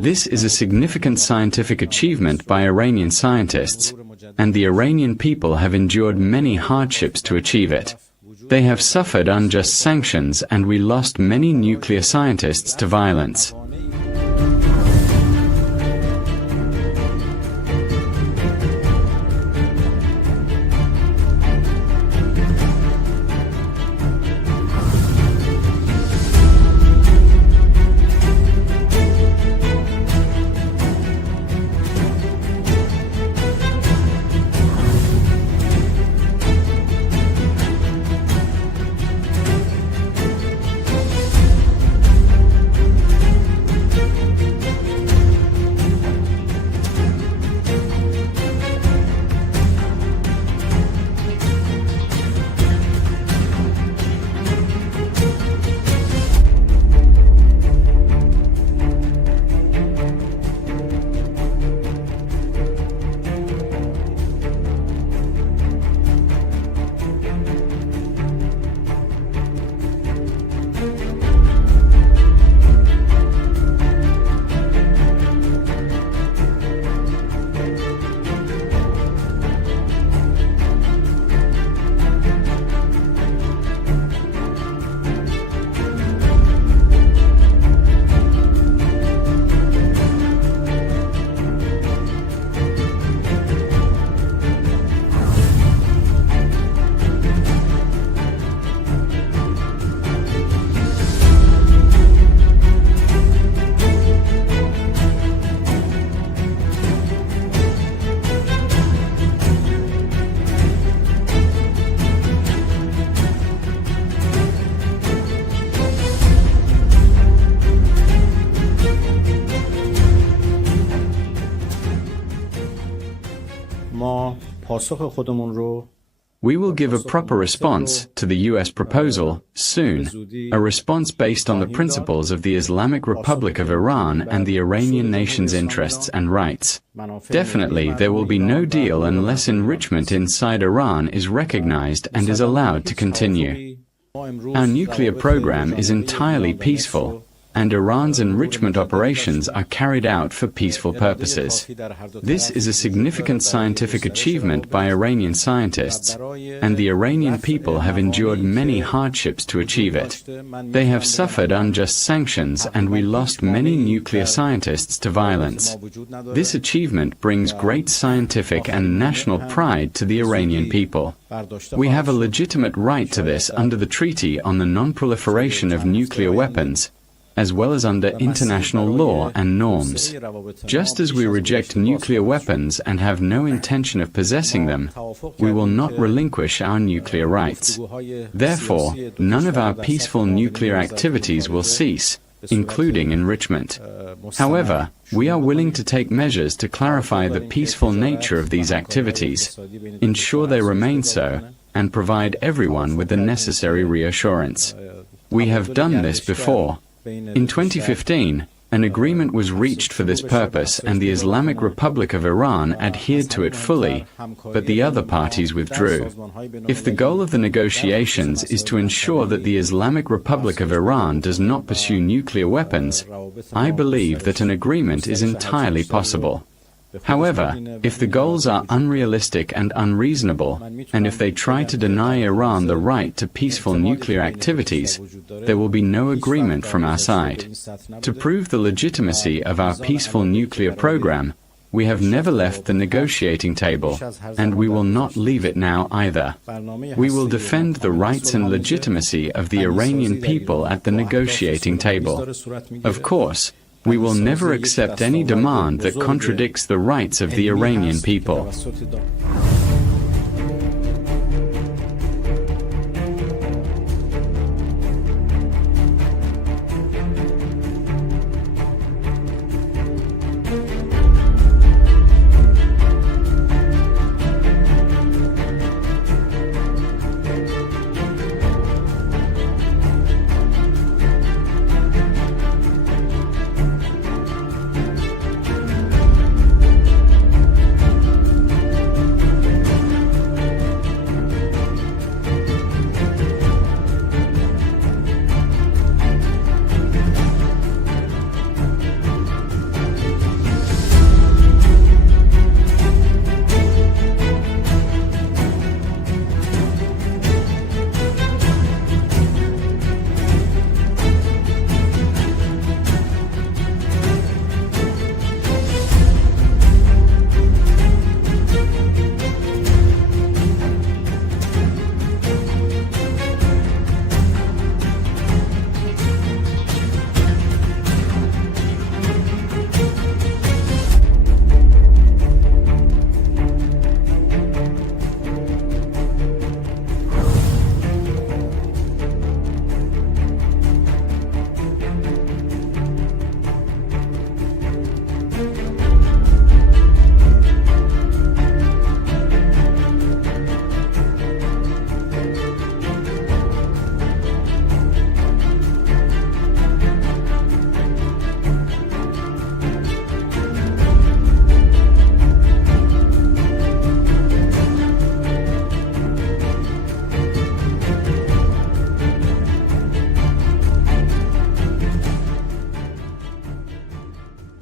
This is a significant scientific achievement by Iranian scientists, and the Iranian people have endured many hardships to achieve it. They have suffered unjust sanctions, and we lost many nuclear scientists to violence. ما پاسخ خودمون رو We will give a proper response to the U.S. proposal soon, a response based on the principles of the Islamic Republic of Iran and the Iranian nation's interests and rights. Definitely, there will be no deal unless enrichment inside Iran is recognized and is allowed to continue. Our nuclear program is entirely peaceful, and Iran's enrichment operations are carried out for peaceful purposes. This is a significant scientific achievement by Iranian scientists, and the Iranian people have endured many hardships to achieve it. They have suffered unjust sanctions, and we lost many nuclear scientists to violence. This achievement brings great scientific and national pride to the Iranian people. We have a legitimate right to this under the Treaty on the Non-Proliferation of Nuclear Weapons, as well as under international law and norms. Just as we reject nuclear weapons and have no intention of possessing them, we will not relinquish our nuclear rights. Therefore, none of our peaceful nuclear activities will cease, including enrichment. However, we are willing to take measures to clarify the peaceful nature of these activities, ensure they remain so, and provide everyone with the necessary reassurance. We have done this before. In 2015, an agreement was reached for this purpose, and the Islamic Republic of Iran adhered to it fully, but the other parties withdrew. If the goal of the negotiations is to ensure that the Islamic Republic of Iran does not pursue nuclear weapons, I believe that an agreement is entirely possible. However, if the goals are unrealistic and unreasonable, and if they try to deny Iran the right to peaceful nuclear activities, there will be no agreement from our side. To prove the legitimacy of our peaceful nuclear program, we have never left the negotiating table, and we will not leave it now either. We will defend the rights and legitimacy of the Iranian people at the negotiating table. Of course, we will never accept any demand that contradicts the rights of the Iranian people.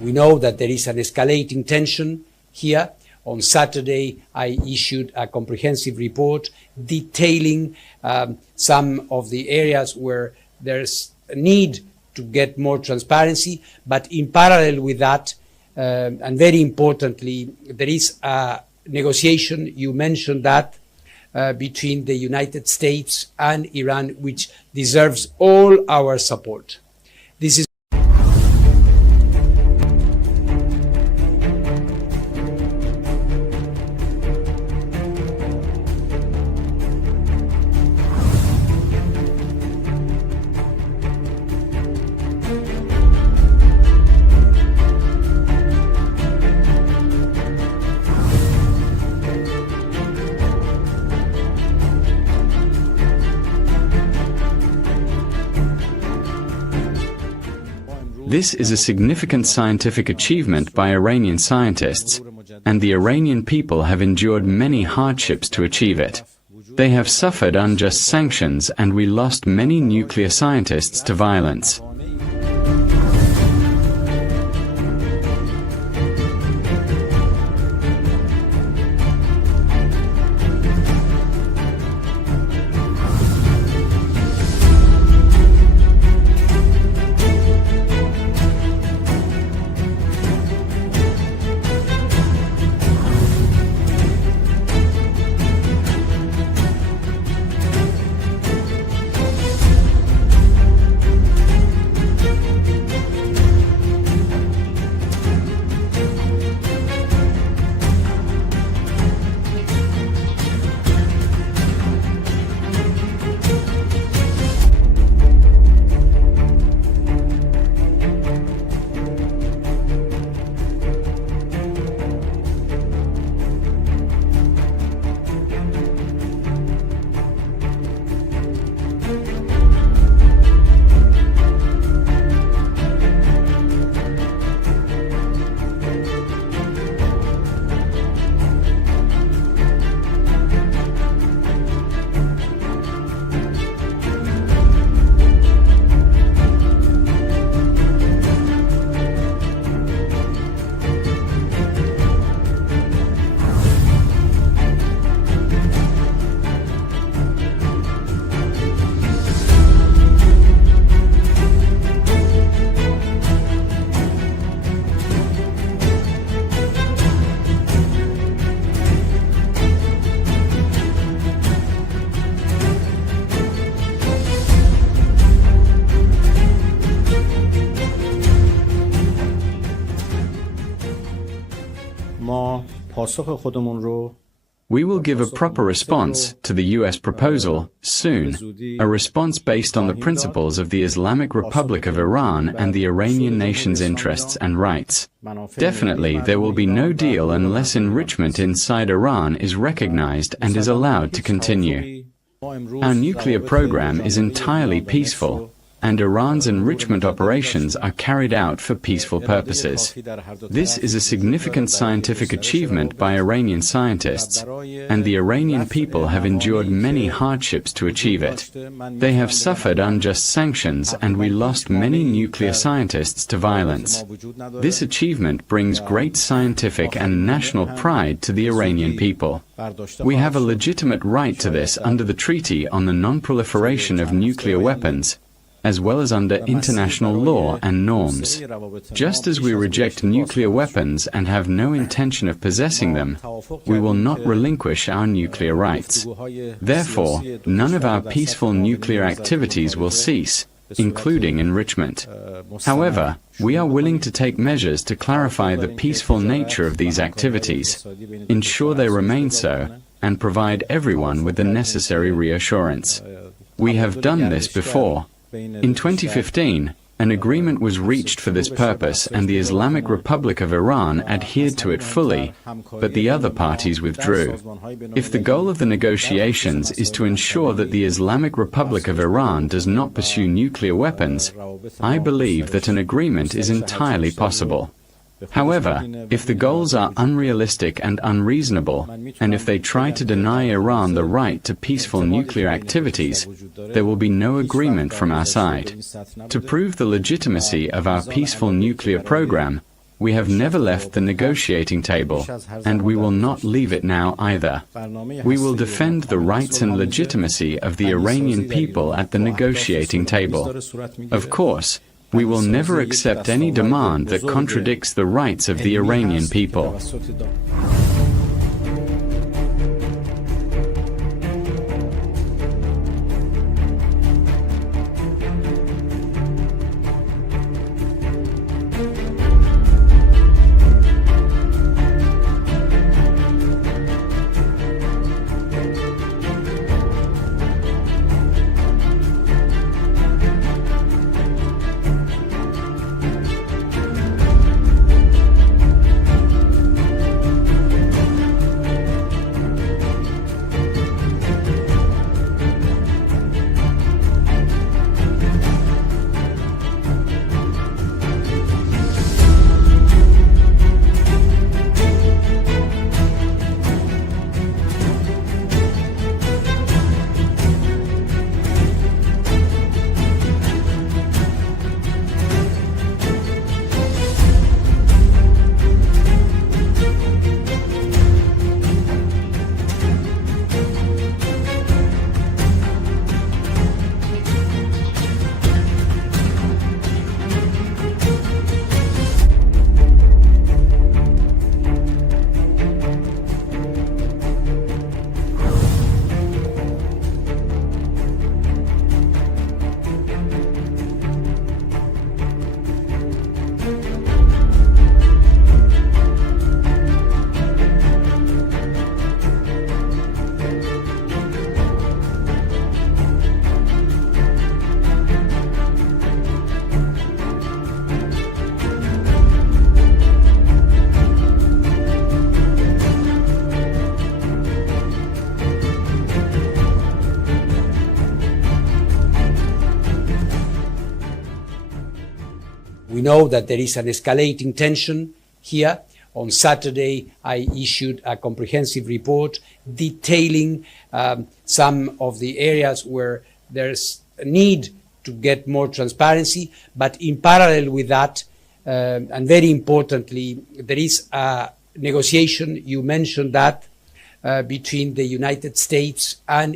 We know that there is an escalating tension here. On Saturday, I issued a comprehensive report detailing some of the areas where there's a need to get more transparency, but in parallel with that, and very importantly, there is a negotiation, you mentioned that, between the United States and Iran, which deserves all our support. This is This is a significant scientific achievement by Iranian scientists, and the Iranian people have endured many hardships to achieve it. They have suffered unjust sanctions, and we lost many nuclear scientists to violence. ما پاسخ خودمون رو We will give a proper response to the U.S. proposal soon, a response based on the principles of the Islamic Republic of Iran and the Iranian nation's interests and rights. Definitely, there will be no deal unless enrichment inside Iran is recognized and is allowed to continue. Our nuclear program is entirely peaceful, and Iran's enrichment operations are carried out for peaceful purposes. This is a significant scientific achievement by Iranian scientists, and the Iranian people have endured many hardships to achieve it. They have suffered unjust sanctions, and we lost many nuclear scientists to violence. This achievement brings great scientific and national pride to the Iranian people. We have a legitimate right to this under the Treaty on the Non-Proliferation of Nuclear Weapons, as well as under international law and norms. Just as we reject nuclear weapons and have no intention of possessing them, we will not relinquish our nuclear rights. Therefore, none of our peaceful nuclear activities will cease, including enrichment. However, we are willing to take measures to clarify the peaceful nature of these activities, ensure they remain so, and provide everyone with the necessary reassurance. We have done this before. In 2015, an agreement was reached for this purpose, and the Islamic Republic of Iran adhered to it fully, but the other parties withdrew. If the goal of the negotiations is to ensure that the Islamic Republic of Iran does not pursue nuclear weapons, I believe that an agreement is entirely possible. However, if the goals are unrealistic and unreasonable, and if they try to deny Iran the right to peaceful nuclear activities, there will be no agreement from our side. To prove the legitimacy of our peaceful nuclear program, We have never left the negotiating table, and we will not leave it now either. We will defend the rights and legitimacy of the Iranian people at the negotiating table. Of course, we will never accept any demand that contradicts the rights of the Iranian people. We know that there is an escalating tension here. On Saturday, I issued a comprehensive report detailing some of the areas where there's a need to get more transparency. But in parallel with that, and very importantly, there is a negotiation, you mentioned that, between the United States and